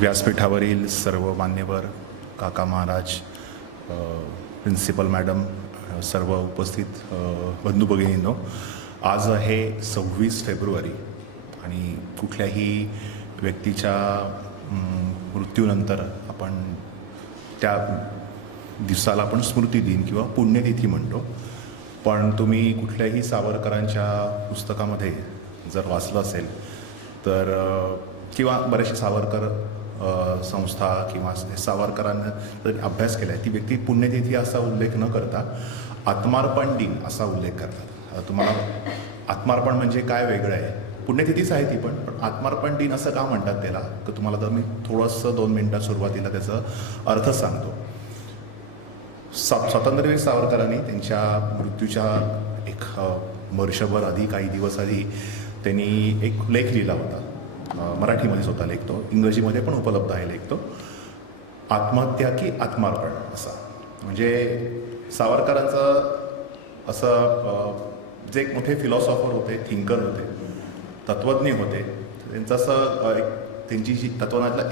व्यासपीठावरील सर्व मान्यवर, काका महाराज, प्रिन्सिपल मॅडम, सर्व उपस्थित बंधू भगिनींनो, आज आहे 26 फेब्रुवारी आणि कुठल्याही व्यक्तीच्या मृत्यूनंतर आपण त्या दिवसाला आपण स्मृती दिन किंवा पुण्यतिथी म्हणतो. पण तुम्ही कुठल्याही सावरकरांच्या पुस्तकामध्ये जर वाचलं असेल तर किंवा बरेचसे सावरकर संस्था किंवा सावरकरांना जर अभ्यास केला आहे, ती व्यक्ती पुण्यतिथी असा उल्लेख न करता आत्मार्पण दिन असा उल्लेख करतात. तुम्हाला आत्मार्पण म्हणजे काय वेगळं आहे, पुण्यतिथीच आहे ती पण आत्मार्पण दिन असं का म्हणतात त्याला, तर तुम्हाला तर मी थोडंसं 2 मिनिटात सुरुवातीला त्याचा अर्थ सांगतो. स्वातंत्र्यवीर सावरकरांनी त्यांच्या मृत्यूच्या एक वर्षभर आधी, काही दिवस आधी त्यांनी एक लेख लिहिला होता. मराठीमध्ये होता लेख, तो इंग्रजीमध्ये पण उपलब्ध आहे लेख, तो आत्महत्या की आत्मार्पण असा. म्हणजे सावरकरांचं असं जे एक मोठे फिलॉसॉफर होते, थिंकर होते, तत्त्वज्ञ होते, त्यांचं असं त्यांची जी तत्त्वज्ञानातला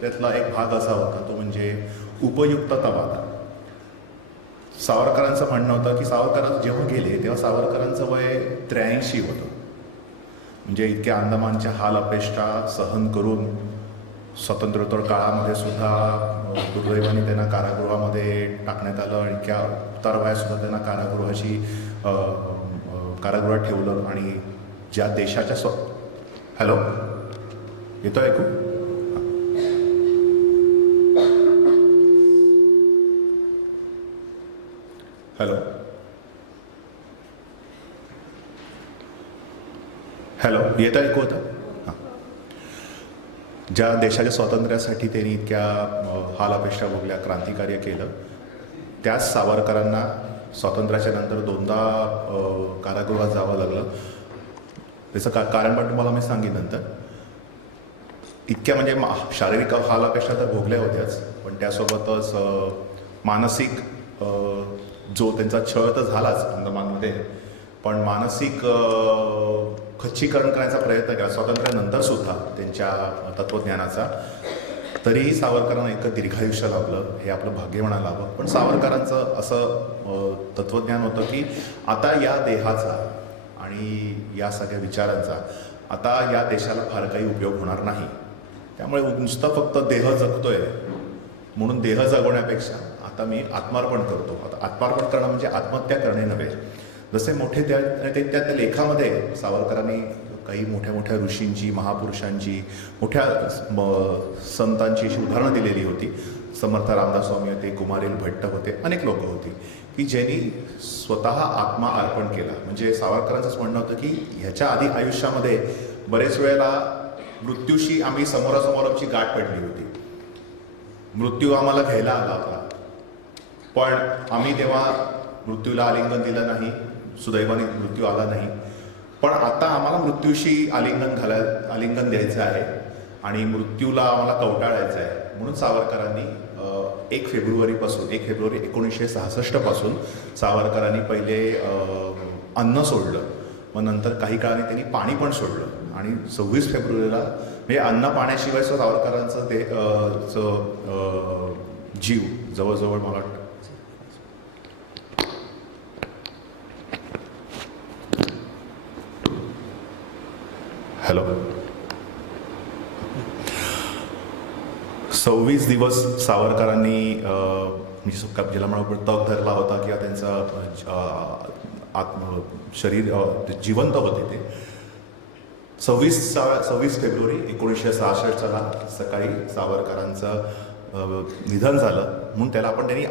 त्यातला एक भाग असा होता, तो म्हणजे उपयुक्ततावाद. सावरकरांचं म्हणणं होतं की सावरकर जेव्हा गेले तेव्हा सावरकरांचं वय 83 होतं. म्हणजे इतक्या अंदमानच्या हाल अपेष्टा सहन करून स्वातंत्र्योत्तर काळामध्ये सुद्धा दुर्दैवाने त्यांना कारागृहामध्ये टाकण्यात आलं आणि त्या उतारवयातसुद्धा त्यांना कारागृहात ठेवलं. आणि ज्या देशाच्या हॅलो, येतो ऐकू? हॅलो हॅलो, येतं ऐकू होतं? हां. ज्या देशाच्या स्वातंत्र्यासाठी त्यांनी इतक्या हाल अपेष्टा भोगल्या, क्रांतिकार्य केलं, त्याच सावरकरांना स्वातंत्र्याच्या नंतर 2दा कारागृहात जावं लागलं. त्याचं कारण पण तुम्हाला मी सांगेन नंतर. इतक्या म्हणजे शारीरिक हाल अपेष्टा तर भोगल्या होत्याच, पण त्यासोबतच मानसिक जो त्यांचा छळ तर झालाच अंदमानमध्ये, पण मानसिक खच्चीकरण करण्याचा प्रयत्न केला स्वातंत्र्यानंतर सुद्धा त्यांच्या तत्त्वज्ञानाचा. तरीही सावरकरांना इतकं दीर्घायुष्य लाभलं, हे आपलं भाग्य म्हणायला हवं. पण सावरकरांचं असं तत्त्वज्ञान होतं की आता या देहाचा आणि या सगळ्या विचारांचा आता या देशाला फार काही उपयोग होणार नाही. त्यामुळे नुसतं फक्त देह जगतोय म्हणून देह जगवण्यापेक्षा आता मी आत्मार्पण करतो. आता आत्मार्पण करणं म्हणजे आत्महत्या करणे नव्हे. जसे मोठे त्या लेखामध्ये सावरकरांनी काही मोठ्या मोठ्या ऋषींची, महापुरुषांची, मोठ्या संतांची अशी उदाहरणं दिलेली होती. समर्थ रामदास स्वामी होते, कुमारील भट्ट होते, अनेक लोक होती की ज्यांनी स्वतः आत्मा अर्पण केला. म्हणजे सावरकरांचंच म्हणणं होतं की ह्याच्या आधी आयुष्यामध्ये बरेच वेळेला मृत्यूशी आम्ही समोरासमोर आमची गाठ पडली होती. मृत्यू आम्हाला घ्यायला आला होता, पण आम्ही तेव्हा मृत्यूला आलिंगन दिलं नाही, सुदैवाने मृत्यू आला नाही. पण आता आम्हाला मृत्यूशी आलिंगन द्यायचं आहे आणि मृत्यूला आम्हाला कवटाळायचं आहे. म्हणून सावरकरांनी 1 फेब्रुवारी 1966 पासून सावरकरांनी पहिले अन्न सोडलं, मग नंतर काही काळाने त्यांनी पाणी पण सोडलं. आणि 26 फेब्रुवारीला म्हणजे अन्न पाण्याशिवाय सावरकरांचं जीव जवळजवळ मला वाटतं हॅलो 26 दिवस सावरकरांनी म्हणजे ज्याला म्हणून तग धरला होता किंवा त्यांचं शरीर जिवंत होते. ते 26 फेब्रुवारी 1966 सकाळी सावरकरांचं निधन झालं. म्हणून त्याला त्यांनी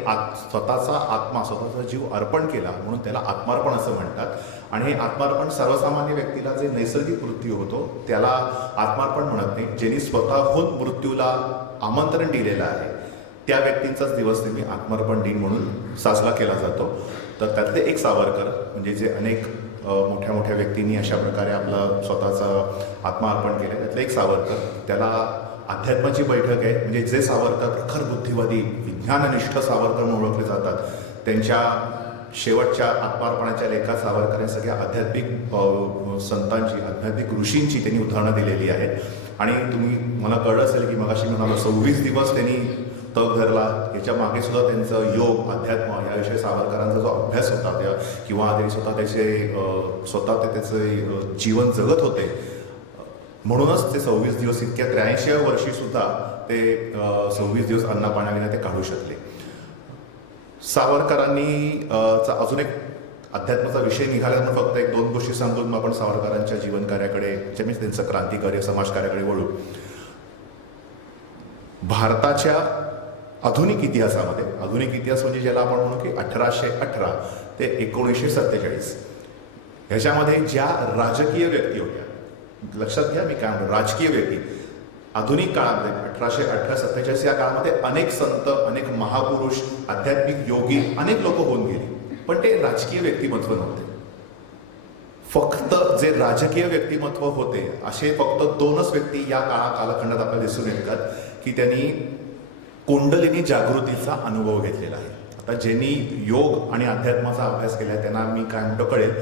स्वतःचा जीव अर्पण केला म्हणून त्याला आत्मार्पण असं म्हणतात. आणि हे आत्मार्पण सर्वसामान्य व्यक्तीला जे नैसर्गिक मृत्यू होतो त्याला आत्मार्पण म्हणत नाही. ज्यांनी स्वतःहून मृत्यूला आमंत्रण दिलेलं आहे त्या व्यक्तींचाच दिवस नेहमी आत्मार्पण दिन म्हणून साजरा केला जातो. तर त्यातले एक सावरकर, म्हणजे जे अनेक मोठ्या मोठ्या व्यक्तींनी अशा प्रकारे आपलं स्वतःचं आत्मार्पण केलं, त्यातलं एक सावरकर, त्याला अध्यात्माची बैठक आहे. म्हणजे जे सावरकर प्रखर बुद्धिवादी, विज्ञाननिष्ठ सावरकर म्हणून ओळखले जातात, त्यांच्या शेवटच्या आत्मार्पणाच्या लेखात सावरकर सगळ्या आध्यात्मिक संतांची, आध्यात्मिक ऋषींची त्यांनी उदाहरणं दिलेली आहेत. आणि तुम्ही मला कळलं असेल की मगाशी म्हणाला 26 दिवस त्यांनी तग धरला. याच्या मागे सुद्धा त्यांचं योग अध्यात्म याविषयी सावरकरांचा जो अभ्यास होता त्या किंवा ते स्वतः ते त्याचे जीवन जगत होते. म्हणूनच ते 26 दिवस इतक्या 83व्या वर्षी सुद्धा ते 26 दिवस अन्ना पाण्याविना ते काढू शकले. सावरकरांनी अजून एक अध्यात्माचा विषय निघाला म्हणून फक्त 1-2 गोष्टी सांगून आपण सावरकरांच्या जीवनकार्याकडे म्हणजे त्यांचं क्रांतिकार्य समाजकार्याकडे वळू. भारताच्या आधुनिक इतिहासामध्ये, आधुनिक इतिहास म्हणजे ज्याला आपण म्हणू की 1818 ते 1947 ह्याच्यामध्ये ज्या राजकीय व्यक्ती होत्या, लक्षात घ्या मी काय म्हणतो, राजकीय व्यक्ती आधुनिक काळामध्ये 1818-47 या काळामध्ये अनेक संत, अनेक महापुरुष, आध्यात्मिक योगी अनेक लोक होऊन गेली, पण ते राजकीय व्यक्तिमत्व नव्हते. फक्त जे राजकीय व्यक्तिमत्व होते असे फक्त 2च व्यक्ती या कालखंडात आपल्याला दिसून येतात की त्यांनी कुंडलिनी जागृतीचा अनुभव घेतलेला आहे. आता ज्यांनी योग आणि अध्यात्माचा अभ्यास केला त्यांना मी काय म्हणतो कळेल.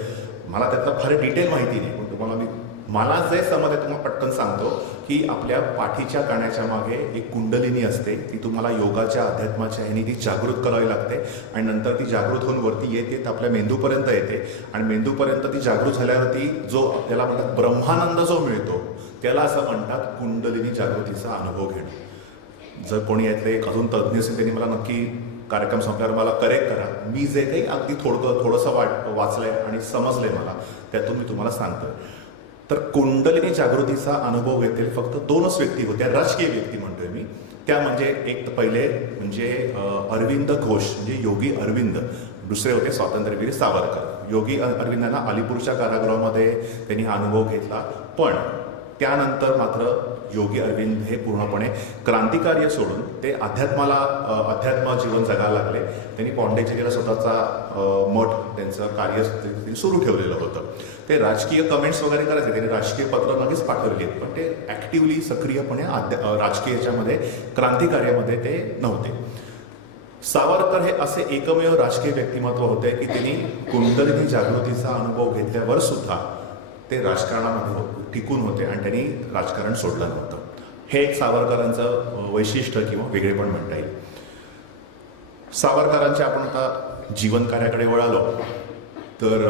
मला त्यातलं फार डिटेल माहिती नाही, पण तुम्हाला मला जे समजते तुम्हाला पटकन सांगतो की आपल्या पाठीच्या कण्याच्या मागे एक कुंडलिनी असते. ती तुम्हाला योगाच्या अध्यात्माच्या ह्यानी ती जागृत करावी लागते आणि नंतर ती जागृत होऊन वरती येते, आपल्या मेंदूपर्यंत येते आणि मेंदूपर्यंत ती जागृत झाल्यावरती जो आपल्याला म्हणतात ब्रह्मानंद जो मिळतो त्याला असं म्हणतात कुंडलिनी जागृतीचा अनुभव घेणं. जर कोणी यातले अजून तज्ज्ञ असेल त्यांनी मला नक्की कार्यक्रम संपल्यावर मला करेक्ट करा. मी जे काही अगदी थोडंसं वाचलंय आणि समजलंय मला त्यातून मी तुम्हाला सांगतो. तर कुंडलिनी जागृतीचा अनुभव घेतलेले फक्त 2च व्यक्ती होत्या, राजकीय व्यक्ती म्हणतोय मी. त्या म्हणजे एक पहिले म्हणजे अरविंद घोष म्हणजे योगी अरविंद, दुसरे होते स्वातंत्र्यवीर सावरकर. योगी अरविंदांना अलिपूरच्या कारागृहामध्ये त्यांनी हा अनुभव घेतला, पण त्यानंतर मात्र योगी अरविंद हे पूर्णपणे क्रांतिकार्य सोडून ते अध्यात्म जीवन जगायला लागले. त्यांनी पॉंडेचेरीला स्वतःचा मठ त्यांचं कार्य सुरू ठेवलेलं होतं. ते राजकीय कमेंट्स वगैरे करायचे, त्यांनी राजकीय पत्र लगेच पाठवली आहेत, पण ते ॲक्टिव्हली सक्रियपणे राजकीय याच्यामध्ये क्रांतिकार्यामध्ये ते नव्हते. सावरकर हे असे एकमेव राजकीय व्यक्तिमत्व होते की त्यांनी कुंडलिनी जागृतीचा अनुभव घेतल्यावर सुद्धा ते राजकारणामध्ये टिकून होते आणि त्यांनी राजकारण सोडलं नव्हतं. हे एक सावरकरांचं वैशिष्ट्य किंवा वेगळेपण म्हणता येईल. सावरकरांच्या आपण आता जीवनकार्याकडे वळालो तर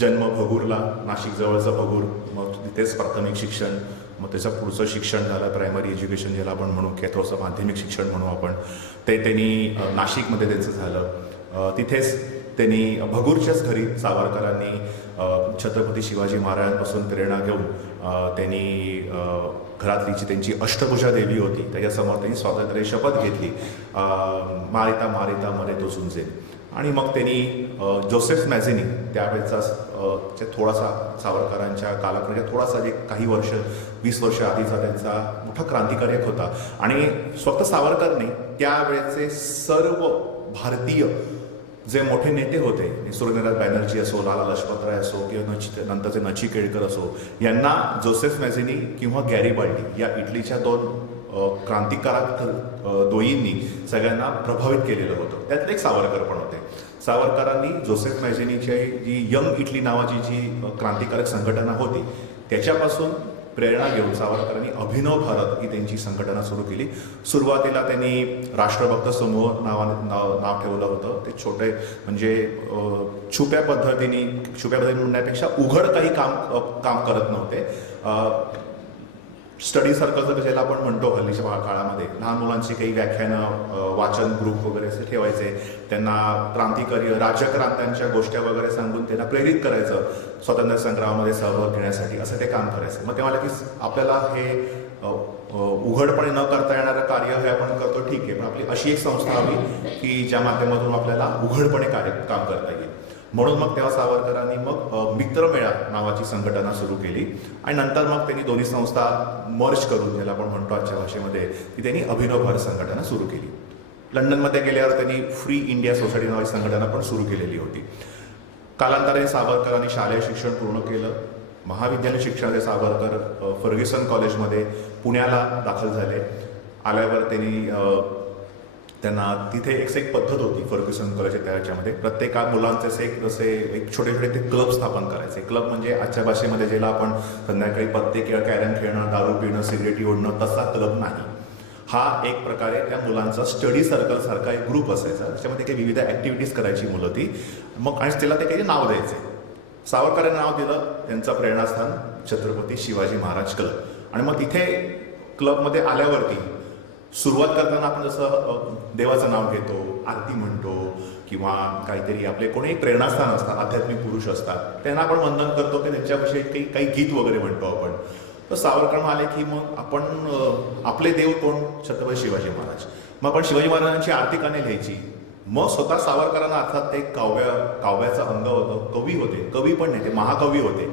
जन्म भगूरला, नाशिक जवळचं भगूर, मग तिथेच प्राथमिक शिक्षण, मग त्याचं पुढचं शिक्षण झालं प्रायमरी एज्युकेशन ज्याला आपण म्हणू किंवा थोडंसं माध्यमिक शिक्षण म्हणू आपण, ते त्यांनी नाशिकमध्ये त्यांचं झालं. तिथेच त्यांनी भगूरच्याच घरी सावरकरांनी छत्रपती शिवाजी महाराजांपासून प्रेरणा घेऊन त्यांनी घरातली जी त्यांची अष्टभुजा देवी होती त्याच्यासमोर त्यांनी स्वातंत्र्य शपथ घेतली, मारिता मारिता मरे तो झुंजेल. आणि मग त्यांनी जोसेफ मॅझेनी त्यावेळेचा थोडासा सावरकरांच्या कालखंडात थोडासा जे काही वर्ष 20 वर्ष आधीचा त्यांचा मोठा क्रांतिकारक होता. आणि स्वतः सावरकरने त्यावेळेचे सर्व भारतीय जे मोठे नेते होते, सूर्यनारायण बॅनर्जी असो, लाला लजपतराय असो किंवा नंतरचे नचिकेळकर असो, यांना जोसेफ मॅझेनी किंवा गॅरिबाल्डी या इटलीच्या 2 क्रांतिकारक दोयींनी सगळ्यांना प्रभावित केलेलं होतं. त्यातले एक सावरकर पण होते. सावरकरांनी जोसेफ मॅझेनीची जी यंग इटली नावाची जी क्रांतिकारक संघटना होती त्याच्यापासून प्रेरणा घेऊन सावरकरांनी अभिनव भारत ही त्यांची संघटना सुरू केली. सुरुवातीला त्यांनी राष्ट्रभक्त समूह नाव ठेवलं होतं. ते छोटे म्हणजे छुप्या पद्धतीने म्हणण्यापेक्षा उघड काही काम करत नव्हते. स्टडी सर्कल ज्याला आपण म्हणतो हल्लीच्या काळामध्ये लहान मुलांची काही व्याख्यानं, वाचन ग्रुप वगैरे असे ठेवायचे. त्यांना क्रांतिकारी राजक्रांतांच्या गोष्टी वगैरे सांगून त्यांना प्रेरित करायचं स्वातंत्र्य संग्रामामध्ये सहभाग घेण्यासाठी, असं ते काम करायचं. मग तेव्हा की आपल्याला हे उघडपणे न करता येणारं कार्य हे आपण करतो, ठीक आहे, पण आपली अशी एक संस्था हवी की ज्या माध्यमातून आपल्याला उघडपणे काम करता येईल. म्हणून मग तेव्हा सावरकरांनी मग मित्रमेळा नावाची संघटना सुरू केली आणि नंतर मग त्यांनी दोन्ही संस्था मर्ज करून ज्याला आपण म्हणतो आजच्या भाषेमध्ये की त्यांनी अभिनव भारत संघटना सुरू केली. लंडनमध्ये गेल्यावर त्यांनी फ्री इंडिया सोसायटी नावाची संघटना पण सुरू केलेली होती. कालांतराने सावरकरांनी शालेय शिक्षण पूर्ण केलं. महाविद्यालयीन शिक्षणाचे सावरकर फर्ग्युसन कॉलेजमध्ये पुण्याला दाखल झाले. आल्यावर त्यांनी त्यांना तिथे एक पद्धत होती फर्ग्युसन कॉलेजच्या त्याच्यामध्ये प्रत्येक मुलांचे असे एक छोटे छोटे ते क्लब स्थापन करायचे. क्लब म्हणजे आजच्या भाषेमध्ये ज्याला आपण संध्याकाळी पत्ते किंवा कॅरम खेळणं, दारू पिणं, सिगरेटी ओढणं तसा क्लब नाही. हा एक प्रकारे त्या मुलांचा स्टडी सर्कल सारखा एक ग्रुप असायचा. त्याच्यामध्ये काही विविध ॲक्टिव्हिटीज करायची मुलं ती मग आणि त्याला ते काही नाव द्यायचे. सावरकरांना नाव दिलं, त्यांचं प्रेरणास्थान छत्रपती शिवाजी महाराज क्लब. आणि मग तिथे क्लबमध्ये आल्यावरती सुरुवात करताना आपण जसं देवाचं नाव घेतो, आरती म्हणतो किंवा काहीतरी आपले कोणी प्रेरणास्थान असतात, आध्यात्मिक पुरुष असतात, त्यांना आपण वंदन करतो की त्यांच्याविषयी काही गीत वगैरे म्हणतो आपण. तर सावरकर आले की मग आपण आपले देव कोण? छत्रपती शिवाजी महाराज. मग आपण शिवाजी महाराजांची आरती का नाही लिहायची? मग स्वतः सावरकरांना अर्थात ते काव्याचं अंग होतं, कवी होते, कवी पण नाही ते महाकवी होते.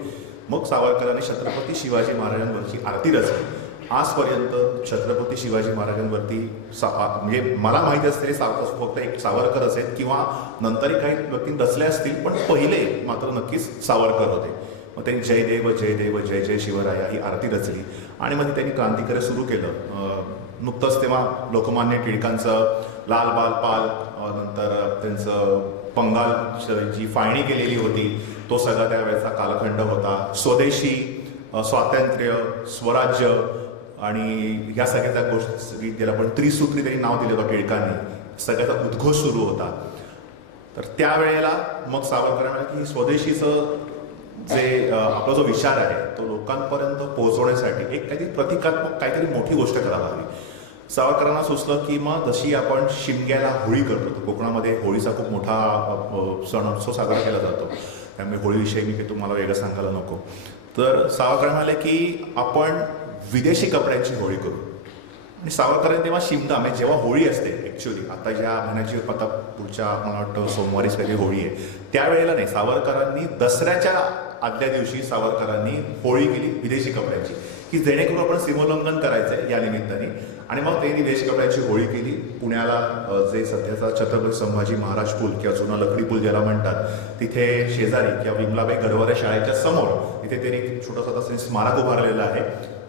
मग सावरकरांनी छत्रपती शिवाजी महाराजांवरची आरती रचली. आजपर्यंत छत्रपती शिवाजी महाराजांवरती म्हणजे मला माहिती असते फक्त एक सावरकर असेल किंवा नंतरही काही व्यक्ती रचले असतील, पण पहिले मात्र नक्कीच सावरकर होते. मग त्यांनी जय देव जय देव जय जय शिवराया ही आरती रचली आणि मग त्यांनी क्रांतिकार्य सुरू केलं. नुकतंच तेव्हा लोकमान्य टिळकांचं लाल बाल पाल, नंतर त्यांचं बंगाल जी फाळणी केलेली होती तो सगळा त्यावेळेचा कालखंड होता. स्वदेशी, स्वातंत्र्य, स्वराज्य आणि ह्या सगळ्या गोष्टी ज्याला आपण त्रिसूत्री त्यांनी नाव दिलं होतं टिळकांनी, सगळ्याचा उद्घोष सुरू होता. तर त्यावेळेला मग सावरकरांना की स्वदेशीचं जे आपला जो विचार आहे तो लोकांपर्यंत पोहोचवण्यासाठी एक काहीतरी प्रतिकात्मक काहीतरी मोठी गोष्ट करायला हवी. सावरकरांना सुचलं की मग जशी आपण शिमग्याला होळी करतो, तर कोकणामध्ये होळीचा खूप मोठा सण उत्सव साजरा केला जातो, त्यामुळे होळीविषयी मी काही तुम्हाला वेगळं सांगायला नको. तर सावरकर म्हणाले की आपण विदेशी कपड्यांची होळी करू. आणि सावरकरांनी तेव्हा शिमगा म्हणजे जेव्हा होळी असते ॲक्च्युली आता ज्या महिन्याची आता पुढच्या मला वाटतं सोमवारीच काहीतरी होळी आहे, त्यावेळेला नाही, सावरकरांनी दसऱ्याच्या आदल्या दिवशी सावरकरांनी होळी केली विदेशी कपड्यांची की जेणेकरून आपण सीमोल्लंघन करायचं आहे या निमित्ताने. आणि मग त्यांनी विदेशी कपड्यांची होळी केली. पुण्याला जे सध्याचा छत्रपती संभाजी महाराज पूल किंवा जुना लकडी पूल ज्याला म्हणतात, तिथे शेजारी किंवा विमलाबाई गरवारे शाळेच्या समोर तिथे त्यांनी छोटंसं स्मारक उभारलेलं आहे,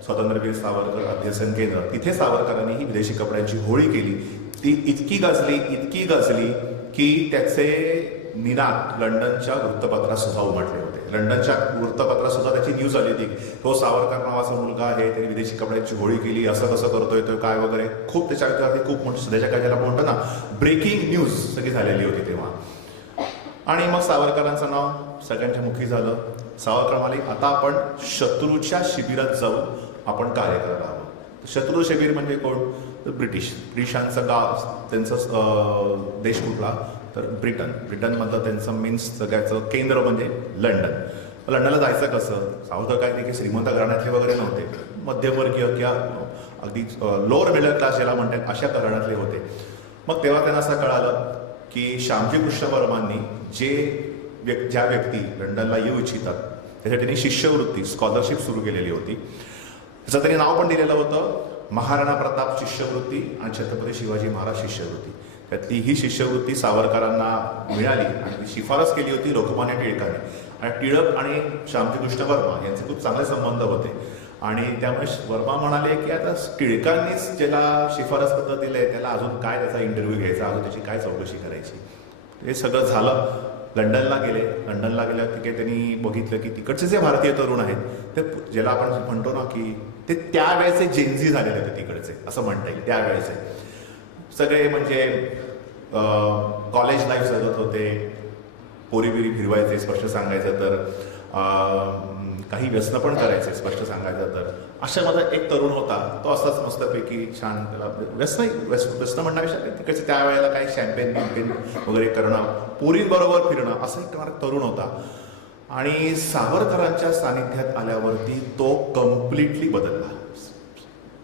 स्वातंत्र्यवीर सावरकर अध्यसन केंद्र. तिथे सावरकरांनी ही विदेशी कपड्यांची होळी केली. ती इतकी गाजली की त्याचे निनाद लंडनच्या वृत्तपत्रात सुद्धा उमटले होते. लंडनच्या वृत्तपत्रात सुद्धा त्याची न्यूज आली होती, तो सावरकर नावाचा मुलगा आहे, त्याने विदेशी कपड्यांची होळी केली, असं कसं करतोय तो काय वगैरे खूप त्याच्यावरती खूप मोठी सध्याच्या काय ज्याला म्हणतो ना ब्रेकिंग न्यूज सगळी झालेली होती तेव्हा. आणि मग सावरकरांचं नाव सगळ्यांच्या मुखी झालं. सावरकर म्हणाले आता आपण शत्रूच्या शिबिरात जाऊन आपण कार्य करायला हवं. शत्रू शिबिर म्हणजे कोण? तर ब्रिटिशांचं गाव, त्यांचं देश कुठला? तर ब्रिटनमधलं त्यांचं मीन्स सगळ्याचं केंद्र म्हणजे लंडन. लंडनला जायचं कसं? सावरकर काय ते श्रीमंत घराण्यातले वगैरे नव्हते, मध्यमवर्गीय किंवा अगदी लोअर मिडल क्लास ज्याला म्हणतात अशा घराण्यातले होते. मग तेव्हा त्यांना असं कळालं की श्यामजी कृष्ण वर्मांनी ज्या व्यक्ती लंडनला येऊ इच्छितात त्यासाठी त्यांनी शिष्यवृत्ती स्कॉलरशिप सुरू केलेली होती. त्याचं त्यांनी नाव पण दिलेलं होतं महाराणा प्रताप शिष्यवृत्ती आणि छत्रपती शिवाजी महाराज शिष्यवृत्ती. त्यातली ही शिष्यवृत्ती सावरकरांना मिळाली आणि शिफारस केली होती लोकमान्य टिळकाने. आणि टिळक आणि श्यामजी कृष्ण वर्मा यांचे खूप चांगले संबंध होते आणि त्यामुळे वर्मा म्हणाले की आता टिळकांनीच ज्याला शिफारस पत्र दिले त्याला अजून काय त्याचा इंटरव्ह्यू घ्यायचा, अजून त्याची काय चौकशी करायची. हे सगळं झालं. लंडनला गेले तिथे त्यांनी बघितलं की तिकडचे जे भारतीय तरुण आहेत ते ज्याला आपण म्हणतो ना की ते त्यावेळेचे जेनझी झालेले होते तिकडचे, असं म्हणता येईल. त्यावेळेचे सगळे म्हणजे कॉलेज लाईफ जगत होते, पोरीबिरी फिरवायचे स्पष्ट सांगायचं तर, काही व्यसन पण करायचे स्पष्ट सांगायचं तर. अशामध्ये एक तरुण होता, तो असाच मस्तपैकी छान त्याला व्यसन म्हणण्यापेक्षा तिकडचे त्यावेळेला काही शॅम्पेन वगैरे करणं, पोरींबरोबर फिरणं असं एक तरुण होता. आणि सावरकरांच्या सानिध्यात आल्यावरती तो कम्प्लिटली बदलला.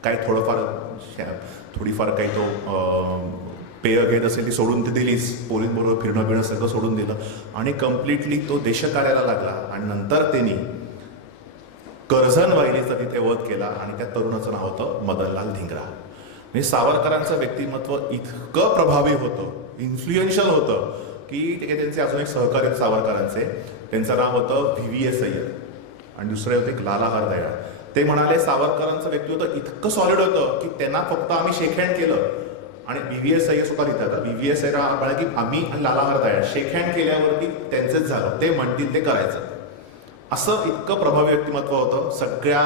काही थोडीफार काही तो पेय घेत असेल ती सोडून ती दिलीच, पोरींबरोबर फिरणं सगळं सोडून दिलं आणि कम्प्लिटली तो देशकार्याला लागला. आणि नंतर त्यांनी कर्झन वाहिनीचा तिथे वध केला आणि त्या तरुणाचं नाव होतं मदनलाल धिंगरा. म्हणजे सावरकरांचं व्यक्तिमत्व इतकं प्रभावी होतं, इन्फ्लुएन्शियल होतं की त्यांचे अजून एक सहकारी सावरकरांचे, त्यांचं नाव होतं VVS अय्यर आणि दुसरे होते लाला हरदयाळ. ते म्हणाले सावरकरांचं व्यक्तिमत्व इतकं सॉलिड होतं की त्यांना फक्त आम्ही शेकहँड केलं आणि VVS अय्यर स्वतः लिहितात. VVS अय्यर म्हणा की आम्ही आणि लाला हरदयाळ शेक हँड केल्यावरती त्यांचंच झालं, ते म्हणतील ते करायचं. असं इतकं प्रभावी व्यक्तिमत्व होतं. सगळ्या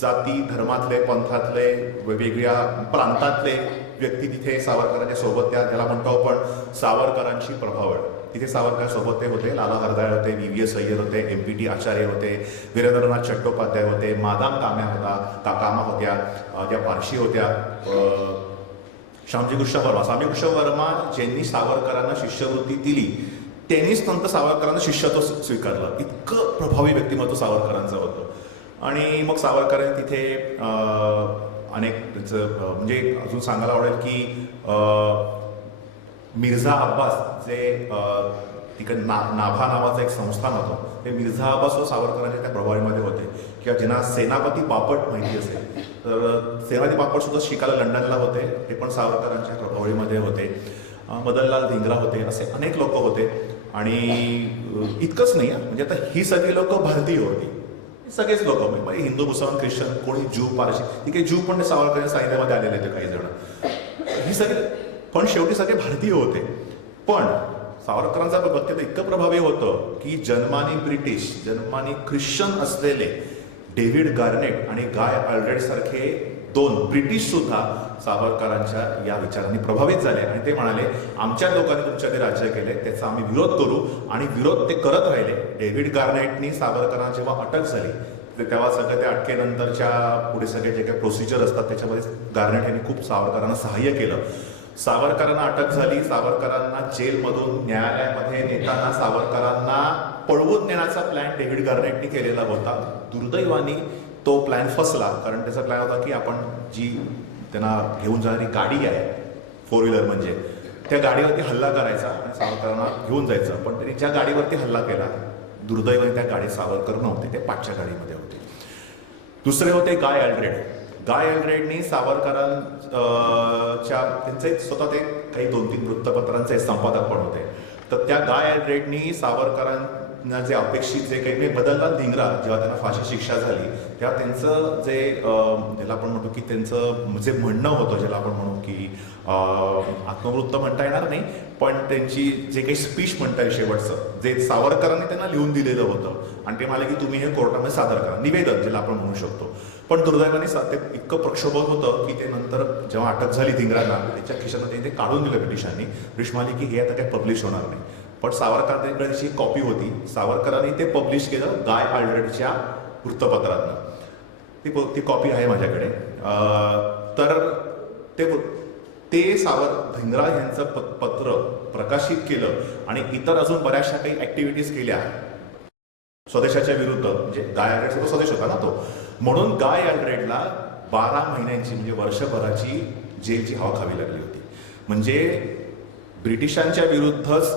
जाती धर्मातले, पंथातले, वेगवेगळ्या प्रांतातले व्यक्ती तिथे सावरकरांच्या सोबत, त्याला म्हणतो आपण सावरकरांची प्रभावळ. तिथे सावरकरांसोबत ते होते. लाला हरदयाळ होते, VVS अय्यर होते, MPT आचार्य होते, वीरेंद्रनाथ चट्टोपाध्याय होते, मादाम कामा होत्या, त्या पारशी होत्या, श्यामजी कृष्ण वर्मा ज्यांनी सावरकरांना शिष्यवृत्ती दिली, त्यांनीच नंतर सावरकरांना शिष्यत्व स्वीकारलं. इतकं प्रभावी व्यक्तिमत्व सावरकरांचं होतं. आणि मग सावरकरांनी तिथे अनेक म्हणजे अजून सांगायला आवडेल की मिर्झा अब्बास जे तिकडे नाभा नावाचं एक संस्थान होतं, ते मिर्झा अब्बास व सावरकरांच्या त्या प्रभावीमध्ये होते. किंवा ज्यांना सेनापती बापट माहिती असेल तर सेनापती बापट सुद्धा शिकायला लंडनला होते, ते पण सावरकरांच्या प्रभावीमध्ये होते. मदनलाल धिंगरा होते, असे अनेक लोक होते. आणि इतकंच नाही, म्हणजे आता ही सगळी लोक भारतीय होती, सगळेच लोक म्हणजे हिंदू, मुसलमान, ख्रिश्चन, कोणी ज्यू, पारशी, ठीक आहे, ज्यू पण ते सावरकरांच्या साहित्यामध्ये आलेले होते काही जण, ही सगळे, पण शेवटी सगळे भारतीय होते. पण सावरकरांचा वक्तव्य इतकं प्रभावी होतं की जन्मानी ब्रिटिश, जन्मानी ख्रिश्चन असलेले डेव्हिड गार्नेट आणि गाय ऑल्ड्रेड सारखे 2 ब्रिटिश सुद्धा सावरकरांच्या या विचारांनी प्रभावित झाले. आणि ते म्हणाले, आमच्या लोकांनी तुमच्याकडे राज्य केले, त्याचा आम्ही विरोध करू. आणि विरोध ते करत राहिले. डेव्हिड गार्नेटनी सावरकरांना जेव्हा अटक झाली तेव्हा सगळं त्या अटकेनंतरच्या पुढे सगळे जे काही प्रोसिजर असतात त्याच्यामध्ये गार्नेट यांनी खूप सावरकरांना सहाय्य केलं. सावरकरांना अटक झाली. सावरकरांना जेलमधून न्यायालयामध्ये नेताना सावरकरांना पळवून नेण्याचा प्लॅन डेव्हिड गार्नेटनी केलेला होता. दुर्दैवाने तो प्लॅन फसला, कारण त्याचा प्लॅन होता की आपण जी त्यांना घेऊन जाणारी गाडी आहे, 4 व्हीलर म्हणजे, त्या गाडीवरती हल्ला करायचा आणि सावरकरांना घेऊन जायचं. पण त्यांनी ज्या गाडीवरती हल्ला केला, दुर्दैवाने त्या गाडीत सावरकर नव्हते, ते पाठच्या गाडीमध्ये होते. दुसरे होते गाय ऑल्ड्रेड. गाय ऑल्ड्रेडनी सावरकरांच्या त्यांचे स्वतः ते काही 2-3 वृत्तपत्रांचे संपादक पण होते. तर त्या गाय ऑल्ड्रेडनी सावरकरांना जे अपेक्षित जे काही बदलला धिंगरा जेव्हा त्यांना फाशी शिक्षा झाली तेव्हा त्यांचं जे ज्याला आपण म्हणतो की त्यांचं जे म्हणणं होतं, ज्याला आपण म्हणू की आत्मवृत्त म्हणता येणार नाही, पण त्यांची जे काही स्पीच म्हणता येईल शेवटचं, जे सावरकरांनी त्यांना लिहून दिलेलं होतं आणि ते म्हणाले की तुम्ही हे कोर्टामध्ये सादर करा, निवेदन ज्याला आपण म्हणू शकतो. पण दुर्दैवाने ते इतकं प्रक्षोभक होतं की ते नंतर जेव्हा अटक झाली धिंगरांना, त्याच्या खिशानं ते काढून दिलं ब्रिटिशांनी. ब्रिटिश म्हणाले की हे आता काही पब्लिश होणार नाही. पण सावरकरांकडे त्याची कॉपी होती. सावरकरांनी ते पब्लिश केलं गाय ऑल्ड्रेडच्या वृत्तपत्रातनं. ती कॉपी आहे माझ्याकडे. तर ते धिंगरा यांचं पत्र प्रकाशित केलं आणि इतर अजून बऱ्याचशा काही ऍक्टिव्हिटीज केल्या स्वदेशाच्या विरुद्ध. म्हणजे गाय ऑल्ड्रेडचा तो स्वदेश होता ना तो, म्हणून गाय ऑल्ड्रेडला 12 महिन्यांची म्हणजे वर्षभराची जेलची हवा खावी लागली होती. म्हणजे ब्रिटिशांच्या विरुद्धच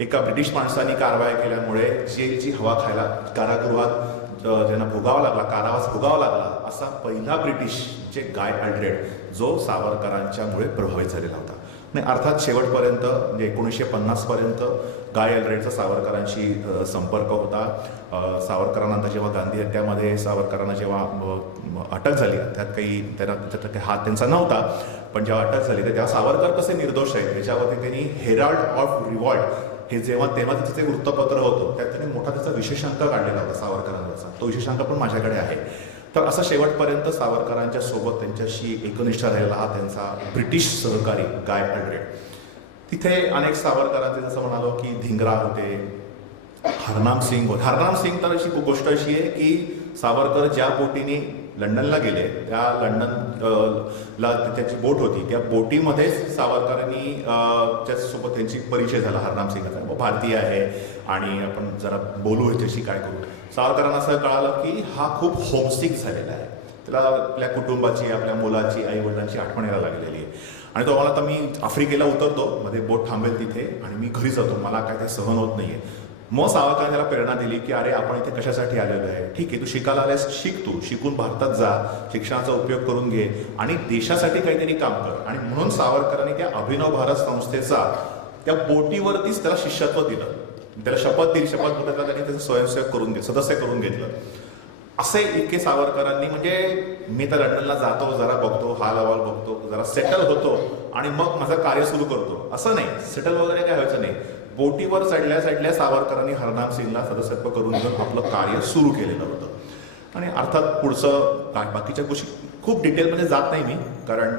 एका ब्रिटिश माणसाने कारवाया केल्यामुळे जेलची हवा खायला, कारागृहात ज्यांना भोगावा लागला, कारावास भोगावा लागला, असा पहिला ब्रिटिश जे गाय ऑल्ड्रेड, जो सावरकरांच्यामुळे प्रभावित झालेला होता. नाही, अर्थात शेवटपर्यंत म्हणजे 1950 पर्यंत गाय ऑल्ड्रेडचा सावरकरांशी संपर्क होता. सावरकरांनंतर जेव्हा गांधी हत्यामध्ये सावरकरांना जेव्हा अटक झाली, त्यात काही हात त्यांचा नव्हता, पण जेव्हा अटक झाली तर तेव्हा सावरकर कसे निर्दोष आहेत याच्यावरती त्यांनी हेराल्ड ऑफ रिवॉल्ट हे तेव्हा त्याचं जे वृत्तपत्र होतं त्यात त्यांनी मोठा त्याचा विशेषांक काढलेला होता सावरकरांवरचा. तो विशेषांक पण माझ्याकडे आहे. तर असं शेवटपर्यंत सावरकरांच्या सोबत त्यांच्याशी एकनिष्ठ राहिलेला हा त्यांचा ब्रिटिश सहकारी गाय ऑल्ड्रेड. तिथे अनेक सावरकरांचे जसं म्हणालो की धिंगरा होते, हरनाम सिंग होते. हरनाम सिंग तर अशी गोष्ट अशी आहे की सावरकर ज्या बोटीने लंडनला गेले, त्या लंडनला त्याची बोट होती, त्या बोटीमध्येच सावरकरांनी त्याच्यासोबत त्यांची परिचय झाला हरनाम सिंगचा. भारतीय आहे आणि आपण जरा बोलू ह्याच्याशी काय करू. सावरकरांना असं कळालं की हा खूप होमसिक झालेला आहे, त्याला आपल्या कुटुंबाची, आपल्या मुलाची, आई वडिलांची आठवण यायला लागलेली आहे. आणि तो मला आता मी आफ्रिकेला उतरतो, मध्ये बोट थांबेल तिथे आणि मी घरी जातो, मला काय ते सहन होत नाहीये. मग सावरकरांनी त्याला प्रेरणा दिली की अरे आपण इथे कशासाठी आलेलो आहे, ठीक आहे, तू शिकायला आल्यास शिक, तू शिकून भारतात जा, शिक्षणाचा उपयोग करून घे आणि देशासाठी काहीतरी काम कर. आणि म्हणून सावरकरांनी त्या अभिनव भारत संस्थेचा त्या बोटीवरतीच त्याला शिष्यत्व दिलं, त्याला शपथ दिली. शपथ त्यांनी त्याचं स्वयंसेवक करून सदस्य करून घेतलं. असे इतके सावरकरांनी, म्हणजे मी तर लंडनला जातो, जरा बघतो, हाल अहवाल बघतो, जरा सेटल होतो आणि मग माझं कार्य सुरू करतो, असं नाही. सेटल वगैरे काय व्हायचं नाही. बोटीवर चढल्या सावरकरांनी हरनाम सिंगला सदस्यत्व करून घेऊन आपलं कार्य सुरू केलेलं होतं. आणि अर्थात पुढचं बाकीच्या गोष्टी खूप डिटेलमध्ये जात नाही मी, कारण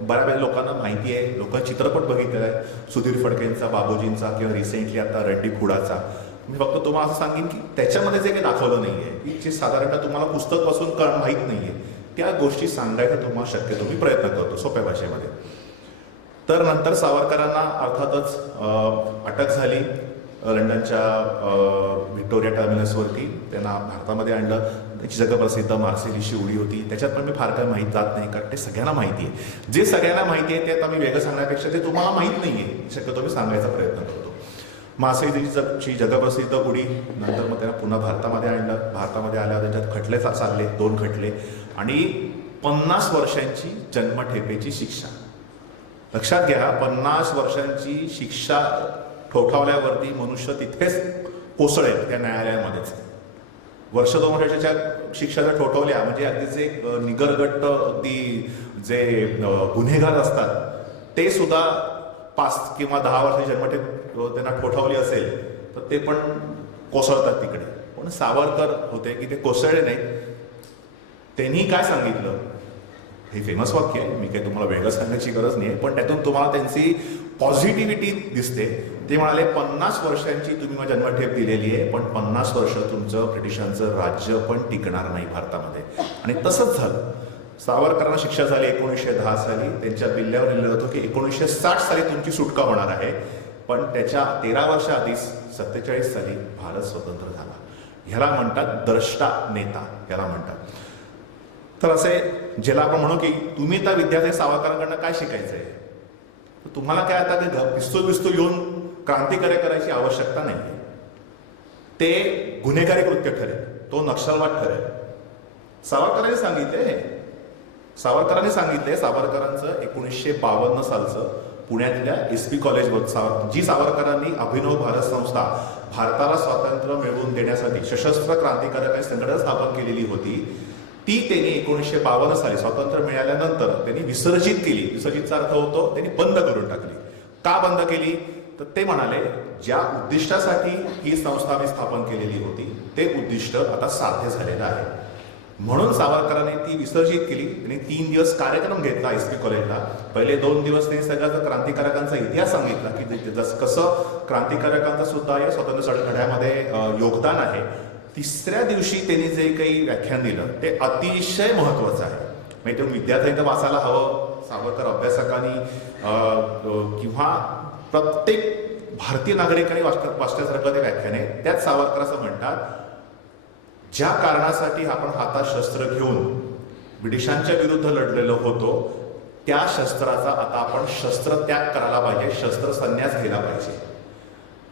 बऱ्यापैकी लोकांना माहिती आहे, लोक चित्रपट बघितलेला आहे सुधीर फडकेंचा, बाबूजींचा, किंवा रिसेंटली आता रणदीप हुडाचा. मी फक्त तुम्हाला असं सांगेन की त्याच्यामध्ये जे काही दाखवलं नाही आहे, की जे साधारणतः तुम्हाला पुस्तक वाचून माहीत नाही आहे, त्या गोष्टी सांगायचा तुम्हाला शक्यतो मी प्रयत्न करतो सोप्या भाषेमध्ये. तर नंतर सावरकरांना अर्थातच अटक झाली लंडनच्या व्हिक्टोरिया टर्मिनसवरती. त्यांना भारतामध्ये आणलं. त्याची जगप्रसिद्ध मार्सेलीची उडी होती. त्याच्यात पण मी फार काही माहीत जात नाही, कारण ते सगळ्यांना माहिती आहे. जे सगळ्यांना माहिती आहे ते आता मी वेगळं सांगण्यापेक्षा ते तुम्हाला माहीत नाही आहे शक्यतो मी सांगायचा प्रयत्न करतो. मार्सेलीची जगप्रसिद्ध उडी, नंतर मग त्यांना पुन्हा भारतामध्ये आणलं. भारतामध्ये आल्यावर त्याच्यात खटले चालले, 2 खटले, आणि 50 वर्षांची जन्मठेपेची शिक्षा. लक्षात घ्या, 50 वर्षांची शिक्षा ठोठावल्यावरती मनुष्य तिथेच कोसळेल त्या न्यायालयामध्येच. वर्ष 2 वर्षाच्या शिक्षा जर ठोठवल्या, म्हणजे अगदी जे निगरगट्ट अगदी जे गुन्हेगार असतात ते सुद्धा 5 किंवा 10 वर्षाची जन्मठेप त्यांना ठोठावली असेल तर ते पण कोसळतात तिकडे. पण सावरकर होते की ते कोसळले नाहीत. त्यांनी काय सांगितलं, हे फेमस वाक्य आहे, मी काही तुम्हाला वेगळं सांगण्याची गरज नाही आहे, पण त्यातून तुम्हाला त्यांची पॉझिटिव्हिटी दिसते. ते म्हणाले 50 वर्षांची तुम्ही मला जन्मठेप दिलेली आहे, पण 50 वर्ष तुमचं ब्रिटिशांचं राज्य पण टिकणार नाही भारतामध्ये. आणि तसंच झालं. सावरकरांना शिक्षा झाली 1910 साली. त्यांच्या बिल्ल्यावर लिहिलं होतं की 1960 साली तुमची सुटका होणार आहे, पण त्याच्या 13 वर्ष आधीच 47 साली भारत स्वतंत्र झाला. ह्याला म्हणतात द्रष्टा नेता, ह्याला म्हणतात. तर असे ज्याला आपण म्हणू की तुम्ही त्या विद्यार्थी सावरकरांकडनं काय शिकायचं आहे, तुम्हाला काय आता पिस्तूल घेऊन क्रांतिकार्य करायची आवश्यकता नाही. ते गुन्हेगारी कृत्य ठरेल, तो नक्षलवाद ठरेल. सावरकरांनी सांगितले सावरकरांचं 1952 सालचं पुण्यातल्या SP कॉलेजवर जी सावरकरांनी अभिनव भारत संस्था भारताला स्वातंत्र्य मिळवून देण्यासाठी सशस्त्र क्रांतिकारक संघटना स्थापन केलेली होती, ती त्यांनी 1952 साली स्वातंत्र्य मिळाल्यानंतर त्यांनी विसर्जित केली. विसर्जितचा अर्थ होतो त्यांनी बंद करून टाकली. का बंद केली, तर ते म्हणाले ज्या उद्दिष्टासाठी ही संस्था मी स्थापन केलेली होती ते उद्दिष्ट आता साध्य झालेलं आहे. म्हणून सावरकरांनी ती विसर्जित केली. त्यांनी 3 दिवस कार्यक्रम घेतला SP कॉलेजला. पहिले 2 दिवस त्यांनी सगळ्या क्रांतिकारकांचा इतिहास सांगितला की जसं कसं क्रांतिकारकांचं सुद्धा या स्वातंत्र्य लढ्यामध्ये योगदान आहे. 3ऱ्या दिवशी त्यांनी जे काही व्याख्यान दिलं ते अतिशय महत्त्वाचं आहे. म्हणजे ते विद्यार्थ्यांना वाचायला हवं. सावरकर अभ्यासकांनी किंवा प्रत्येक भारतीय नागरिकांनी वाचण्यासारखं ते व्याख्यान आहे. त्यात सावरकर असं म्हणतात, ज्या कारणासाठी आपण हातात शस्त्र घेऊन ब्रिटिशांच्या विरुद्ध लढलेलो होतो त्या शस्त्राचा आता आपण शस्त्रत्याग करायला पाहिजे, शस्त्र संन्यास घ्यायला पाहिजे.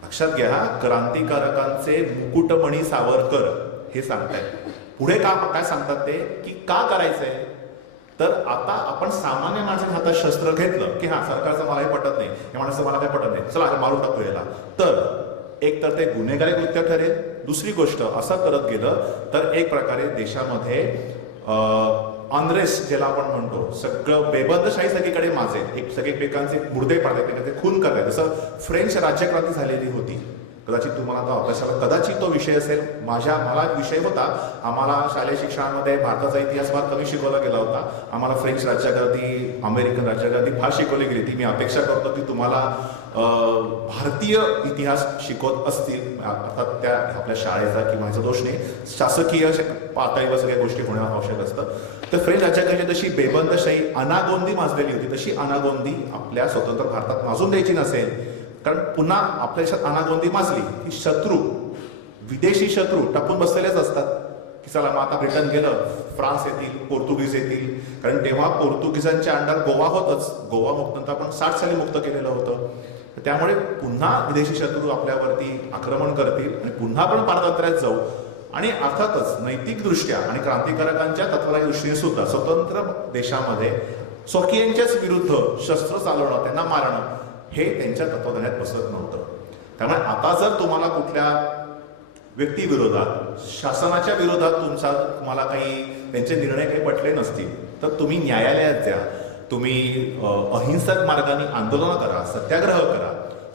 लक्षात घ्या, क्रांतिकारकांचे मुकुटमणी सावरकर हे सांगतायत. पुढे काय सांगतात ते की का करायचंय, तर आता आपण सामान्य माणसाच्या हातात शस्त्र घेतलं की हा सरकारचं मलाही पटत नाही, या माणसाचं मला काही पटत नाही, चला मारून टाकू याला, तर एक तर ते गुन्हेगारी कृत्य ठरेल. दुसरी गोष्ट असं करत गेलं तर एक प्रकारे देशामध्ये अनरेस्ट ज्याला आपण म्हणतो, सगळं बेबंदशाही सगळीकडे माजेल, सगळीमेकांचे मुर्दे पाडतात, ते खून करतात. जसं फ्रेंच राज्यक्रांती झालेली होती. कदाचित तुम्हाला आता अभ्यासाला कदाचित तो विषय असेल. मला विषय होता, आम्हाला शालेय शिक्षणामध्ये भारताचा इतिहास फार कमी शिकवला गेला होता. आम्हाला फ्रेंच राज्यक्रांती, अमेरिकन राज्यक्रांती फार शिकवली गेली ती. मी अपेक्षा करतो की तुम्हाला भारतीय इतिहास शिकवत असतील, अर्थात त्या आपल्या शाळेचा किंवा ह्याचा दोष नाही, शासकीय पातळीवर सगळ्या गोष्टी होणं आवश्यक असतं. तर फ्रेंच राज्यक्रांती जशी बेबंदशाही अनागोंदी माजलेली होती तशी अनागोंदी आपल्या स्वतंत्र भारतात माजून द्यायची नसेल. कारण पुन्हा आपल्या देशात अनागोंदी माजली की शत्रू, विदेशी शत्रू टपून बसलेलेच असतात की चला मग आता ब्रिटन गेलं, फ्रान्स येतील, पोर्तुगीज येतील. कारण तेव्हा पोर्तुगीजांच्या अंडर गोवा होतच. गोवा मुक्त आपण 60 साली मुक्त केलेलं होतं. त्यामुळे पुन्हा विदेशी शत्रू आपल्यावरती आक्रमण करतील आणि पुन्हा आपण पारतंत्र्यात जाऊ. आणि अर्थातच नैतिकदृष्ट्या आणि क्रांतिकारकांच्या तत्वाच्या दृष्टीने सुद्धा स्वतंत्र देशामध्ये स्वकीयांच्याच विरुद्ध शस्त्र चालवणं, त्यांना मारणं हे त्यांच्या तत्वज्ञानात बसत नव्हतं. त्यामुळे आता जर तुम्हाला कुठल्या व्यक्तीविरोधात, शासनाच्या विरोधात तुम्हाला काही त्यांचे निर्णय काही पटले नसतील तर तुम्ही न्यायालयात द्या, तुम्ही अहिंसक मार्गाने आंदोलन करा, सत्याग्रह करा.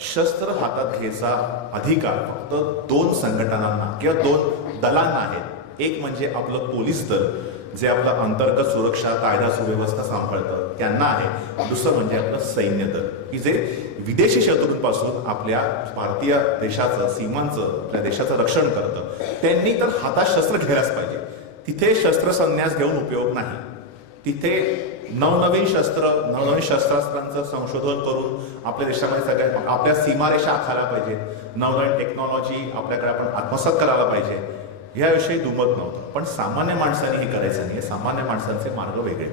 शस्त्र हातात घ्यायचा अधिकार फक्त 2 संघटनांना किंवा 2 दलांना आहेत. एक म्हणजे आपलं पोलीस दल, जे आपलं अंतर्गत सुरक्षा, कायदा सुव्यवस्था सांभाळतं, त्यांना आहे. दुसरं म्हणजे आपलं सैन्य दल, की जे विदेशी शत्रूंपासून आपल्या भारतीय देशाचं, सीमांचं, आपल्या देशाचं रक्षण करतं. त्यांनी तर हातात शस्त्र घ्यायलाच पाहिजे. तिथे शस्त्रसन्यास घेऊन उपयोग नाही. तिथे नवनवीन शस्त्रास्त्रांचं संशोधन करून आपल्या देशामध्ये सगळ्या आपल्या सीमारेषा आखायला पाहिजेत. नवनवीन टेक्नॉलॉजी आपल्याकडे आपण आत्मसात करायला पाहिजे. याविषयी दुमत नव्हतं. पण सामान्य माणसाने हे करायचं नाही. सामान्य माणसांचे मार्ग वेगळे.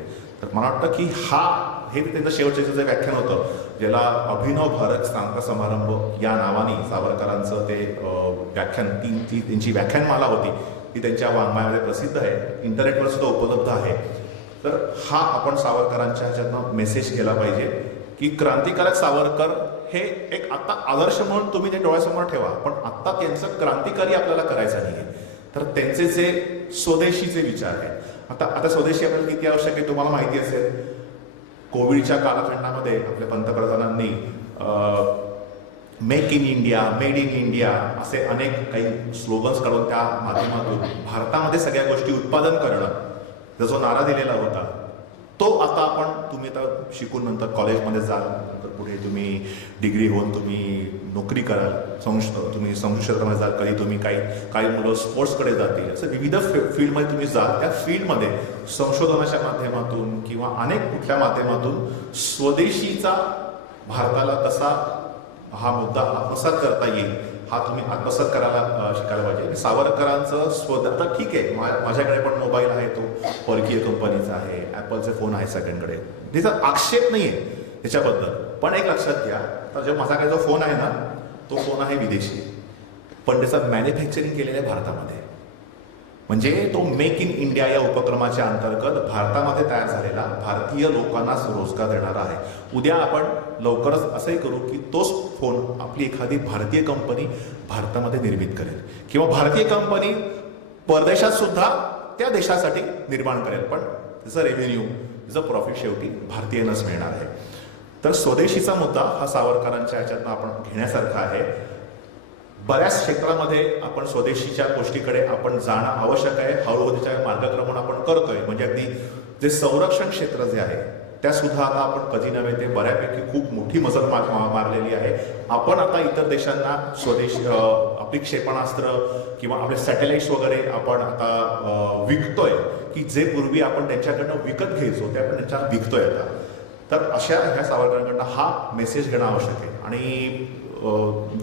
तर मला वाटतं की हे त्यांचं शेवटचं जे व्याख्यान होतं, ज्याला अभिनव भारत सांगता समारंभ या नावाने सावरकरांचं ते व्याख्यान, त्यांची व्याख्यानमाला होती, ती त्यांच्या वाङ्मयामध्ये प्रसिद्ध आहे, इंटरनेटवर सुद्धा उपलब्ध आहे. तर हा आपण सावरकरांच्या ह्याच्यातनं मेसेज केला पाहिजे की क्रांतिकारक सावरकर हे एक आता आदर्श म्हणून तुम्ही ते डोळ्यासमोर ठेवा, पण आत्ता त्यांचं क्रांतिकारी आपल्याला करायचं नाही. तर त्यांचे जे स्वदेशीचे विचार आहेत, आता स्वदेशी आपल्याला किती आवश्यक आहे तुम्हाला माहिती असेल. कोविडच्या कालखंडामध्ये आपल्या पंतप्रधानांनी make in India, made in India असे अनेक काही स्लोगन्स काढून त्या माध्यमातून भारतामध्ये सगळ्या गोष्टी उत्पादन करणं जो नारा दिलेला होता, तो आता तुम्ही आता शिकून नंतर कॉलेजमध्ये जाल, नंतर पुढे तुम्ही डिग्री होऊन तुम्ही नोकरी कराल, तुम्ही संशोधन क्षेत्रामध्ये जाल, कधी तुम्ही काही मुलं स्पोर्ट्सकडे जातील, असं विविध फील्डमध्ये तुम्ही जाल. त्या फील्डमध्ये संशोधनाच्या माध्यमातून किंवा अनेक कुठल्या माध्यमातून स्वदेशीचा भारताला कसा हा मुद्दा आत्मसात करता येईल, हा तुम्ही आत्मसात करायला शिकायला पाहिजे. सावरकरांचं आता ठीक आहे, माझ्याकडे पण मोबाईल आहे, तो परकीय कंपनीचा आहे, ॲपलचे फोन आहे सगळ्यांकडे, त्याचा आक्षेप नाही आहे त्याच्याबद्दल. पण एक लक्षात घ्या, तर जो माझ्याकडे जो फोन आहे ना, तो फोन आहे विदेशी, पण त्याचं मॅन्युफॅक्चरिंग केलेलं आहे भारतामध्ये. म्हणजे तो मेक इन इंडिया या उपक्रमाच्या अंतर्गत भारतामध्ये तयार झालेला भारतीय लोकांनाच रोजगार देणारा आहे. उद्या आपण लवकरच असंही करू की तोच फोन आपली एखादी भारतीय कंपनी भारतामध्ये निर्मित करेल किंवा भारतीय कंपनी परदेशात सुद्धा त्या देशासाठी निर्माण करेल, पण त्याचं रेव्हेन्यू, त्याचं प्रॉफिट शेवटी भारतीयांनाच मिळणार आहे. तर स्वदेशीचा मुद्दा हा सावरकरांच्या ह्याच्यातनं आपण घेण्यासारखा आहे. बऱ्याच क्षेत्रामध्ये आपण स्वदेशीच्या गोष्टीकडे आपण जाणं आवश्यक आहे. हळूहळू त्याच्या मार्गक्रमण आपण करतोय. म्हणजे अगदी जे संरक्षण क्षेत्र जे आहे त्या सुद्धा आता आपण कधी नव्हे ते बऱ्यापैकी खूप मोठी मजल मारलेली आहे. आपण आता इतर देशांना स्वदेशी आपली क्षेपणास्त्र किंवा आपले सॅटेलाइट्स वगैरे आपण आता विकतोय, की जे पूर्वी आपण त्यांच्याकडनं विकत घ्यायचो ते आपण त्यांच्या विकतोय आता. तर अशा ह्या सावरकरांकडनं हा मेसेज घेणं आवश्यक आहे. आणि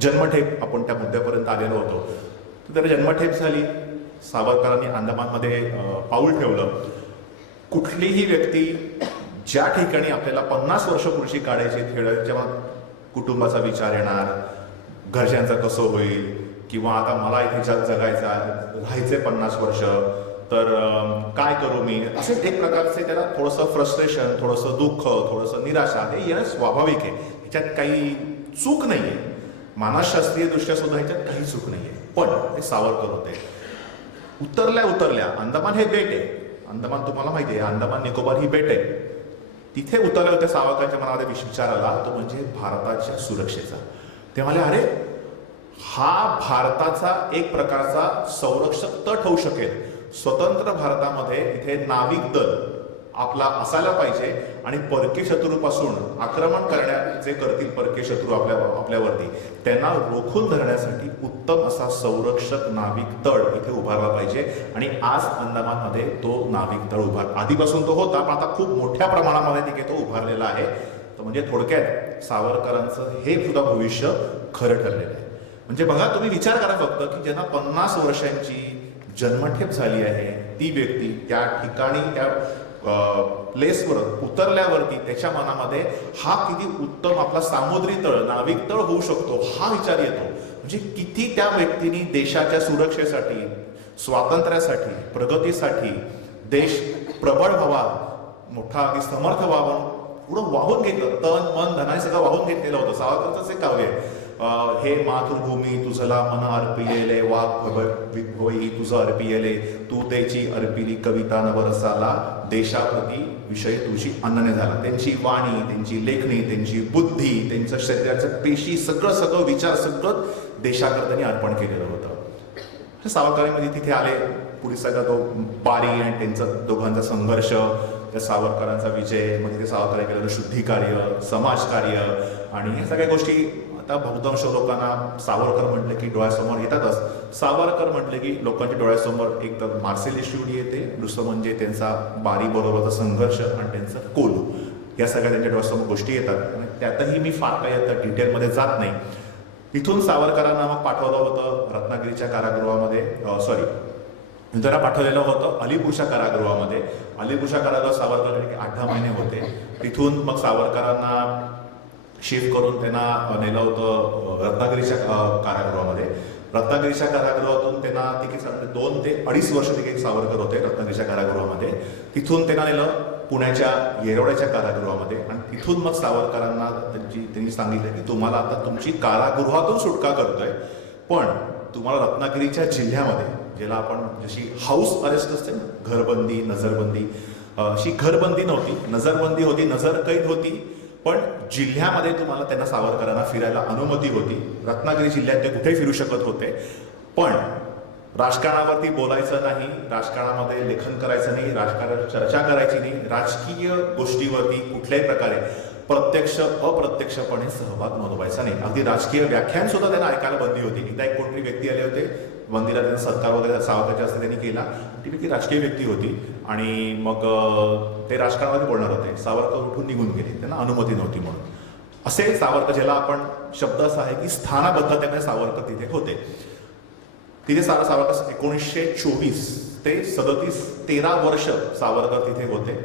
जन्मठेप आपण त्या मुद्द्यापर्यंत आलेलो होतो. तर त्याला जन्मठेप झाली, सावरकरांनी अंदमानमध्ये पाऊल ठेवलं. कुठलीही व्यक्ती ज्या ठिकाणी आपल्याला 50 वर्ष पुढची काढायची, जेव्हा कुटुंबाचा विचार येणार, घरच्यांचं कसं होईल, किंवा आता मला इथे जगायचं राहायचे 50 वर्ष, तर काय करू मी, असे एक प्रकारचे त्याला थोडंसं फ्रस्ट्रेशन, थोडंसं दुःख, थोडंसं निराशा हे येणं स्वाभाविक आहे. ह्याच्यात काही चूक नाही आहे. मानसशास्त्रीय दृष्ट्या सुद्धा ह्याच्यात काही चूक नाही आहे. पण ते सावरकर होते. उतरल्या अंदमान हे बेट आहे. अंदमान तुम्हाला माहिती आहे, अंदमान निकोबार ही बेट आहे. तिथे उतरल्या होत्या सावरकरांच्या मनामध्ये विचार आला, तो म्हणजे भारताच्या सुरक्षेचा. ते म्हणाले, अरे हा भारताचा एक प्रकारचा संरक्षक तट होऊ शकेल. स्वतंत्र भारतामध्ये इथे नाविक दल आपला असायला पाहिजे आणि परकीय शत्रूपासून आक्रमण जे करतील परकीय शत्रू आपल्यावरती, त्यांना रोखून धरण्यासाठी उत्तम असा संरक्षक नाविक तळ इथे उभारला पाहिजे. आणि आज अंदमानमध्ये तो नाविक तळ आधीपासून तो होता, पण आता खूप मोठ्या प्रमाणामध्ये तिथे तो उभारलेला आहे. तर म्हणजे थोडक्यात सावरकरांचं हे सुद्धा भविष्य खरं ठरलेलं आहे. म्हणजे बघा, तुम्ही विचार करा फक्त की ज्यांना 50 वर्षांची जन्मठेप झाली आहे, ती व्यक्ती त्या ठिकाणी त्या प्लेसवर उतरल्यावरती त्याच्या मनामध्ये हा किती उत्तम आपला सामुद्री तळ, नाविक तळ होऊ शकतो हा विचार येतो. म्हणजे किती त्या व्यक्तीने देशाच्या सुरक्षेसाठी, स्वातंत्र्यासाठी, प्रगतीसाठी, देश प्रबळ व्हावा, मोठा अगदी समर्थ व्हावा, पुढं वाहून घेतलं. तन मन धनाने सगळं वाहून घेतलेलं होतं. सावरकरांचंच एक काव्य आहे, हे मातृभूमी तुझला मन अर्पिलेले वाघ होई तुझं अर्पियले तू त्याची अर्पिली कविता नवरसाला देशाप्रती विषय तुझी अन्नने झाला. त्यांची वाणी, त्यांची लेखणी, त्यांची बुद्धी, त्यांचं शरीराचं पेशी सगळं विचार सगळं देशाकडे त्यांनी अर्पण केलेलं होतं. सावरकरांमध्ये तिथे आले, पुढे सगळं तो बारी आणि त्यांचा दोघांचा संघर्ष, त्या सावरकरांचा विजय, मग तिथे सावरकरांनी केलेलं शुद्धिकार्य, समाजकार्य आणि ह्या सगळ्या गोष्टी आता बहुतांश लोकांना सावरकर म्हटलं की डोळ्यासमोर येतातच. सावरकर म्हटलं की लोकांच्या डोळ्यासमोर एक तर मार्शल इन्स्टिट्यूट येते, दुसरं म्हणजे त्यांचा बारी बरोबरचा संघर्ष आणि त्यांचं कोलू, या सगळ्या त्यांच्या डोळ्यासमोर गोष्टी येतात. आणि त्यातही मी फार काही आता डिटेलमध्ये जात नाही. इथून सावरकरांना मग पाठवलं होतं रत्नागिरीच्या कारागृहामध्ये, त्यांना पाठवलेलं होतं अलीपूरच्या कारागृहामध्ये. अलीपूरच्या कारागृहात सावरकर 8-10 महिने होते. तिथून मग सावरकरांना शिफ्ट करून त्यांना नेलं होतं रत्नागिरीच्या कारागृहामध्ये. रत्नागिरीच्या कारागृहातून त्यांना तिकीट 2 ते 2.5 वर्ष तिकीट सावरकर होते रत्नागिरीच्या कारागृहामध्ये. तिथून त्यांना नेलं पुण्याच्या येरवड्याच्या कारागृहामध्ये आणि तिथून मग सावरकरांना त्यांनी सांगितलं की तुम्हाला आता तुमची कारागृहातून सुटका करतोय, पण तुम्हाला रत्नागिरीच्या जिल्ह्यामध्ये, ज्याला आपण जशी हाऊस अरेस्ट असते ना, घरबंदी, नजरबंदी, अशी घरबंदी नव्हती, नजरबंदी होती, नजर कैद होती, पण जिल्ह्यामध्ये तुम्हाला त्यांना सावरकरांना फिरायला अनुमती होती. रत्नागिरी जिल्ह्यात ते कुठेही फिरू शकत होते, पण राजकारणावरती बोलायचं नाही, राजकारणामध्ये लेखन करायचं नाही, राजकारण चर्चा करायची नाही, राजकीय गोष्टीवरती कुठल्याही प्रकारे प्रत्यक्ष अप्रत्यक्षपणे सहभाग नोंदवायचा नाही. अगदी राजकीय व्याख्यान सुद्धा त्यांना ऐकायला बंदी होती. एकदा एक कोणतरी व्यक्ती आले होते मंदिरात, त्यांचा सत्कार वगैरे सावरकरच्या हस्ते त्यांनी केला. ती व्यक्ती राजकीय व्यक्ती होती आणि मग ते राजकारणामध्ये बोलणार होते. सावरकर उठून निघून गेले, त्यांना अनुमती नव्हती म्हणून. असे सावरकर, ज्याला आपण शब्द असा आहे की स्थानबद्धतेमध्ये सावरकर तिथे होते. तिथे सावरकर 1924 ते 13 वर्ष सावरकर तिथे होते.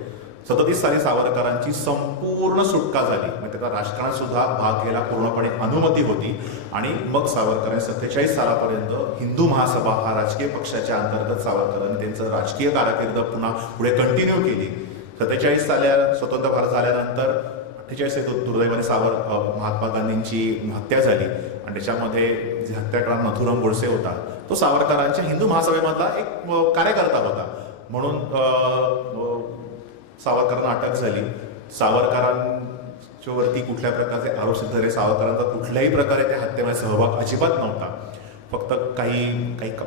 37 साली सावरकरांची संपूर्ण सुटका झाली, म्हणजे त्याचा राजकारणात सुद्धा भाग घ्यायला पूर्णपणे अनुमती होती. आणि मग सावरकरांनी 47 सालापर्यंत हिंदू महासभा हा राजकीय पक्षाच्या अंतर्गत सावरकरांनी त्यांचं राजकीय कारकीर्द पुढे कंटिन्यू केली. 47 साल्या स्वतंत्र भारत झाल्यानंतर 48 दुर्दैवाने महात्मा गांधींची हत्या झाली आणि त्याच्यामध्ये जे हत्याकांड नथुराम गोडसे होता, तो सावरकरांच्या हिंदू महासभेमधला एक कार्यकर्ता होता. म्हणून सावरकरांना अटक झाली. सावरकरांच्या वरती कुठल्या प्रकारचे आरोप सिद्ध झाले. सावरकरांचा कुठल्याही प्रकारे त्या हत्येमध्ये सहभाग अजिबात नव्हता. फक्त काही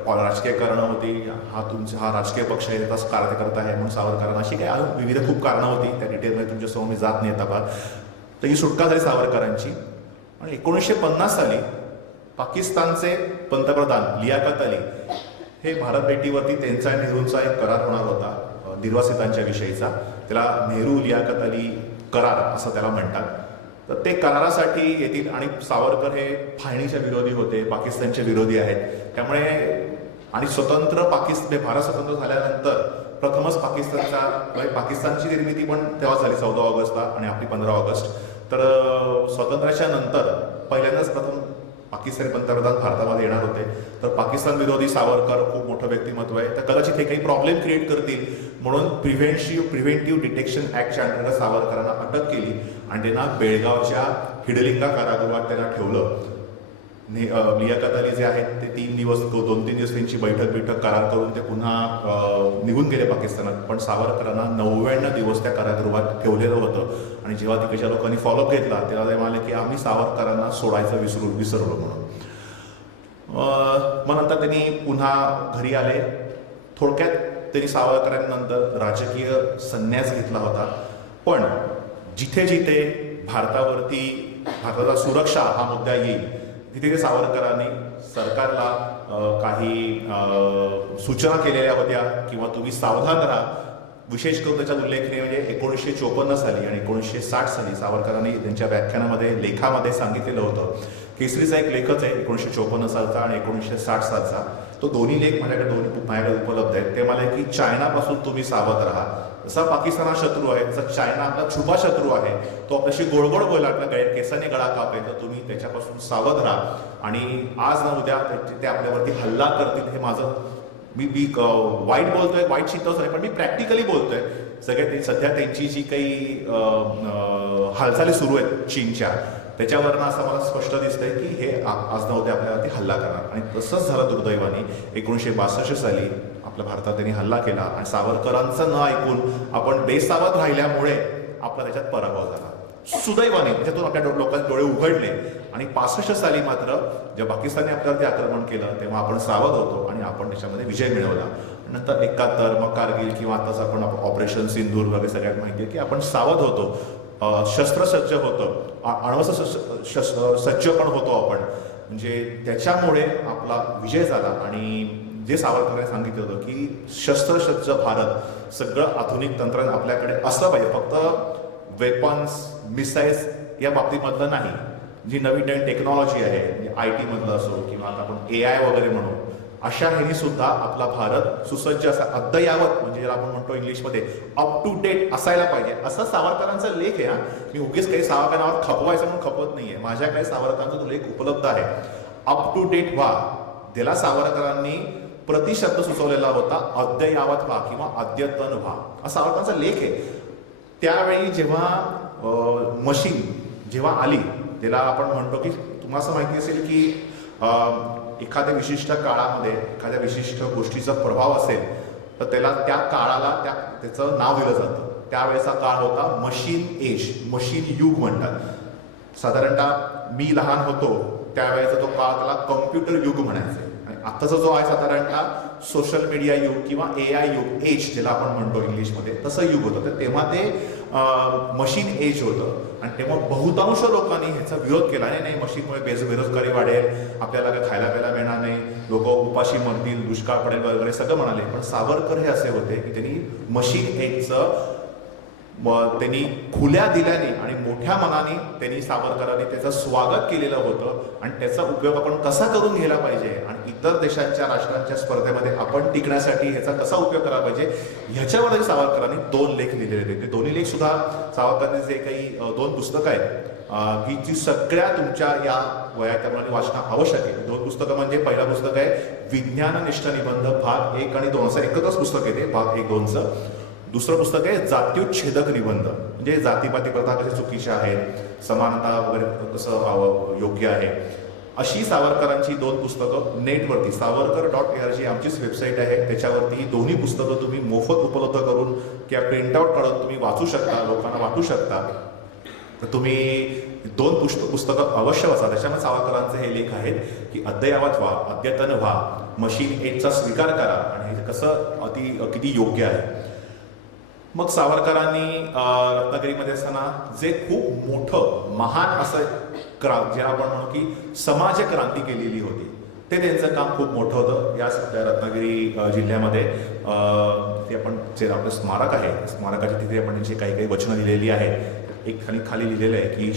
राजकीय कारणं होती. हा राजकीय पक्ष आहे, त्याचा कार्यकर्ता आहे म्हणून सावरकरांना अशी काही विविध खूप कारणं होती. त्या डिटेलमध्ये तुमच्यासमोर मी जात नाही आता. तर ही सुटका झाली सावरकरांची. आणि 1950 साली पाकिस्तानचे पंतप्रधान लियाकत अली हे भारत भेटीवरती त्यांचा नेहरूंचा एक करार होणार होता निर्वासितांच्या विषयीचा. त्याला नेहरू लियाकत अली करार असं त्याला म्हणतात. तर ते करारासाठी येतील आणि सावरकर हे फाळणीच्या विरोधी होते, पाकिस्तानचे विरोधी आहेत. त्यामुळे आणि भारत स्वतंत्र झाल्यानंतर प्रथमच पाकिस्तानची निर्मिती पण तेव्हा झाली 14 ऑगस्टला आणि आपली 15 ऑगस्ट. तर स्वातंत्र्याच्या नंतर पहिल्यांदाच प्रथम पाकिस्तानी पंतप्रधान भारतामध्ये येणार होते. तर पाकिस्तान विरोधी सावरकर खूप मोठं व्यक्तिमत्व आहे. तर कदाचित हे काही प्रॉब्लेम क्रिएट करतील म्हणून प्रिव्हेंटिव्ह डिटेक्शन ऍक्टच्या अंतर्गत सावरकरांना अटक केली आणि त्यांना बेळगावच्या हिडलिंगा कारागृहात त्यांना ठेवलं. लियाकत अली जे आहेत ते 2-3 दिवस त्यांची बैठक करार करून ते पुन्हा निघून गेले पाकिस्तानात. पण सावरकरांना 99 दिवस त्या कारागृहात ठेवलेलं होतं. आणि जेव्हा तिकडच्या लोकांनी फॉलोअप घेतला तेव्हा ते म्हणाले की आम्ही सावरकरांना सोडायचं विसरलो म्हणून. मग नंतर त्यांनी पुन्हा घरी आले. थोडक्यात त्यांनी सावरकरांनंतर राजकीय संन्यास घेतला होता. पण जिथे जिथे भारताचा सुरक्षा हा मुद्दा येईल तिथे सावरकरांनी सरकारला काही सूचना केलेल्या होत्या किंवा तुम्ही सावधान राहा. विशेष करून त्याच्यात उल्लेखनीय म्हणजे 1954 साली आणि 1960 साली सावरकरांनी त्यांच्या व्याख्यानामध्ये लेखामध्ये सांगितलेलं होतं. केसरीचा एक लेखच आहे 1954 सालचा आणि 1960 सालचा. तो दोन्ही लेख माझ्याकडे उपलब्ध आहेत. ते मला की चायनापासून तुम्ही सावध राहा. जसा पाकिस्तान हा शत्रू आहे तसा चायना आपला छुपा शत्रू आहे. तो आपल्याशी गोडगोड बोलला, आपल्या केसाने गळा कापेल, तर तुम्ही त्याच्यापासून सावध राहा. आणि आज ना उद्या ते आपल्यावरती हल्ला करतील. हे माझं मी वाईट बोलतोय, वाईट शिकवतोय, पण मी प्रॅक्टिकली बोलतोय. सध्या त्यांची जी काही हालचाली सुरू आहेत चीनच्या, त्याच्यावरनं असं मला स्पष्ट दिसतंय की हे आज न उद्या आपल्यावरती हल्ला करणार. आणि तसंच झालं दुर्दैवाने. 1962 साली आपल्या भारतात त्यांनी हल्ला केला आणि सावरकरांचं न ऐकून आपण बेसावध राहिल्यामुळे आपला त्याच्यात पराभव झाला. सुदैवाने त्याच्यातून आपल्या लोकांचे डोळे उघडले आणि 65 साली मात्र जेव्हा पाकिस्तानने आपल्यावरती आक्रमण केलं तेव्हा आपण सावध होतो आणि आपण त्याच्यामध्ये विजय मिळवला. नंतर 71 मग कारगिल किंवा आताच आपण ऑपरेशन सिंदूर वगैरे सगळ्यात माहिती आहे की आपण सावध होतो, शस्त्रसज्ज होतो, अण्वस्त्र सज्ज पण होतो आपण. म्हणजे त्याच्यामुळे आपला विजय झाला. आणि जे सावरकरांनी सांगितलं होतं की शस्त्रसज्ज भारत, सगळं आधुनिक तंत्रज्ञान आपल्याकडे असलं पाहिजे, फक्त वेपन्स मिसाईल्स या बाबतीमधलं नाही, जी नवीन नवीन टेक्नॉलॉजी आहे म्हणजे IT मधलं असो किंवा आता आपण AI वगैरे म्हणू, अशा ह्यानी सुद्धा आपला भारत सुसज्ज असा अद्ययावत, म्हणजे ज्याला आपण म्हणतो इंग्लिशमध्ये अप टू डेट असायला पाहिजे, असं सावरकरांचा लेख आहे. मी उगीच काही सावरकरांवर खपवायचं म्हणून खपवत नाहीये. माझ्याकडे सावरकरांचा तो लेख उपलब्ध आहे. अप टू डेट व्हा, त्याला सावरकरांनी प्रतिशब्द सुचवलेला होता, अद्ययावत व्हा किंवा अद्यतन व्हा, असा सावरकरांचा लेख आहे. त्यावेळी जेव्हा मशीन जेव्हा आली, त्याला आपण म्हणतो की तुम्हाला असं माहिती असेल की एखाद्या विशिष्ट काळामध्ये एखाद्या विशिष्ट गोष्टीचा प्रभाव असेल तर त्याला त्या काळाला त्याचं नाव दिलं जातं. त्यावेळेचा काळ होता मशीन एज, मशीन युग म्हणतात. साधारणतः मी लहान होतो त्यावेळेचा तो काळ त्याला कम्प्युटर युग म्हणायचे. आणि आताचा जो आहे साधारणतः सोशल मीडिया युग किंवा AI युग, एज ज्याला आपण म्हणतो इंग्लिशमध्ये, तसं युग होतं. तर तेव्हा ते मशीन एज होतं. आणि तेव्हा बहुतांश लोकांनी ह्याचा विरोध केला. नाही मशीनमुळे बेरोजगारी वाढेल, आपल्याला काय खायला प्यायला मिळणार नाही, लोक उपाशी मरतील, दुष्काळ पडेल वगैरे सगळं म्हणाले. पण सावरकर हे असे होते की त्यांनी मशीन एजचं त्यांनी खुल्या दिल्याने आणि मोठ्या मनाने त्यांनी सावरकरांनी त्याचं स्वागत केलेलं होतं. आणि त्याचा उपयोग आपण कसा करून घ्यायला पाहिजे आणि इतर देशांच्या राष्ट्रांच्या स्पर्धेमध्ये आपण टिकण्यासाठी ह्याचा कसा उपयोग करायला पाहिजे, ह्याच्यावरही सावरकरांनी 2 लेख लिहिलेले होते. ते दोन्ही लेख सुद्धा सावरकरांनी जे काही 2 पुस्तकं आहेत की जी सगळ्या तुमच्या या वयाच्या मुलांनी वाचणं आवश्यक आहे. 2 पुस्तकं म्हणजे पहिलं पुस्तक आहे विज्ञाननिष्ठ निबंध भाग 1 आणि 2, असं एकत्रच पुस्तक येते भाग 1-2चं. दुसरं पुस्तक आहे जातीच्छेदक निबंध, म्हणजे जातीपाती प्रथा कशा चुकीच्या आहेत, समानता वगैरे कसं योग्य आहे, अशी सावरकरांची 2 पुस्तकं नेटवरती savarkar.org आमचीच वेबसाईट आहे, त्याच्यावरती ही दोन्ही पुस्तकं तुम्ही मोफत उपलब्ध करून किंवा प्रिंटआउट काढून तुम्ही वाचू शकता, लोकांना वाटू शकता. तर तुम्ही 2 पुस्तकं अवश्य वाचा. त्याच्यामुळे सावरकरांचे हे लेख आहेत की अद्ययावत व्हा, अद्यतन व्हा, मशीन एजचा स्वीकार करा आणि हे कसं किती योग्य आहे. मग सावरकरांनी रत्नागिरीमध्ये असताना जे खूप मोठं महान असं जे आपण म्हणू की समाज क्रांती केलेली होती, ते त्यांचं काम खूप मोठं होतं. या सध्या रत्नागिरी जिल्ह्यामध्ये ते आपण जे आपलं स्मारक आहे, स्मारकाच्या तिथे आपण त्यांची काही वचनं लिहिलेली आहेत. एक खाली लिहिलेलं आहे की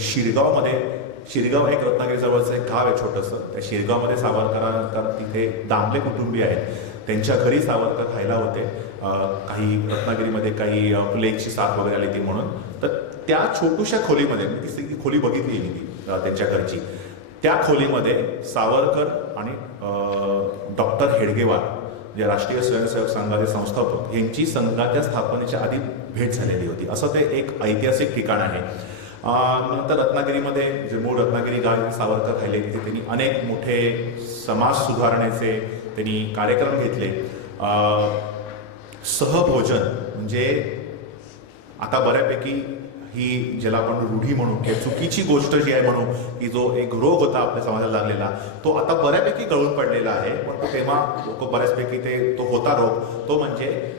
शिरगाव एक रत्नागिरी जवळचं एक गाव आहे छोटंसं. त्या शिरगावमध्ये सावरकर तिथे दामले कुटुंबीय आहेत, त्यांच्या घरी सावरकर राहायला होते. काही रत्नागिरीमध्ये काही प्लेगची साथ वगैरे आली ती म्हणून. तर त्या छोट्याशा खोलीमध्ये ती खोली बघितली मी त्यांच्या घरची. त्या खोलीमध्ये सावरकर आणि डॉक्टर हेडगेवार, जे राष्ट्रीय स्वयंसेवक संघाचे संस्थापक, यांची संघाच्या स्थापनेच्या आधी भेट झालेली होती. असं ते एक ऐतिहासिक ठिकाण आहे. नंतर रत्नागिरीमध्ये जे मूळ रत्नागिरी गाव सावरकर राहिले, तिथे त्यांनी अनेक मोठे समाज सुधारणेचे त्यांनी कार्यक्रम घेतले. सहभोजन म्हणजे आता बऱ्यापैकी ही ज्याला आपण रूढी म्हणू, हे चुकीची गोष्ट जी आहे म्हणू, की जो एक रोग होता आपल्या समाजाला लागलेला, तो आता बऱ्यापैकी गळून पडलेला आहे. पण तो तेव्हा लोक बऱ्याचपैकी तो होता रोग, तो म्हणजे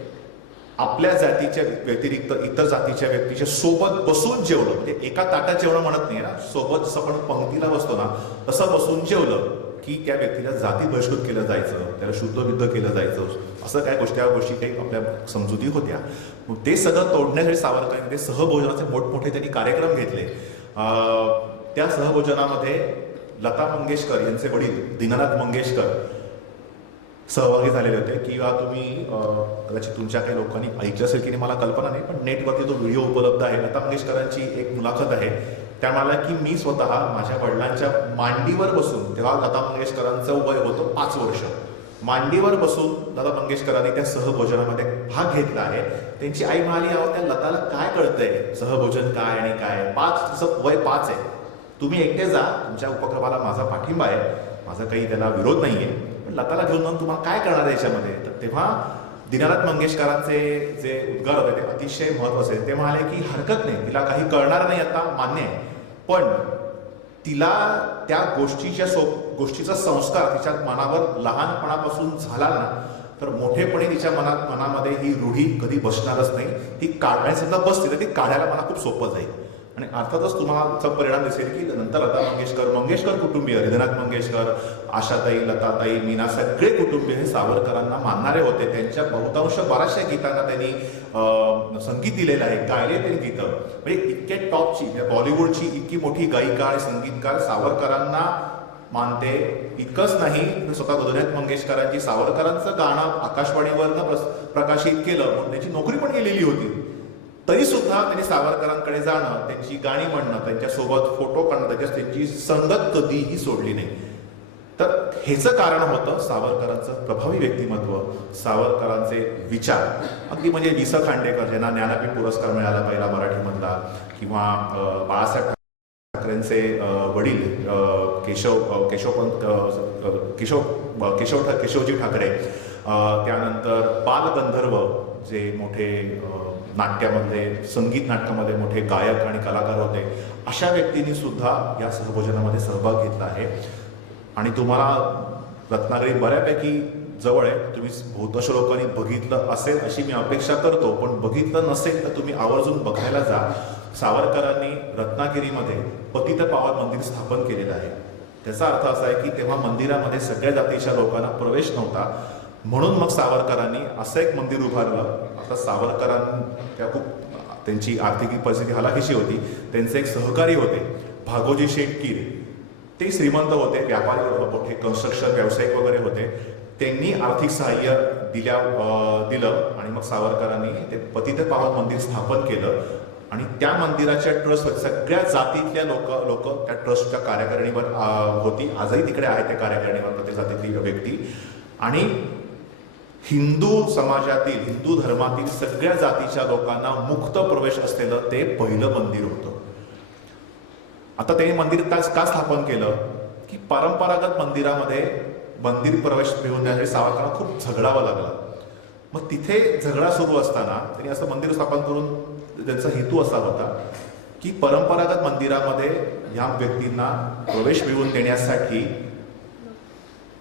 आपल्या जातीच्या व्यतिरिक्त इतर जातीच्या व्यक्तीच्या सोबत बसून जेवलं. म्हणजे एका ताटात जेवणं म्हणत नाही ना, सोबत जसं आपण पंक्तीला बसतो ना तसं बसून जेवलं की त्या व्यक्तीला जाती बहिष्कृत केलं जायचं, त्याला शुद्धविद्ध केलं जायचं, असं काय गोष्टी काही आपल्या समजुती होत्या. मग ते सगळं तोडण्यासाठी सावरकरांनी ते सहभोजनाचे मोठमोठे त्यांनी कार्यक्रम घेतले. त्या सहभोजनामध्ये लता मंगेशकर यांचे वडील दीनानाथ मंगेशकर सहभागी झालेले होते. किंवा तुम्ही कदाचित तुमच्या काही लोकांनी ऐकलं असेल की नाही मला कल्पना नाही, पण नेटवरती तो व्हिडिओ उपलब्ध आहे. लता मंगेशकरांची एक मुलाखत आहे. त्या म्हणाल्या की मी स्वतः माझ्या वडिलांच्या मांडीवर बसून, तेव्हा लता मंगेशकरांचं वय होतं 5 वर्ष, मांडीवर बसून लता मंगेशकरांनी त्या सहभोजनामध्ये भाग घेतला आहे. त्यांची आई म्हणाली, अहो त्या लताला काय कळतंय सहभोजन काय आणि काय, 5 वय 5 आहे, तुम्ही एकटे जा, तुमच्या उपक्रमाला माझा पाठिंबा आहे, माझा काही त्याला विरोध नाही आहे, पण लताला घेऊन जाऊन तुम्हाला काय करणार आहे याच्यामध्ये. तर तेव्हा दीनानाथ मंगेशकरांचे जे उद्गार होते ते अतिशय महत्त्वाचे. ते म्हणाले की हरकत नाही, तिला काही कळणार नाही आता, मान्य आहे, पण तिला त्या गोष्टीचा संस्कार तिच्या मनावर लहानपणापासून झाला ना, तर मोठेपणी तिच्या मनामध्ये ही रूढी कधी बसणारच नाही. ती काढायला समजा बसते तर ती काढायला मला खूप सोपं जाईल. आणि अर्थातच तुम्हाला परिणाम दिसेल की नंतर लता मंगेशकर कुटुंबीय, हृदयनाथ मंगेशकर, आशाताई, लताताई, मीना सगळे कुटुंबीय हे सावरकरांना मानणारे होते. त्यांच्या बहुतांश बऱ्याचशा गीतांना त्यांनी संगीत दिलेलं आहे, गायले त्यांनी गीतं. म्हणजे इतके टॉपची बॉलिवूडची इतकी मोठी गायिका आणि संगीतकार सावरकरांना मानते. इतकंच नाही तर स्वतः हृदयनाथ मंगेशकरांची सावरकरांचं गाणं आकाशवाणीवरनं प्रकाशित केलं म्हणून त्याची नोकरी पण गेलेली होती, तरी सुद्धा त्यांनी सावरकरांकडे जाणं, त्यांची गाणी म्हणणं, त्यांच्यासोबत फोटो काढणं, त्यांची संगत कधीही सोडली नाही. तर ह्याचं कारण होतं सावरकरांचं प्रभावी व्यक्तिमत्व, सावरकरांचे विचार. अगदी म्हणजे वि स खांडेकर ज्यांना ज्ञानपीठ पुरस्कार मिळाला पहिला मराठीमधला, किंवा बाळासाहेब ठाकरेंचे वडील केशवजी ठाकरे, त्यानंतर बालगंधर्व जे मोठे नाट्यामध्ये, संगीत नाटकामध्ये मोठे गायक आणि कलाकार होते, अशा व्यक्तींनी सुद्धा या सहभोजनामध्ये सहभाग घेतला आहे. आणि तुम्हाला रत्नागिरी बऱ्यापैकी जवळ आहे, तुम्ही बहुतांश लोकांनी बघितलं असेल अशी मी अपेक्षा करतो, पण बघितलं नसेल तर तुम्ही आवर्जून बघायला जा. सावरकरांनी रत्नागिरीमध्ये पतित पावन मंदिर स्थापन केलेलं आहे. त्याचा अर्थ असा आहे की तेव्हा मंदिरामध्ये सगळ्या जातीच्या लोकांना प्रवेश नव्हता, म्हणून मग सावरकरांनी असं एक मंदिर उभारलं. आता सावरकरांच्या खूप त्यांची आर्थिक परिस्थिती हलाखीची होती. त्यांचे एक सहकारी होते भागोजी शेटकीर, ते श्रीमंत होते, व्यापारी मोठे कन्स्ट्रक्शन व्यावसायिक वगैरे होते. त्यांनी आर्थिक सहाय्य दिलं आणि मग सावरकरांनी ते पतित पावन मंदिर स्थापन केलं. आणि त्या मंदिराच्या ट्रस्ट सगळ्या जातीतल्या लोक त्या ट्रस्टच्या कार्यकारिणीवर होती, आजही तिकडे आहे त्या कार्यकारिणीवर प्रत्येक जातीतली व्यक्ती. आणि हिंदू समाजातील, हिंदू धर्मातील सगळ्या जातीच्या लोकांना मुक्त प्रवेश असलेलं ते पहिलं मंदिर होतं. आता ते मंदिर का स्थापन केलं की परंपरागत मंदिरामध्ये मंदिर प्रवेश मिळवून देण्यासाठी सावरकरांना खूप झगडावं लागला. मग तिथे झगडा सुरू असताना त्यांनी असं मंदिर स्थापन करून, त्यांचा हेतू असा होता की परंपरागत मंदिरामध्ये ह्या व्यक्तींना प्रवेश मिळवून देण्यासाठी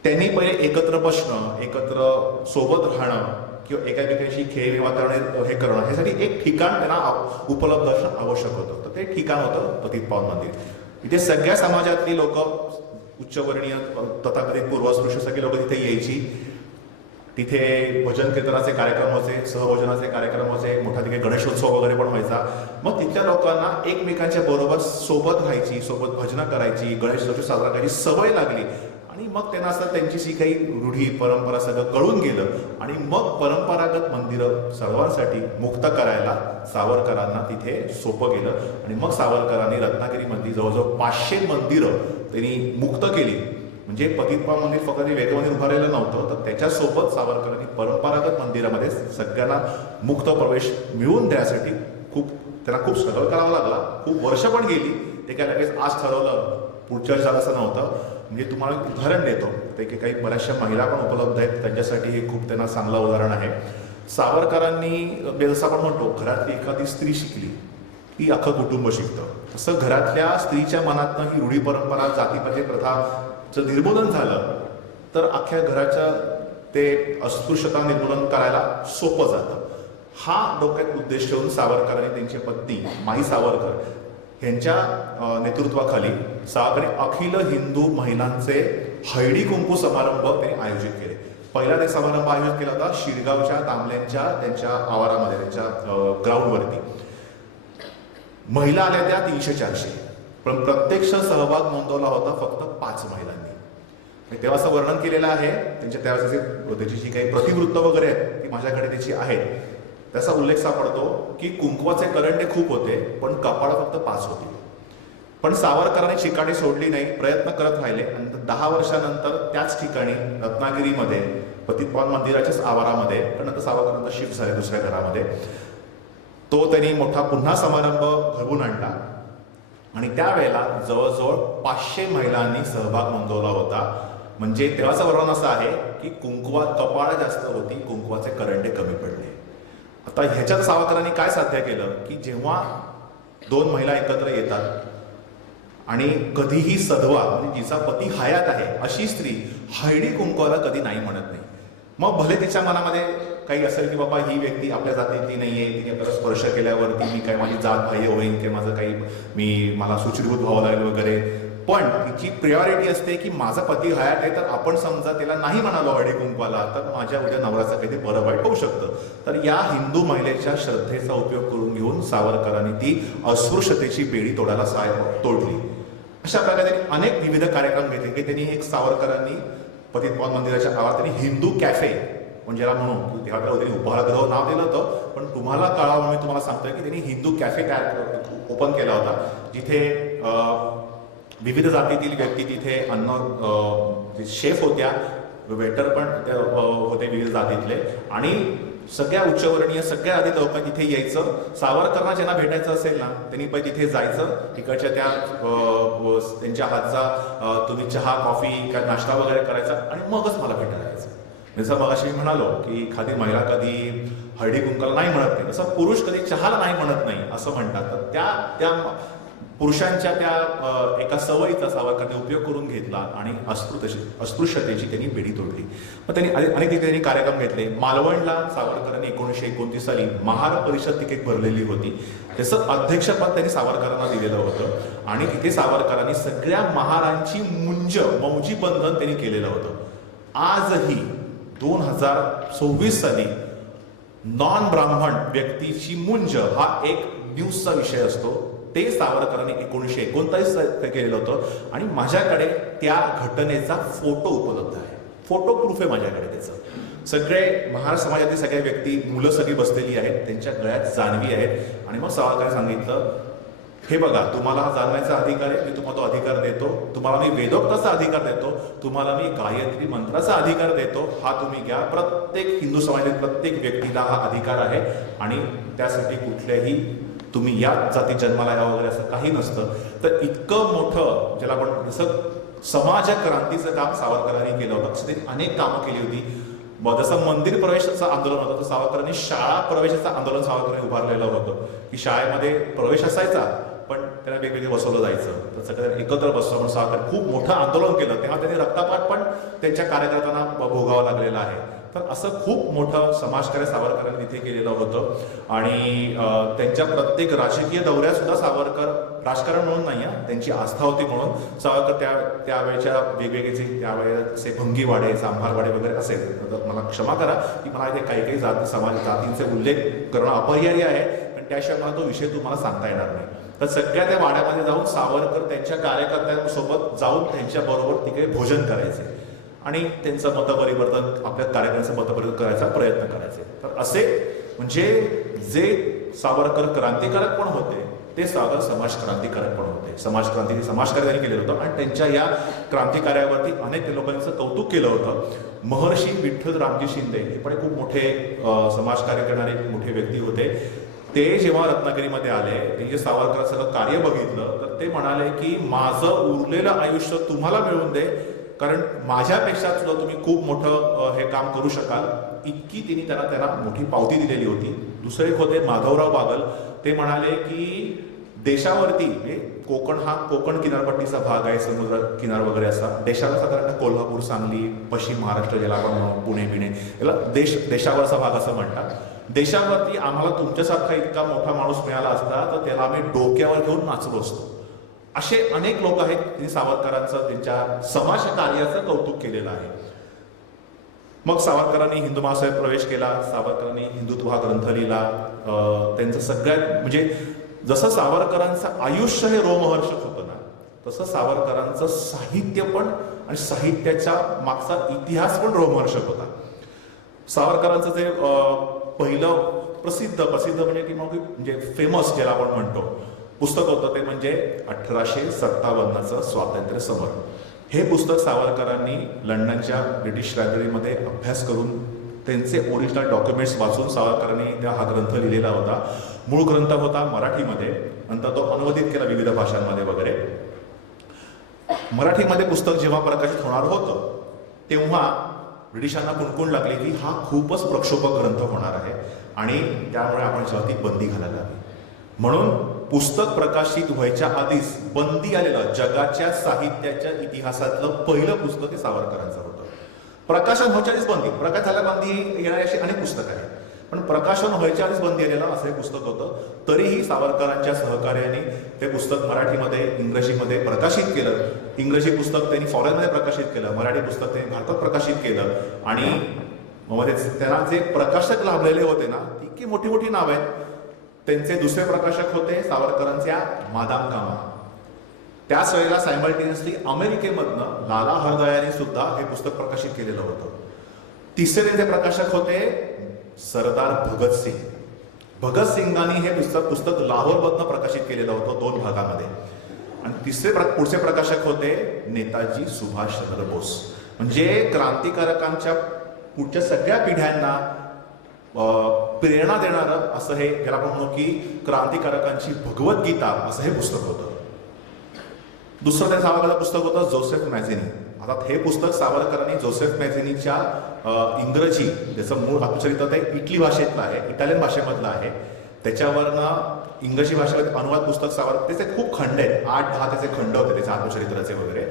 त्यांनी पहिले एकत्र बसणं, एकत्र सोबत राहणं किंवा एकामेकांशी खेळ वातावरण हे करणं, ह्यासाठी एक ठिकाण त्यांना उपलब्ध असणं आवश्यक होतं. तर ते ठिकाण होतं पतित पावन मंदिर. इथे सगळ्या समाजातली लोक, उच्चवर्णीय, तथाकथित पूर्वस्पृश्य सगळी लोक तिथे यायची. तिथे भजन कीर्तनाचे कार्यक्रम व्हायचे, सहभोजनाचे कार्यक्रम व्हायचे, मोठा तिथे गणेशोत्सव वगैरे पण व्हायचा. मग तिथल्या लोकांना एकमेकांच्या बरोबर सोबत राहायची, सोबत भजनं करायची, गणेशोत्सव साजरा करायची सवय लागली. आणि मग त्यांना असं त्यांची काही रूढी परंपरा सगळं कळून गेलं. आणि मग परंपरागत मंदिरं सर्वांसाठी मुक्त करायला सावरकरांना तिथे सोपं गेलं. आणि मग सावरकरांनी रत्नागिरीमधली जवळजवळ 500 मंदिरं त्यांनी मुक्त केली. म्हणजे पतित पावन मंदिर फक्त वेगळं मंदिर उभारलेलं नव्हतं, तर त्याच्यासोबत सावरकरांनी परंपरागत मंदिरामध्ये सगळ्यांना मुक्त प्रवेश मिळवून देण्यासाठी त्यांना खूप स्ट्रगल करावा लागला. खूप वर्ष पण गेली. ते काय लगेच आज ठरवलं पुढच्या झालं असं नव्हतं. म्हणजे तुम्हाला उदाहरण देतो, ते काही बऱ्याचशा महिला पण उपलब्ध आहेत, त्यांच्यासाठी हे खूप त्यांना चांगलं उदाहरण आहे. सावरकरांनी जसं आपण म्हणतो घरातली एखादी स्त्री शिकली की अख्खं कुटुंब शिकतं, तसं घरातल्या स्त्रीच्या मनातनं ही रूढी परंपरा, जातीपाती प्रथाचं निर्मूलन झालं तर अख्ख्या घराच्या ते अस्पृश्यता निर्मूलन करायला सोपं जातं. हा डोक्यात उद्देश ठेवून सावरकरांनी त्यांची पत्नी माई सावरकर यांच्या नेतृत्वाखाली सावरकरांनी अखिल हिंदू महिलांचे हळदी कुंकू समारंभ त्यांनी आयोजित केले. पहिला ते समारंभ आयोजित केला होता शिरगावच्या तांबल्यांच्या त्यांच्या आवारामध्ये, त्यांच्या ग्राउंडवरती. महिला आल्या त्या 300-400, पण प्रत्यक्ष सहभाग नोंदवला होता फक्त 5 महिलांनी. तेव्हा असं वर्णन केलेलं आहे त्यांच्या त्याची जी काही प्रतिवृत्त वगैरे आहेत ती माझ्याकडे त्याची आहेत. त्याचा उल्लेख सापडतो की कुंकवाचे करंडे खूप होते पण कपाळं फक्त 5 होती. पण सावरकरांनी चिकाटी सोडली नाही, प्रयत्न करत राहिले. आणि 10 वर्षानंतर त्याच ठिकाणी रत्नागिरीमध्ये पतित पावन मंदिराच्याच आवारामध्ये, पण नंतर सावरकरांना शिफ्ट झाले दुसऱ्या घरामध्ये, तो त्यांनी मोठा पुन्हा समारंभ घडवून आणला. आणि त्यावेळेला जवळजवळ 500 महिलांनी सहभाग नोंदवला होता. म्हणजे तेव्हाचं वर्णन असं आहे की कपाळ जास्त होती, कुंकवाचे करंडे कमी पडले. आता ह्याच्यात सावरकरांनी काय साध्य केलं की जेव्हा 2 महिला एकत्र येतात आणि कधीही सधवा म्हणजे जिचा पती हयात आहे अशी स्त्री हळदी कुंकवाला कधी नाही म्हणत नाही. मग भले तिच्या मनामध्ये काही असेल की बाबा ही व्यक्ती आपल्या जातीतली नाहीये, तिने आपल्याला स्पर्श केल्यावरती मी काय माझी जात बाह्य होईल किंवा माझं काही मला सुचिरभूत व्हावं लागेल वगैरे, पण तिची प्रायोरिटी असते की माझा पती हयात आहे, तर आपण समजा त्याला नाही म्हणालो हळदी कुंकवाला तर माझ्या उद्या नवऱ्याचं काही बरं वाईट होऊ शकतं. तर या हिंदू महिलेच्या श्रद्धेचा उपयोग करून घेऊन सावरकरांनी ती अस्पृश्यतेची बेडी तोडली. अशा प्रकारे त्यांनी अनेक विविध कार्यक्रम घेतले की त्यांनी एक सावरकरांनी पतितपावन मंदिराच्या आवारात त्यांनी हिंदू कॅफे म्हणजे ज्याला म्हणून तेव्हा त्यांनी उपहारगृह नाव दिलं होतं, पण तुम्हाला कळावं मी तुम्हाला सांगतोय की त्यांनी हिंदू कॅफे ओपन केला होता, जिथे विविध जातीतील व्यक्ती तिथे शेफ होत्या, वेटर पण होते विविध जातीतले, आणि सगळ्या उच्चवर्णीय सगळ्या आधी लोक तिथे यायचं. सावरकरांना ज्यांना भेटायचं असेल ना त्यांनी पण तिथे जायचं, तिकडच्या त्यांच्या हातचा तुम्ही चहा कॉफी काय नाश्ता वगैरे करायचा आणि मगच मला भेटायला यायचं. जसं मग अशी मी म्हणालो की एखादी महिला कधी हळदी कुंकाला नाही म्हणत नाही, तसं पुरुष कधी चहाला नाही म्हणत नाही असं म्हणतात. तर त्या पुरुषांच्या त्या एका सवयीचा सावरकरांनी उपयोग करून घेतला आणि अस्पृश्यतेची त्यांनी बेडी तोडली. मग त्यांनी अनेक ठिकाणी त्यांनी कार्यक्रम घेतले. मालवणला सावरकरांनी 1929 साली महार परिषद तिथे भरलेली होती, त्याचं अध्यक्षपद त्यांनी सावरकरांना दिलेलं होतं आणि तिथे सावरकरांनी सगळ्या महारांची मौजी बंधन त्यांनी केलेलं होतं. आजही 2026 साली नॉन ब्राह्मण व्यक्तीची मुंज हा एक न्यूजचा विषय असतो. ते सावरकरांनी 1939 केलेलं होतं आणि माझ्याकडे त्या घटनेचा फोटो उपलब्ध आहे. फोटो प्रूफ आहे माझ्याकडे त्याचं. सगळे महार समाजातील सगळ्या व्यक्ती मुलं सगळी बसलेली आहेत, त्यांच्या गळ्यात जानवी आहेत आणि मग सावरकरांनी सांगितलं हे बघा तुम्हाला हा जाणण्याचा अधिकार आहे, मी तुम्हाला तो अधिकार देतो, तुम्हाला मी वेदोक्ताचा अधिकार देतो, तुम्हाला मी गायत्री मंत्राचा अधिकार देतो, हा तुम्ही घ्या. प्रत्येक हिंदू समाजातील प्रत्येक व्यक्तीला हा अधिकार आहे आणि त्यासाठी कुठल्याही तुम्ही या जाती जन्माला या वगैरे असं काही नसतं. तर इतकं मोठं ज्याला आपण जसं समाज क्रांतीचं काम सावरकरांनी केलं होतं तसं त्यांनी अनेक कामं केली होती. जसं मंदिर प्रवेशाचं आंदोलन होतं तर सावरकरांनी शाळा प्रवेशाचं आंदोलन सावरकरांनी उभारलेलं होतं की शाळेमध्ये प्रवेश असायचा पण त्याला वेगवेगळे बसवलं जायचं, तर सगळ्यांना एकत्र बसवलं म्हणून सावरकर खूप मोठं आंदोलन केलं. तेव्हा त्यांनी रक्तपात पण त्यांच्या कार्यकर्त्यांना भोगावं लागलेला आहे. तर असं खूप मोठं समाजकार्य सावरकरांनी तिथे केलेलं होतं आणि त्यांच्या प्रत्येक राजकीय दौऱ्यात सुद्धा सावरकर राजकारण म्हणून नाही त्यांची आस्था होती म्हणून सावरकर त्यावेळेच्या वेगवेगळे जे त्यावेळेचे भंगीवाडे चांभारवाडे वगैरे असेल, तर मला क्षमा करा की मला इथे काही जातींचे उल्लेख करणं अपरिहार्य आहे, पण त्याशिवाय मला तो विषय तुम्हाला सांगता येणार नाही. तर सगळ्या त्या वाड्यामध्ये जाऊन सावरकर त्यांच्या कार्यकर्त्यांसोबत जाऊन त्यांच्या बरोबर तिकडे भोजन करायचे आणि त्यांचं मतपरिवर्तन आपल्या कार्यक्रमाचं मतपरिवर्तन करायचा प्रयत्न करायचे. तर असे म्हणजे जे सावरकर क्रांतिकारक पण होते ते सावरकर समाज क्रांतिकारक पण होते. समाजकार्य त्यांनी केलेलं होतं आणि त्यांच्या या क्रांतिकार्यावरती अनेक लोकांचं कौतुक केलं होतं. महर्षी विठ्ठल रामजी शिंदे हे पण खूप मोठे समाजकार्य करणारे मोठे व्यक्ती होते. ते जेव्हा रत्नागिरीमध्ये आले त्यांचे सावरकर सगळं कार्य बघितलं तर ते म्हणाले की माझं उरलेलं आयुष्य तुम्हाला मिळवून दे, कारण माझ्यापेक्षा सुद्धा तुम्ही खूप मोठं हे काम करू शकाल, इतकी तिने त्यांना मोठी पावती दिलेली होती. दुसरे एक होते माधवराव बागल. ते म्हणाले की देशावरती कोकण किनारपट्टीचा भाग आहे, समुद्र किनार वगैरे असा देशाला साधारणतः कोल्हापूर सांगली पश्चिम महाराष्ट्र ज्याला आपण पुणे बिणे याला देशावरचा भाग असं म्हणतात. देशावरती आम्हाला तुमच्यासारखा इतका मोठा माणूस मिळाला असता तर त्याला आम्ही डोक्यावर घेऊन नाचलो असतो. असे अनेक लोक आहेत त्यांनी सावरकरांचं त्यांच्या समाज कार्याचं कौतुक केलेलं आहे. मग सावरकरांनी हिंदू महासभेत प्रवेश केला. सावरकरांनी हिंदुत्व हा ग्रंथ लिहिला. त्यांचं सगळ्यात म्हणजे जसं सावरकरांचं आयुष्य हे रोमहर्षक होतं ना, तसं सावरकरांचं साहित्य पण आणि साहित्याच्या मागचा इतिहास पण रोमहर्षक होता. सावरकरांचं जे पहिलं प्रसिद्ध म्हणजे की म्हणजे फेमस ज्याला आपण म्हणतो पुस्तक होतं ते म्हणजे 1857चं स्वातंत्र्य समर. हे पुस्तक सावरकरांनी लंडनच्या ब्रिटिश लायब्ररीमध्ये अभ्यास करून त्यांचे ओरिजिनल डॉक्युमेंट्स वाचून सावरकरांनी हा ग्रंथ लिहिलेला होता. मूळ ग्रंथ होता मराठीमध्ये, नंतर तो अनुवादित केला विविध भाषांमध्ये वगैरे. मराठीमध्ये पुस्तक जेव्हा प्रकाशित होणार होतं तेव्हा ब्रिटिशांना कुणकुण लागली की हा खूपच प्रक्षोभक ग्रंथ होणार आहे आणि त्यामुळे आपण जागतिक बंदी घालायला हवी. म्हणून पुस्तक प्रकाशित व्हायच्या आधीच बंदी आलेलं जगाच्या साहित्याच्या इतिहासातलं पहिलं पुस्तक हे सावरकरांचं होतं. प्रकाशन व्हायच्या आधीच बंदी, प्रकाश झाल्या बंदी येणारी अशी अनेक पुस्तकं आहेत, पण प्रकाशन व्हायच्या आधीच बंदी आलेलं असं हे पुस्तक होतं. तरीही सावरकरांच्या सहकार्याने ते पुस्तक मराठीमध्ये इंग्रजीमध्ये प्रकाशित केलं. इंग्रजी पुस्तक त्यांनी फॉरेनमध्ये प्रकाशित केलं, मराठी पुस्तक त्यांनी भारतात प्रकाशित केलं आणि त्यांना जे प्रकाशक लाभलेले होते ना, इतकी मोठी मोठी नाव आहेत. त्यांचे दुसरे प्रकाशक होते सावरकरांच्या मादाम कामा. त्याच वेळेला सायमल्टेनियसली अमेरिकेमधनं लाला हरदयाने सुद्धा हे पुस्तक प्रकाशित केलेलं होतं. तिसरे त्यांचे प्रकाशक होते सरदार भगतसिंग. भगतसिंगांनी हे पुस्तक लाहोरमधनं प्रकाशित केलेलं होतं 2 भागामध्ये. आणि पुढचे प्रकाशक होते नेताजी सुभाषचंद्र बोस. म्हणजे क्रांतिकारकांच्या पुढच्या सगळ्या पिढ्यांना प्रेरणा देणारं असं हे, ज्याला आपण म्हणू की क्रांतिकारकांची भगवद्गीता असं हे पुस्तक होतं. दुसरं त्या सावरकरांचं पुस्तक होतं जोसेफ मॅझिनी. आता हे पुस्तक सावरकरांनी जोसेफ मॅझिनीच्या इंग्रजी, ज्याचं मूळ आत्मचरित्र ते इटली भाषेतलं आहे, इटालियन भाषेमधलं आहे, त्याच्यावरनं इंग्रजी भाषेमध्ये अनुवाद पुस्तक सावरकर, त्याचे खूप खंड आहेत, 8-10 त्याचे खंड होते त्याच्या आत्मचरित्राचे वगैरे.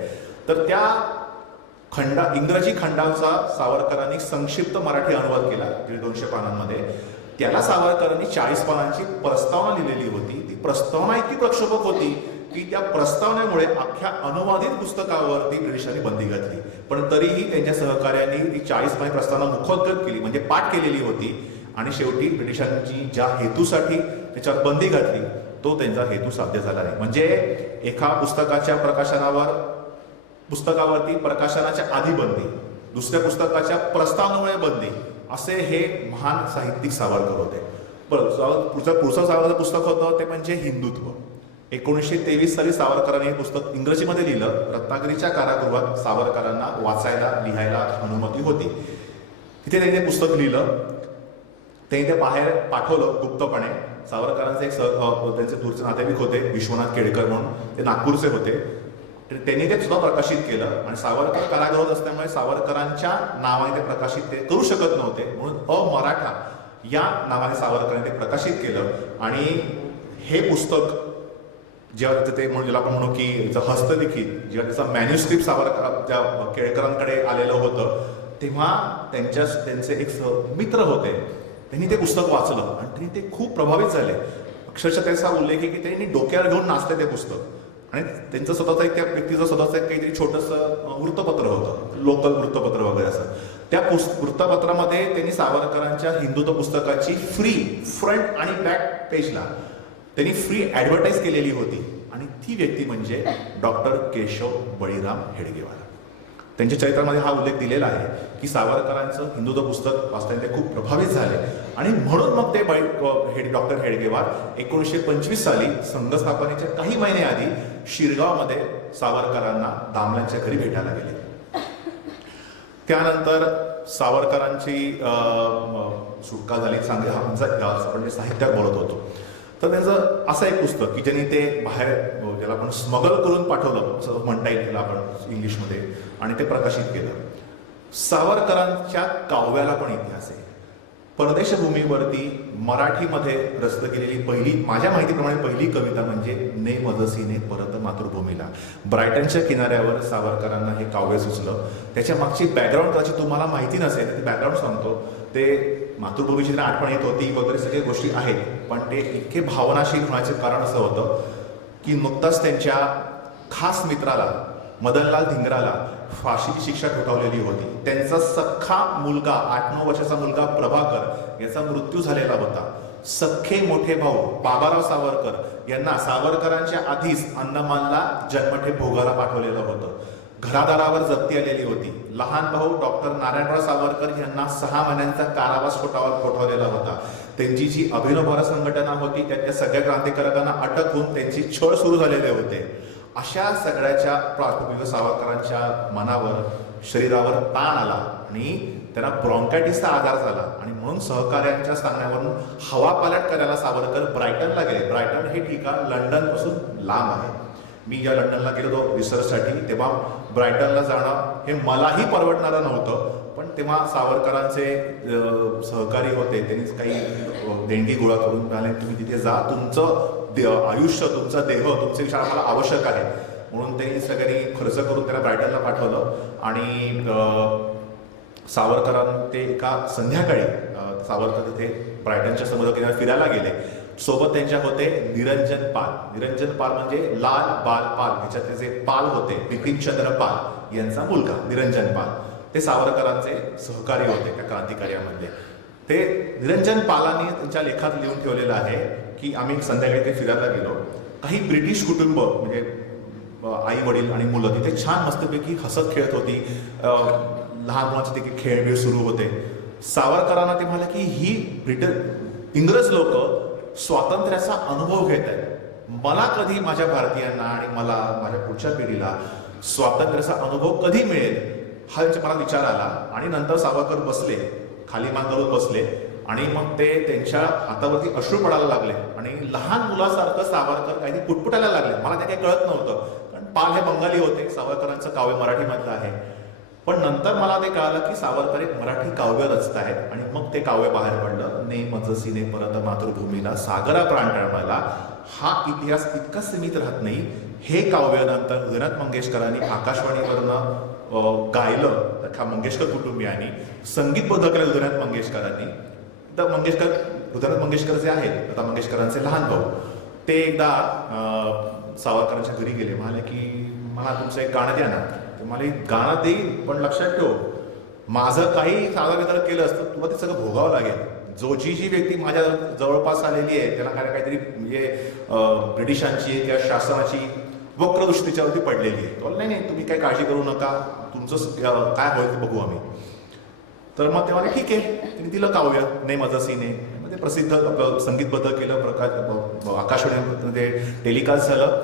तर त्या इंग्रजी खंडांचा सावरकरांनी संक्षिप्त मराठी अनुवाद केला 250 पानांमध्ये. त्याला सावरकरांनी 40 पानांची प्रस्तावना लिहिलेली होती. ती प्रस्तावना इतकी प्रक्षोभक होती की त्या प्रस्तावनेमुळे अख्ख्या अनुवादित पुस्तकावरती ब्रिटिशांनी बंदी घातली. पण तरीही त्यांच्या सहकार्यांनी ती 40 पानी प्रस्तावना मुखोद्गत केली, म्हणजे पाठ केलेली होती. आणि शेवटी ब्रिटिशांची ज्या हेतूसाठी त्याच्यावर बंदी घातली तो त्यांचा हेतू साध्य झाला नाही. म्हणजे एका पुस्तकावरती प्रकाशनाच्या आधी बंदी, दुसऱ्या पुस्तकाच्या प्रस्तावनेमुळे बंदी, असे हे महान साहित्यिक सावरकर होते. पुढचं सावरकर पुस्तक होतं ते म्हणजे हिंदुत्व. 1923 साली सावरकरांनी हे पुस्तक इंग्रजीमध्ये लिहिलं. रत्नागिरीच्या कारागृहात सावरकरांना वाचायला लिहायला अनुमती होती. तिथे त्यांनी ते पुस्तक लिहिलं. त्यांनी ते बाहेर पाठवलं गुप्तपणे. सावरकरांचे त्यांचे दूरचे नातेवाईक होते विश्वनाथ केळकर म्हणून, ते नागपूरचे होते. त्यांनी ते सुद्धा प्रकाशित केलं. आणि सावरकर कारागृहात असल्यामुळे सावरकरांच्या नावाने ते प्रकाशित ते करू शकत नव्हते, म्हणून अमराठा या नावाने सावरकरांनी ते प्रकाशित केलं. आणि हे पुस्तक जेव्हा ते म्हणून ज्याला आपण म्हणू की हस्तलिखित, जेव्हा त्याचा मॅन्युस्क्रिप्ट सावरकर केळकरांकडे आलेलं होतं, तेव्हा त्यांचे एक मित्र होते, त्यांनी ते पुस्तक वाचलं आणि त्यांनी ते खूप प्रभावित झाले. अक्षरशः त्याचा उल्लेख आहे की त्यांनी डोक्यावर घेऊन नाचले ते पुस्तक. आणि त्यांचं स्वतःचं एक, त्या व्यक्तीचं स्वतःचं एक काहीतरी छोटंसं वृत्तपत्र होतं, लोकल वृत्तपत्र वगैरे असं. त्या वृत्तपत्रामध्ये त्यांनी सावरकरांच्या हिंदुत्व पुस्तकाची फ्री फ्रंट आणि बॅक पेजला त्यांनी फ्री ॲडव्हर्टाईज केलेली होती. आणि ती व्यक्ती म्हणजे डॉक्टर केशव बळीराम हेडगेवार. त्यांच्या चरित्रामध्ये हा उल्लेख दिलेला आहे की सावरकरांचं हिंदुत्व पुस्तक वाचताना ते खूप प्रभावित झाले. आणि म्हणून मग ते डॉक्टर हेडगेवार 1925 साली संघस्थापनेच्या काही महिने आधी शिरगावमध्ये सावरकरांना दामल्यांच्या घरी भेटायला गेले. त्यानंतर सावरकरांची सुटका झाली. आपण साहित्यात बोलत होतो, तर त्यांचं असं एक पुस्तक की ज्यांनी ते बाहेर, ज्याला आपण स्मगल करून पाठवलं असं म्हणता येईल त्याला आपण इंग्लिशमध्ये, आणि ते प्रकाशित केलं. सावरकरांच्या काव्याला पण इतिहास आहे. परदेशभूमीवरती मराठीमध्ये रचना केलेली पहिली, माझ्या माहितीप्रमाणे पहिली कविता म्हणजे ने मजसीने परत मातृभूमीला. ब्रायटनच्या किनाऱ्यावर सावरकरांना हे काव्य सुचलं. त्याच्या मागची बॅकग्राऊंड कदाचित तुम्हाला माहिती नसेल, ते बॅकग्राऊंड सांगतो. ते मातृभूमीची आठवण येत होती वगैरे सगळ्या गोष्टी आहेत, पण ते इतके भावनाशील होण्याचे कारण असं होतं की नुकताच त्यांच्या खास मित्राला मदनलाल धिंगराला फाशीची शिक्षा ठोठावलेली होती. त्यांचा सख्खा मुलगा, 8-9 वर्षाचा मुलगा प्रभाकर याचा मृत्यू झालेला होता. सख्खे मोठे भाऊ बाबाराव सावरकर यांना सावरकरांच्या आधीच अंदमानला जन्मठेप भोगाला पाठवलेलं होतं. घरादारावर जप्ती आलेली होती. लहान भाऊ डॉक्टर नारायणराव सावरकर यांना 6 महिन्यांचा कारावास ठोठावलेला होता. त्यांची जी अभिनव भारत संघटना होती त्याच्या सगळ्या क्रांतिकारकांना अटक होऊन त्यांची छळ सुरू झालेले होते. अशा सगळ्याच्या पार्श्वभूमीवर सावरकरांच्या मनावर शरीरावर ताण आला आणि त्यांना ब्रॉन्कायटिसचा आजार झाला आणि म्हणून सहकार्यांच्या सांगण्यावरून हवा पालट करायला सावरकर ब्रायटनला गेले. ब्रायटन हे ठिकाण लंडनपासून लांब आहे. मी ज्या लंडनला गेलो होतो रिसर्चसाठी, तेव्हा ब्रायटनला जाणं हे मलाही परवडणारं नव्हतं. पण तेव्हा सावरकरांचे सहकारी होते, त्यांनीच काही देणगी गोळा करून म्हणाले तुम्ही तिथे जा, तुमचं आयुष्य, तुमचा देह, तुमचे विचार आम्हाला आवश्यक आहे. म्हणून त्यांनी सगळ्यांनी खर्च करून त्याला ब्रायटनला पाठवलं आणि सावरकरांना ते एका संध्याकाळी सावरकर तिथे ब्रायटनच्या समुद्रकिनाऱ्यावर फिरायला गेले. सोबत त्यांच्या होते निरंजन पाल. निरंजन पाल म्हणजे लाल बाल पाल, ह्याच्यातले जे पाल होते बिपिनचंद्र पाल यांचा मुलगा निरंजन पाल. ते सावरकरांचे सहकारी होते त्या क्रांतिकार्यामध्ये. ते निरंजन पालांनी त्यांच्या लेखात लिहून ठेवलेलं आहे की आम्ही संध्याकाळी ते फिरायला गेलो. काही ब्रिटिश कुटुंब म्हणजे आई वडील आणि मुलं तिथे छान मस्तपैकी हसत खेळत होती. लहान मुलांचे ते खेळबिळ सुरू होते. सावरकरांना ते म्हणाले की ही इंग्रज लोक स्वातंत्र्याचा अनुभव घेत आहेत. मला कधी माझ्या भारतीयांना आणि मला माझ्या पुढच्या पिढीला स्वातंत्र्याचा अनुभव कधी मिळेल हा मला विचार आला. आणि नंतर सावरकर बसले, खाली मान करून बसले आणि मग ते त्यांच्या हातावरती अश्रू पडायला लागले आणि लहान मुलासारखं सावरकर काही पुटपुटायला लागले. मला ते काही कळत नव्हतं, कारण पाल हे बंगाली होते, सावरकरांचं काव्य मराठीमधलं आहे. पण नंतर मला ते कळालं की सावरकर एक मराठी काव्य रचत आहेत आणि मग ते काव्य बाहेर पडलं. ने मजसीने परत मातृभूमीला सागरा प्राण टळमळला. हा इतिहास इतका सीमित राहत नाही. हे काव्य नंतर हृदयनाथ मंगेशकरांनी आकाशवाणीवरनं गायलं. मंगेशकर कुटुंबियांनी संगीतबद्ध केलं हृदयनाथ मंगेशकरांनी. तर हृदयनाथ मंगेशकर जे आहेत लता मंगेशकरांचे लहान भाऊ, ते एकदा सावरकरांच्या घरी गेले. म्हणाले की मला तुमचं एक गाणं द्या ना. मला एक गाणं देईन, पण लक्षात ठेव माझं काही साधा विधान केलं असतं तुला ते सगळं भोगावं लागेल. जी व्यक्ती माझ्या जवळपास आलेली आहे त्याला काहीतरी म्हणजे ब्रिटिशांची किंवा शासनाची वक्रदृष्टी त्याच्यावरती पडलेली आहे. तो नाही तुम्ही काही काळजी करू नका, तुमचं काय होईल ते बघू आम्ही. तर मग तेव्हा ठीक आहे, त्यांनी दिलं काव्य ने मजसीने. ते प्रसिद्ध संगीतबद्ध केलं, आकाशवाणीमध्ये टेलिकास्ट झालं,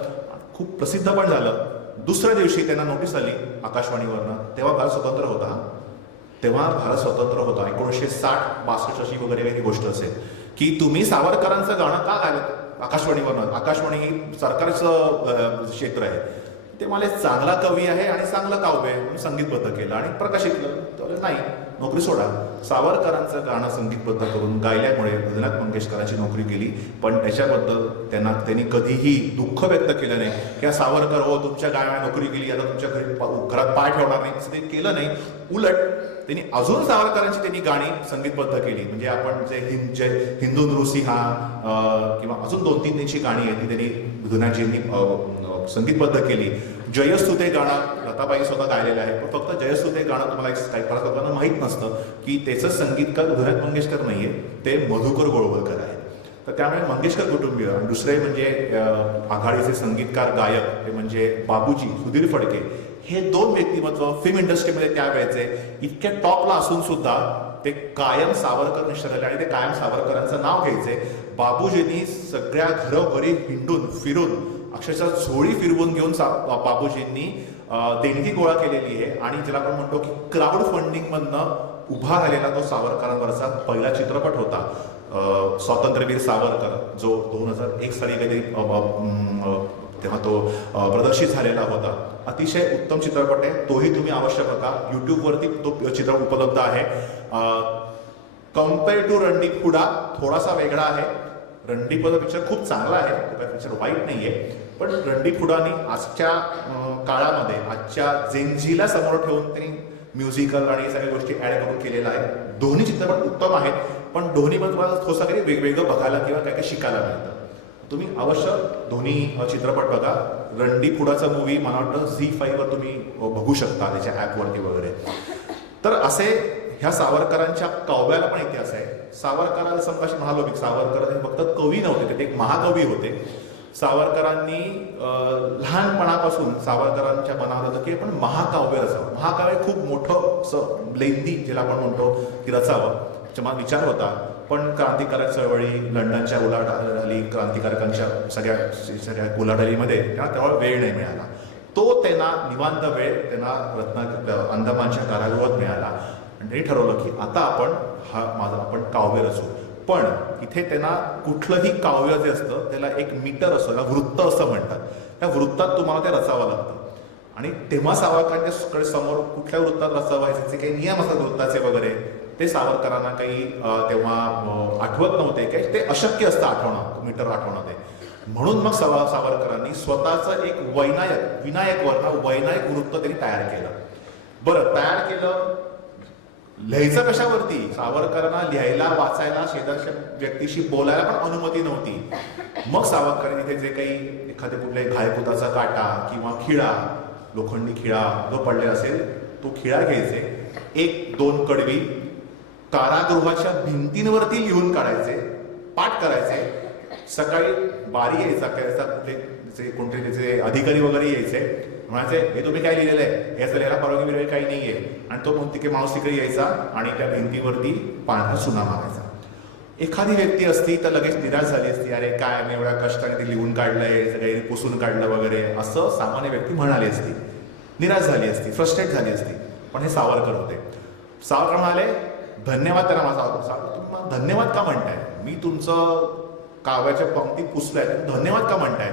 खूप प्रसिद्ध पण झालं. दुसऱ्या दिवशी त्यांना नोटीस आली आकाशवाणीवरनं. तेव्हा भारत स्वतंत्र होता. 1960-62 अशी वगैरे काही गोष्ट असेल की तुम्ही सावरकरांचं गाणं का गायलं आकाशवाणीवरनं. आकाशवाणी ही सरकारचं क्षेत्र आहे. ते मला चांगला कवी आहे आणि चांगलं काव्य आहे म्हणून संगीतबद्ध केलं आणि प्रकाशितलं. तर नाही, नोकरी सोडा. सावरकरांचं गाणं संगीतबद्ध करून गायल्यामुळे हृदयनाथ मंगेशकरांची नोकरी गेली. पण त्याच्याबद्दल त्यांनी कधीही दुःख व्यक्त केलं नाही की सावरकर हो तुमच्या गाण्याने नोकरी गेली, आता तुमच्या घरात पाय ठेवणार नाही, असं ते केलं नाही. उलट त्यांनी अजून सावरकरांची त्यांनी गाणी संगीतबद्ध केली. म्हणजे आपण जे हिंदू नृसिंहा किंवा अजून 2-3 त्यांची गाणी आहेत ती त्यांनी हृदयनाथजींनी संगीतबद्ध केली. जयस्तुते गाणं लताबाई स्वतः गायलेलं आहे. पण फक्त जयस्तुते गाणं तुम्हाला काही फार लोकांना माहीत नसतं की त्याचं संगीतकार हृदयनाथ मंगेशकर नाहीये, ते मधुकर गोळवलकर आहे. तर त्यामुळे मंगेशकर कुटुंबीय आणि दुसरे म्हणजे आघाडीचे संगीतकार गायक हे म्हणजे बाबूजी सुधीर फडके, हे 2 व्यक्तिमत्व फिल्म इंडस्ट्रीमध्ये त्यावेळेचे इतक्या टॉपला असून सुद्धा ते कायम सावरकर निष्ठ राहिले आणि ते कायम सावरकरांचं नाव घ्यायचे. बाबूजींनी सगळ्या घरोघरी हिंडून फिरून अक्षरशः झोळी फिरवून घेऊन बाबूजींनी देणगी गोळा केलेली आहे. आणि ज्याला आपण म्हणतो की क्राऊड फंडिंग मधनं उभा राहिलेला तो सावरकरांवरचा पहिला चित्रपट होता स्वातंत्र्यवीर सावरकर, जो 2001 साली कधी तेव्हा तो प्रदर्शित झालेला होता. अतिशय उत्तम चित्रपट आहे, तोही तुम्ही अवश्य बघा. युट्यूबवरती तो चित्रपट उपलब्ध आहे. कम्पेअर टू रणदीपहुडा थोडासा वेगळा आहे. रणदीपचा पिक्चर खूप चांगला आहे, तो काय पिक्चर वाईट नाहीये. पण रणदीपहुडानी आजच्या काळामध्ये आजच्या जेनझीला समोर ठेवून त्यांनी म्युझिकल आणि सगळ्या गोष्टी ऍड करून केलेला आहे. दोन्ही चित्रपट उत्तम आहेत, पण दोन्हीमध्ये तुम्हाला थोडंसं काही वेगवेगळं बघायला किंवा काय काय शिकायला मिळतं. तुम्ही अवश्य दोन्ही चित्रपट बघा. रणदीपहुडाचा मूवी मला वाटतं ZEE5 वर तुम्ही बघू शकता, त्याच्या ॲपवरती वगैरे. तर असे ह्या सावरकरांच्या काव्याला पण इतिहास आहे. सावरकरांना संभाषी म्हणालो मी, सावरकर हे फक्त कवी नव्हते, ते एक महाकवी होते. सावरकरांनी लहानपणापासून सावरकरांच्या मनावर होतं की आपण महाकाव्य रचावं. महाकाव्य खूप मोठं असं लेंदी ज्याला आपण म्हणतो की रचावं, त्याचा विचार होता. पण क्रांतिकारक चळवळी, लंडनच्या उलाढाली, क्रांतिकारकांच्या सगळ्या उलाढालीमध्ये त्यांना तेवढा वेळ नाही मिळाला. तो त्यांना निवांत वेळ त्यांना अंदमानच्या कारागृहात मिळाला आणि त्यांनी ठरवलं की आता आपण काव्य रचू. पण इथे त्यांना कुठलंही काव्य जे असतं त्याला एक मीटर असतं, त्याला वृत्त असं म्हणतात. त्या वृत्तात तुम्हाला ते रचावं लागतं. आणि तेव्हा सावरकरांच्या समोर कुठल्या वृत्तात रचावायचे काही नियम असतात वृत्ताचे वगैरे, ते सावरकरांना काही तेव्हा आठवत नव्हते, काही ते अशक्य असतं आठवणं, मीटर आठवणं ते. म्हणून मग सावरकरांनी स्वतःचं एक विनायक वैनायक वृत्त त्यांनी तयार केलं. बरं, तयार केलं, लिहायचं कशावरती? सावरकरांना लिहायला वाचायला शेजारच्या व्यक्तीशी बोलायला पण अनुमती नव्हती. मग सावरकरांनी इथे जे काही एखादे कुठले घायकुताचा काटा किंवा खिळा, लोखंडी खिळा जो पडलेला असेल तो खिळा घ्यायचे, 1-2 कडवी कारागृहाच्या भिंतींवरती लिहून काढायचे, पाठ करायचे. सकाळी बारी यायचा कोणतरी त्याचे अधिकारी वगैरे यायचे, म्हणायचे हे तुम्ही काय लिहिलेलं आहे, हे असं लिहायला परवानगी वगैरे काही नाहीये. आणि तो तिकडे माणूस तिकडे यायचा आणि त्या भिंतीवरती पांढरा चुना मारायचा. एखादी व्यक्ती असती तर लगेच निराश झाली असती, अरे काय मी एवढ्या कष्टाने ते लिहून काढलंय, सगळे पुसून काढलं वगैरे असं सामान्य व्यक्ती म्हणाली असती, निराश झाली असती, फ्रस्ट्रेट झाली असती. पण हे सावरकर होते. सावरकर म्हणाले धन्यवाद. त्यांना माझा तुम्ही मला धन्यवाद का म्हणताय? मी तुमचं काव्याच्या पंक्ती पुसलाय, धन्यवाद का म्हणताय?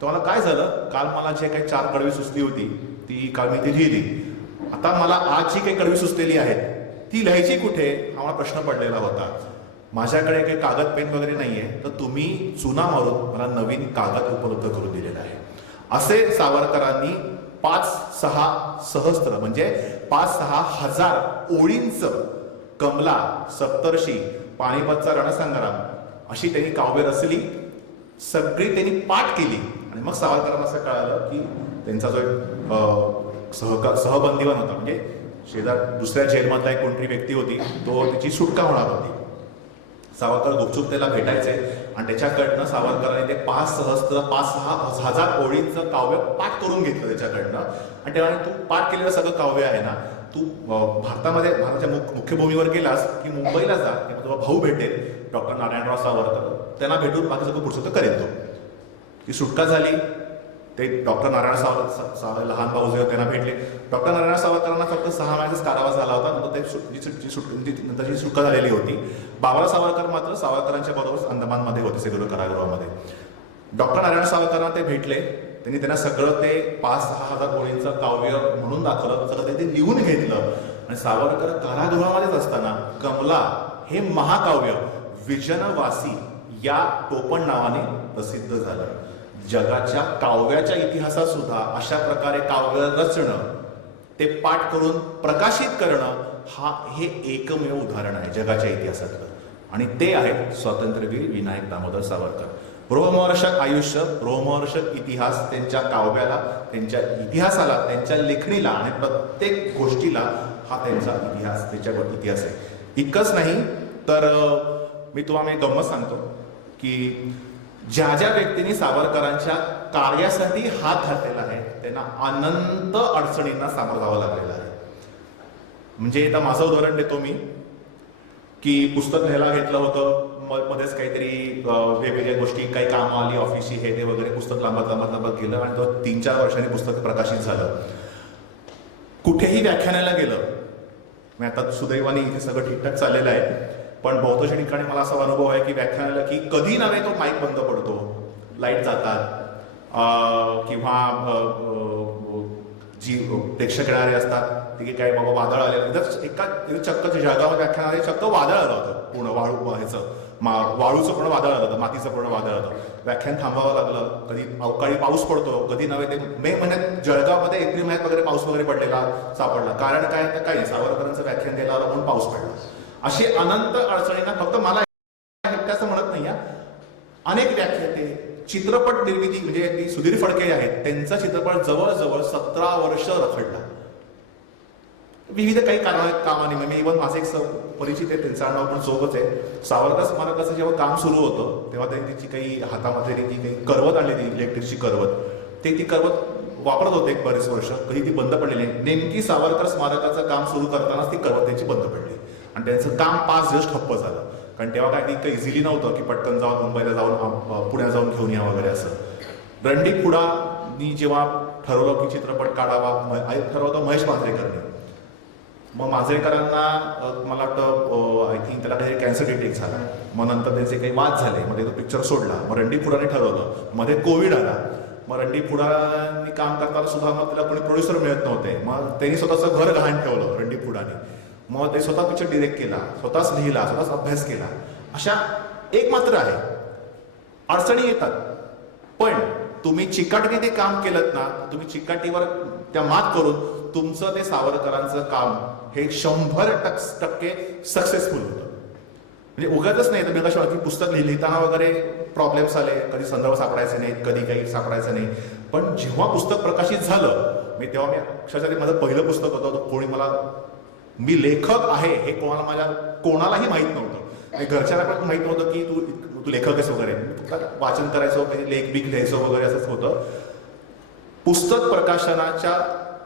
तुम्हाला काय झालं? काल मला जे काही 4 कडवी सुचली होती ती काल मी ती लिहिली. आता मला आज जी काही कडवी सुचलेली आहेत ती लिहायची कुठे, हा मला प्रश्न पडलेला होता. माझ्याकडे काही कागद पेन वगैरे नाहीये, तर तुम्ही चुना मारून मला नवीन कागद उपलब्ध करून दिलेला आहे. असे सावरकरांनी 5-6 सहस्त्र म्हणजे 5-6 हजार ओळींचं कमला, सप्तर्षी, पानिपतचा रणसंग्राम अशी त्यांनी काव्य रचली. सगळी त्यांनी पाठ केली. आणि मग सावरकरांना असं कळालं की त्यांचा जो एक सहबंदीवान होता, म्हणजे शेजार दुसऱ्या जेलमधला एक कोणतरी व्यक्ती होती, त्याची सुटका होणार होती. सावरकर गुपचूप त्याला भेटायचे आणि त्याच्याकडनं सावरकरांनी ते 5-6 हजार ओळींचं काव्य पाठ करून घेतलं त्याच्याकडनं. आणि तेव्हा तू पाठ केलेलं सगळं काव्य आहे ना, तू भारताच्या मुख्य भूमीवर गेलास की मुंबईला जा, किंवा तुला भाऊ भेटेल डॉक्टर नारायणराव सावरकर, त्यांना भेटून बाकी सगळं पुढचं करेल. तो ती सुटका झाली. ते डॉक्टर नारायण सावरकर लहान भाऊ जे त्यांना भेटले. डॉक्टर नारायण सावरकरांना फक्त 6 महिन्याचाच कारावास झाला होता. नंतरची सुटका झालेली होती. बाबा सावरकर मात्र सावरकरांच्या बरोबर अंदमानमध्ये होते, सेक्युलर कारागृहामध्ये. डॉक्टर नारायण सावरकरांना ते भेटले. त्यांना सगळं ते 5-6 हजार ओळींचं काव्य म्हणून दाखवलं, सगळं ते लिहून घेतलं. आणि सावरकर कारागृहामध्येच असताना कमला हे महाकाव्य विजनवासी या टोपण नावाने प्रसिद्ध झालं. जगाच्या काव्याच्या इतिहासात सुद्धा अशा प्रकारे काव्य रचणं, ते पाठ करून प्रकाशित करणं, हे एकमेव उदाहरण आहे जगाच्या इतिहासातलं. आणि ते आहे स्वातंत्र्यवीर विनायक दामोदर सावरकर. रोमहर्षक आयुष्य, रोमहर्षक इतिहास, त्यांच्या काव्याला, त्यांच्या इतिहासाला, त्यांच्या लेखणीला आणि प्रत्येक गोष्टीला हा त्यांचा इतिहास आहे. इतकंच नाही तर मी तुम्हाला एक गंमत सांगतो की ज्या ज्या व्यक्तींनी सावरकरांच्या कार्यासाठी हात घातलेला आहे त्यांना अनंत अडचणींना सामोरं जावं लागलेलं आहे. म्हणजे आता माझं उदाहरण देतो मी, की पुस्तक लिहायला घेतलं होतं, मध्येच काहीतरी वेगवेगळ्या गोष्टी काही कामं आली ऑफिसची, हे ते वगैरे, पुस्तक लांबत गेलं आणि तो 3-4 वर्षांनी पुस्तक प्रकाशित झालं. कुठेही व्याख्यानाला गेलं, मी आता सुदैवाने इथे सगळं ठीकठाक चाललेलं आहे, पण बहुतांश ठिकाणी मला असा अनुभव आहे की व्याख्यानाला की कधी नव्हे तो माईक बंद पडतो, लाईट जातात, किंवा जी प्रेक्षक येणारे असतात ते काय बाबा वादळ आलेलं, चक्क जळगाव व्याख्यानाला चक्क वादळ आलं होतं, पूर्ण वाळूचं पूर्ण वादळ आलं होतं, मातीचं पूर्ण वादळ आलं. व्याख्यान थांबावं लागलं. कधी अवकाळी पाऊस पडतो, कधी नव्हे ते मे महिन्यात जळगावमध्ये एप्रिल महिन्यात वगैरे पाऊस वगैरे पडलेला सापडला. कारण काय तर काही सावरकरांचं व्याख्यान द्यायला आलं म्हणून पाऊस पडला. अशी अनंत अडचणींना फक्त मला एकट्याचं म्हणत नाही, अनेक व्याख्याते, चित्रपट निर्मिती म्हणजे ती सुधीर फडके आहेत, त्यांचा चित्रपट जवळजवळ 17 वर्ष रखडला. विविध काही कामाने, मी इव्हन माझे एक परिचित आहे, त्यांचं नाव पण सोबत आहे. सावरकर स्मारकाचं जेव्हा काम सुरू होतं तेव्हा त्यांनी तिची काही हातामध्ये ती काही करवत आणली, ती इलेक्ट्रिकची करवत, ती करवत वापरत होते एक बरेच वर्ष, कधी ती बंद पडलेली. नेमकी सावरकर स्मारकाचं काम सुरू करतानाच ती करवत त्यांची बंद पडली आणि त्यांचं काम 5 दिवस ठप्प झालं. कारण तेव्हा काय ती इझिली नव्हतं की पटकन जाऊन मुंबईला जाऊन पुण्यात जाऊन घेऊन या वगैरे असं. रणदीप हुडानी जेव्हा ठरवलं की चित्रपट काढावा. ठरवलं महेश मांजरेकरने. मग मांजरेकरांना मला वाटतं आय थिंक त्याला काही कॅन्सर डिटेक्ट झाला. मग नंतर त्यांचे काही वाद झाले, मग तो पिक्चर सोडला. मग रणदीप हुडाने ठरवलं. मध्ये कोविड आला. मग रणदीप हुडानी काम करताना सुद्धा मग त्याला कोणी प्रोड्युसर मिळत नव्हते. मग त्यांनी स्वतःचं घर गहाण ठेवलं रणदीप हुडाने. मग ते स्वतः पिक्चर डिरेक्ट केला, स्वतःच लिहिला, स्वतःच अभ्यास केला. अशा एक मात्र आहे, अडचणी येतात, पण तुम्ही चिकाटीने ते काम केलं ना, तुम्ही चिकाटीवर त्या मात करून तुमचं ते सावरकरांचं काम हे 100% सक्सेसफुल होतं. म्हणजे उगाच नाही. तर मी कशा की पुस्तक लिहिताना वगैरे प्रॉब्लेम्स आले, कधी संदर्भ सापडायचे नाहीत, कधी काही सापडायचं नाही. पण जेव्हा पुस्तक प्रकाशित झालं, मी तेव्हा मी अक्षरशः माझं पहिलं पुस्तक होतं. कोणी मला, मी लेखक आहे हे कोणालाही माहीत नव्हतं. घरच्यांना पण माहीत नव्हतं की तू लेखक आहेस वगैरे. फक्त वाचन करायचो, लेख बीक लिहायचो वगैरे असंच होतं. पुस्तक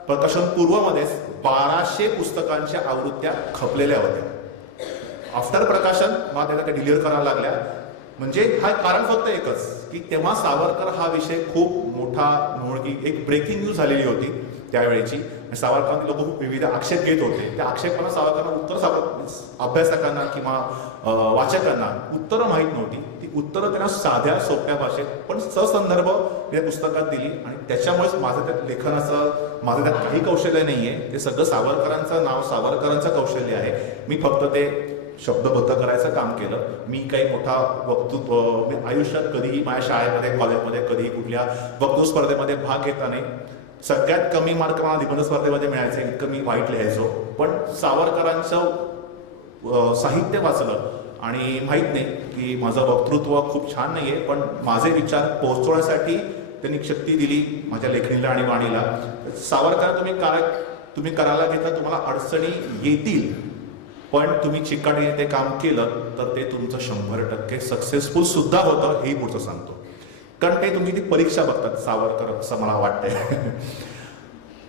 प्रकाशन पूर्वमध्येच 1200 पुस्तकांच्या आवृत्त्या खपलेल्या होत्या. आफ्टर प्रकाशन मला त्याला डिलिव्हर करायला लागल्या. म्हणजे हा कारण फक्त एकच की तेव्हा सावरकर हा विषय खूप मोठा, की एक ब्रेकिंग न्यूज झालेली होती त्यावेळेची. सावरकरांनी लोक खूप विविध आक्षेप घेत होते. त्या आक्षेपांना सावरकरांना अभ्यासकांना किंवा वाचकांना उत्तरं माहीत नव्हती. ती उत्तरं त्यांना साध्या सोप्या भाषेत पण ससंदर्भ या पुस्तकात दिली. आणि त्याच्यामुळेच माझं त्यात त्यात काही कौशल्य नाही आहे. ते सगळं सावरकरांचं नाव, सावरकरांचं कौशल्य आहे. मी फक्त ते शब्दबद्ध करायचं काम केलं. मी काही मोठा वक्तृत्व, मी आयुष्यात कधीही माझ्या शाळेमध्ये, कॉलेजमध्ये कधीही कुठल्या वक्तृत्व स्पर्धेमध्ये भाग घेतला नाही. सगळ्यात कमी मार्क मला निबंध स्पर्धेमध्ये मिळायचे, इतकं मी वाईट लिहायचो. पण सावरकरांचं साहित्य वाचलं आणि माहीत नाही की माझं वक्तृत्व खूप छान नाही आहे, पण माझे विचार पोहोचवण्यासाठी त्यांनी शक्ती दिली माझ्या लेखणीला आणि वाणीला. सावरकर तुम्ही करायला घेतलं, तुम्हाला अडचणी येतील, पण तुम्ही चिकाटीने ते काम केलं तर ते तुमचं 100% सक्सेसफुल सुद्धा होतं, हेही पुढचं सांगतो. कारण ते तुमची ती परीक्षा बघतात सावरकर, असं मला वाटतंय.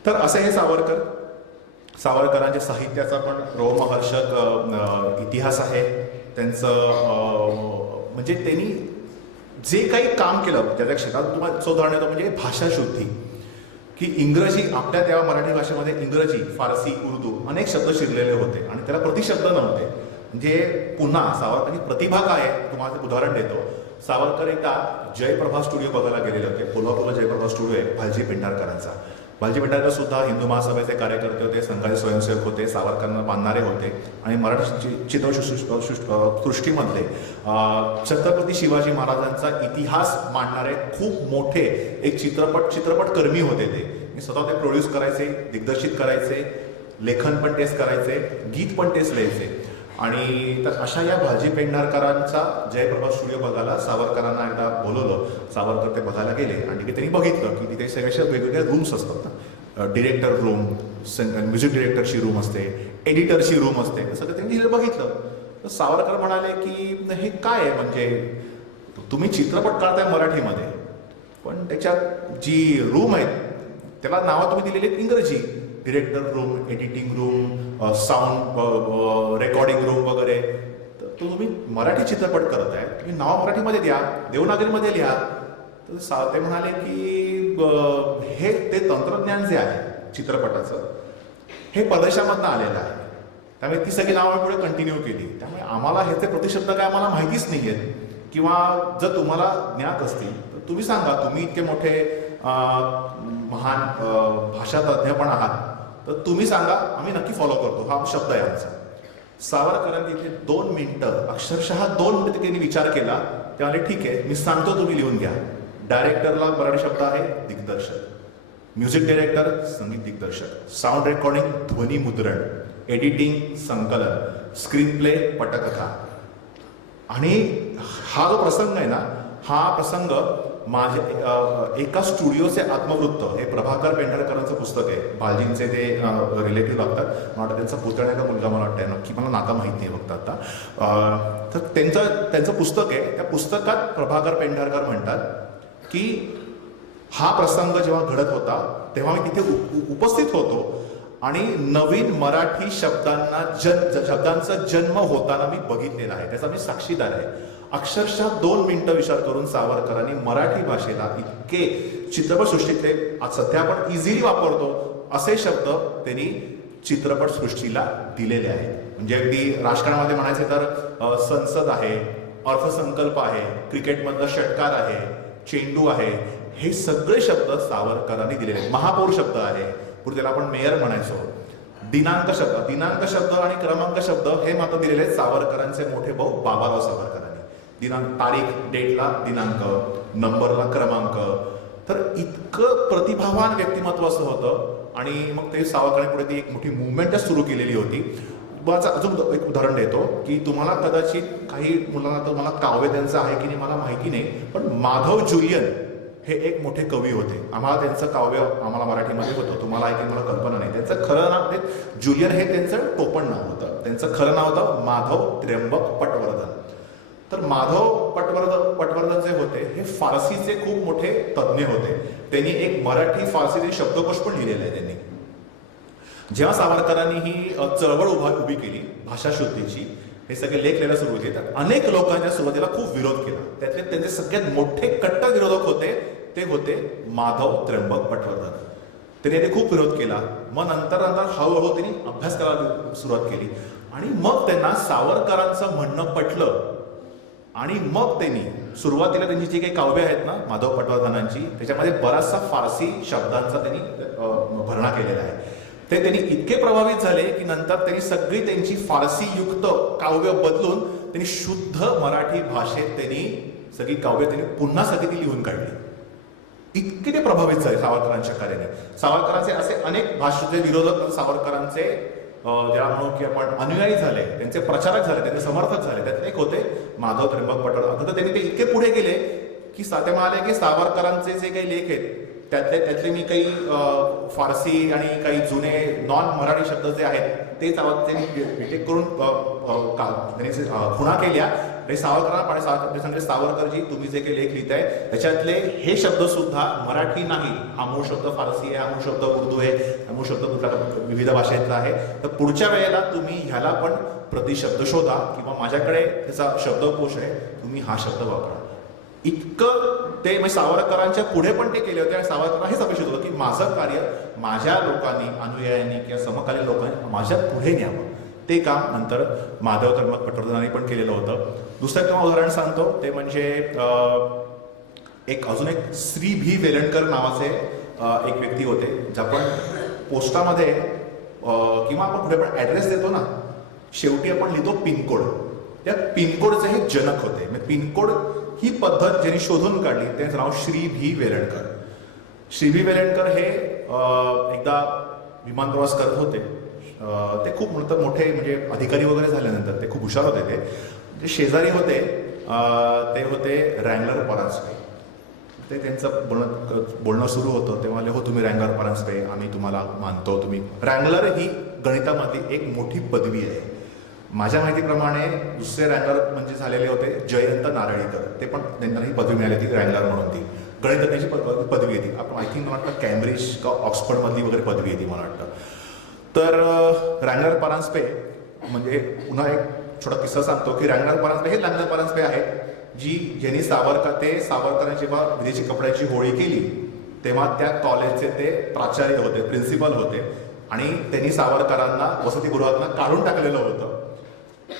तर असे हे सावरकरांच्या साहित्याचा पण रोमहर्षक इतिहास आहे. त्यांचं म्हणजे त्यांनी जे काही काम केलं त्याच्या क्षेत्रात, तुम्हाला उदाहरण देतो म्हणजे भाषाशुद्धी, की इंग्रजी, आपल्या तेव्हा मराठी भाषेमध्ये इंग्रजी, फारसी, उर्दू अनेक शब्द शिरलेले होते आणि त्याला प्रतिशब्द नव्हते. म्हणजे पुन्हा सावरकरांची प्रतिभा काय आहे, तुम्हाला उदाहरण देतो. सावरकर एकदा जयप्रभा स्टुडिओ बघायला गेलेले होते. कोल्हापूरला जयप्रभा स्टुडिओ आहे भालजी पेंढारकरांचा. भालजी पेंढारकर सुद्धा हिंदू महासभेचे कार्यकर्ते होते, संघाचे स्वयंसेवक होते, सावरकरांना मानणारे होते. आणि मराठी चित्रसृष्टीमधले छत्रपती शिवाजी महाराजांचा इतिहास मांडणारे खूप मोठे एक चित्रपटकर्मी होते. ते स्वतः ते प्रोड्यूस करायचे, दिग्दर्शित करायचे, लेखन पण तेच करायचे, गीत पण तेच लिहायचे. आणि तर अशा या भालजी पेंढारकरांचा जयप्रभा स्टुडिओ बघायला सावरकरांना एकदा बोलवलं. सावरकर ते बघायला गेले आणि त्यांनी बघितलं की तिथे सगळ्या वेगवेगळ्या रूम्स असतात ना. डिरेक्टर रूम, म्युझिक डिरेक्टरची रूम असते, एडिटरची रूम असते, सगळं त्यांनी बघितलं. तर सावरकर म्हणाले की हे काय आहे, म्हणजे तुम्ही चित्रपट काढताय मराठीमध्ये, पण त्याच्यात जी रूम आहेत त्याला नावं तुम्ही दिलेली आहेत इंग्रजी. Director room, editing room, sound recording room वगैरे. तर तुम्ही मराठी चित्रपट करत आहे, तुम्ही नाव मराठीमध्ये द्या, देवनागरीमध्ये लिहा. तर ते म्हणाले की हे ते तंत्रज्ञान जे आहे चित्रपटाचं, हे परदेशामधनं आलेलं आहे. त्यामुळे ती सगळी नावं पुढे कंटिन्यू केली. त्यामुळे आम्हाला ह्याचे प्रतिशब्द काय आम्हाला माहितीच नाही आहेत. किंवा जर तुम्हाला ज्ञात असतील तर तुम्ही सांगा. तुम्ही इतके मोठे महान भाषा तज्ज्ञ पण आहात, तर तुम्ही सांगा, आम्ही नक्की फॉलो करतो. हा शब्द आहे आमचा. सावरकरांनी इथे 2 मिनिटं, अक्षरशः 2 मिनिटं त्यांनी विचार केला. ते म्हणाले ठीक आहे, मी सांगतो, तुम्ही लिहून घ्या. डायरेक्टरला मराठी शब्द आहे दिग्दर्शक, म्युझिक डायरेक्टर संगीत दिग्दर्शक, साऊंड रेकॉर्डिंग ध्वनी मुद्रण, एडिटिंग संकलन, स्क्रीन प्ले पटकथा. आणि हा जो प्रसंग आहे ना, हा प्रसंग माझ्या एका स्टुडिओचे आत्मवृत्त, हे प्रभाकर पेंढारकरांचं पुस्तक आहे. भालजींचे ते रिलेटिव्ह लागतात. मला वाटतं त्यांचा पुतण्याचा मुलगा, मला वाटतं नक्की मला नातं माहीत नाही फक्त आता. तर त्यांचं पुस्तक आहे. त्या पुस्तकात प्रभाकर पेंढारकर म्हणतात की हा प्रसंग जेव्हा घडत होता तेव्हा मी तिथे उपस्थित होतो आणि नवीन मराठी शब्दांचा जन्म होताना मी बघितलेला आहे. त्याचा मी साक्षीदार आहे. अक्षरशः 2 मिनिटं विचार करून सावरकरांनी मराठी भाषेला इतके चित्रपटसृष्टीतले आज सध्या आपण इझिली वापरतो असे शब्द त्यांनी चित्रपटसृष्टीला दिलेले आहेत. म्हणजे अगदी राजकारणामध्ये म्हणायचे तर संसद आहे, अर्थसंकल्प आहे, क्रिकेटमधला षटकार आहे, चेंडू आहे, हे सगळे शब्द सावरकरांनी दिलेले आहेत. महापौर शब्द आहे, पुढे त्याला आपण मेयर म्हणायचो. दिनांक शब्द आणि क्रमांक शब्द हे मात्र दिलेले आहेत सावरकरांचे मोठे भाऊ बाबाराव सावरकरांनी. तारीख, डेटला दिनांक, नंबरला क्रमांक. तर इतकं प्रतिभावान व्यक्तिमत्व असं होतं. आणि मग ते सावरकरांनी पुढे ती एक मोठी मुवमेंटच सुरू केलेली होती. अजून एक उदाहरण देतो की तुम्हाला कदाचित काही मुलांना तर मला काव्य त्यांचं आहे की नाही मला माहिती नाही, पण माधव जुलियन हे एक मोठे कवी होते. आम्हाला त्यांचं काव्य आम्हाला मराठीमध्ये होतं, तुम्हाला आहे की मला कल्पना नाही. त्यांचं खरं नाव ते जुलियन हे त्यांचं टोपण नाव होतं. त्यांचं खरं नाव होतं माधव त्र्यंबक पटवर्धन. तर माधव पटवर्धन जे होते हे फारसीचे खूप मोठे तज्ज्ञ होते. त्यांनी एक मराठी फारसी शब्दकोश पण लिहिलेला आहे त्यांनी. जेव्हा सावरकरांनी ही चळवळ उभी केली भाषाशुद्धीची, हे सगळे लेख लिहायला सुरू केले, तर अनेक लोकांच्या सुरुवातीला खूप विरोध केला. त्यातले त्यांचे सगळ्यात मोठे कट्टर विरोधक होते ते होते माधव त्र्यंबक पटवर्धन. त्यांनी ते खूप विरोध केला. मग नंतर हळूहळू त्यांनी अभ्यास करायला सुरुवात केली आणि मग त्यांना सावरकरांचं म्हणणं पटलं. आणि मग त्यांनी सुरुवातीला त्यांची जी काही काव्य आहेत ना माधव पटवर्धनांची, त्याच्यामध्ये बराचसा फारसी शब्दांचा त्यांनी भरणा केलेला आहे. ते त्यांनी इतके प्रभावित झाले की नंतर त्यांनी सगळी त्यांची फारसी युक्त काव्य बदलून त्यांनी शुद्ध मराठी भाषेत त्यांनी सगळी काव्य त्यांनी पुन्हा सगळी ती लिहून काढली. इतके ते प्रभावित झाले सावरकरांच्या कार्याने. सावरकरांचे असे अनेक भाषेचे विरोधक सावरकरांचे ज्याला म्हणू की आपण अनुयायी झाले, त्यांचे प्रचारक झाले, त्यांचे समर्थक झाले. त्यात एक होते माधव त्र्यंबक पटवर्धन. तर त्यांनी ते इतके पुढे गेले की ते म्हणाले की सावरकरांचे जे काही लेख आहेत त्यातले मी काही फारसी आणि काही जुने नॉन मराठी शब्द जे आहेत ते त्यांनी करून खुणा केल्या. सावरकरांना सांगले सावरकरजी तुम्ही जे काही लेख लिहिताय त्याच्यातले हे शब्द सुद्धा मराठी नाही, हा मूळ शब्द फारसी आहे, हा मूळ शब्द उर्दू आहे, हा मूळ शब्द विविध भाषेतला आहे. तर पुढच्या वेळेला तुम्ही ह्याला पण प्रतिशब्द शोधा किंवा माझ्याकडे त्याचा शब्दकोश आहे, तुम्ही हा शब्द वापरा. इतकं ते म्हणजे सावरकरांच्या पुढे पण ते केले होते. आणि सावरकरांना हेच अपेक्षित होतं की माझं कार्य माझ्या लोकांनी, अनुयायांनी किंवा समकालीन लोकांनी माझ्या पुढे न्यावं. ते काम नंतर माधव त्र्यंबक पटवर्धनांनी पण केलेलं होतं. दुसरं किंवा उदाहरण सांगतो ते म्हणजे अजून एक श्री भी वेलणकर नावाचे एक व्यक्ती होते. जे आपण पोस्टामध्ये किंवा आपण पुढे पण ॲड्रेस देतो ना, शेवटी आपण लिहितो पिनकोड. त्या पिनकोडचे हे जनक होते. म्हणजे पिनकोड ही पद्धत ज्यांनी शोधून काढली त्यांचं नाव श्री भी वेलणकर. श्री भी वेलणकर हे एकदा विमान प्रवास करत होते. ते खूप मोठे म्हणजे अधिकारी वगैरे झाल्यानंतर ते खूप हुशार होते. ते शेजारी होते ते होते रँगलर परांजपे. ते त्यांचं बोलणं सुरू होतं तेव्हा हो तुम्ही रँगलर परांजपे, आम्ही तुम्हाला मानतो. तुम्ही रँगलर ही गणितामधली एक मोठी पदवी आहे. माझ्या माहितीप्रमाणे दुसरे रँगलर म्हणजे झालेले होते जयंत नारळीकर. ते पण त्यांना ही पदवी मिळाली होती रँगलर म्हणून. ती गणितज्ञाची पदवी येते. आपण आय थिंक मला वाटतं कॅम्ब्रिज का ऑक्सफर्डमधली वगैरे पदवी येते मला वाटतं. तर रँगलर परांजपे म्हणजे पुन्हा एक छोटा किस्सा सांगतो की रँगलर परांजपे हे रँगलर परांजपे आहेत ज्यांनी सावरकरांची जेव्हा विदेशी कपड्याची होळी केली तेव्हा त्या कॉलेजचे ते प्राचार्य होते, प्रिन्सिपल होते. आणि त्यांनी सावरकरांना वसतिगृहातनं काढून टाकलेलं होतं.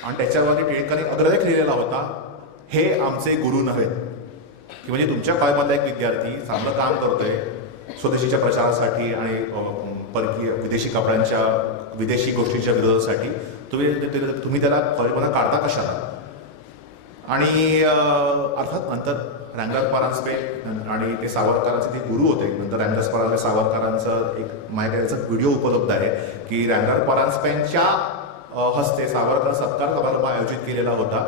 आणि त्याच्यावरती टिळकांनी अग्रलेख लिहिलेला होता, हे आमचे गुरु नव्हेत. की म्हणजे तुमच्या काळामधला एक विद्यार्थी चांगलं काम करतोय स्वदेशीच्या प्रचारासाठी आणि परकीय विदेशी गोष्टींच्या विरोधासाठी, तुम्ही त्याला कॉलेजमधून काढता कशाला. आणि अर्थात नंतर रँगलर परांजपे आणि ते सावरकरांचे जे गुरु होते, नंतर रँगलर परांजपे सावरकरांचं एक माझ्याकडे व्हिडिओ उपलब्ध आहे की रँगलर परांजपेंच्या हस्ते सावरकर सत्कार समारंभ आयोजित केलेला होता.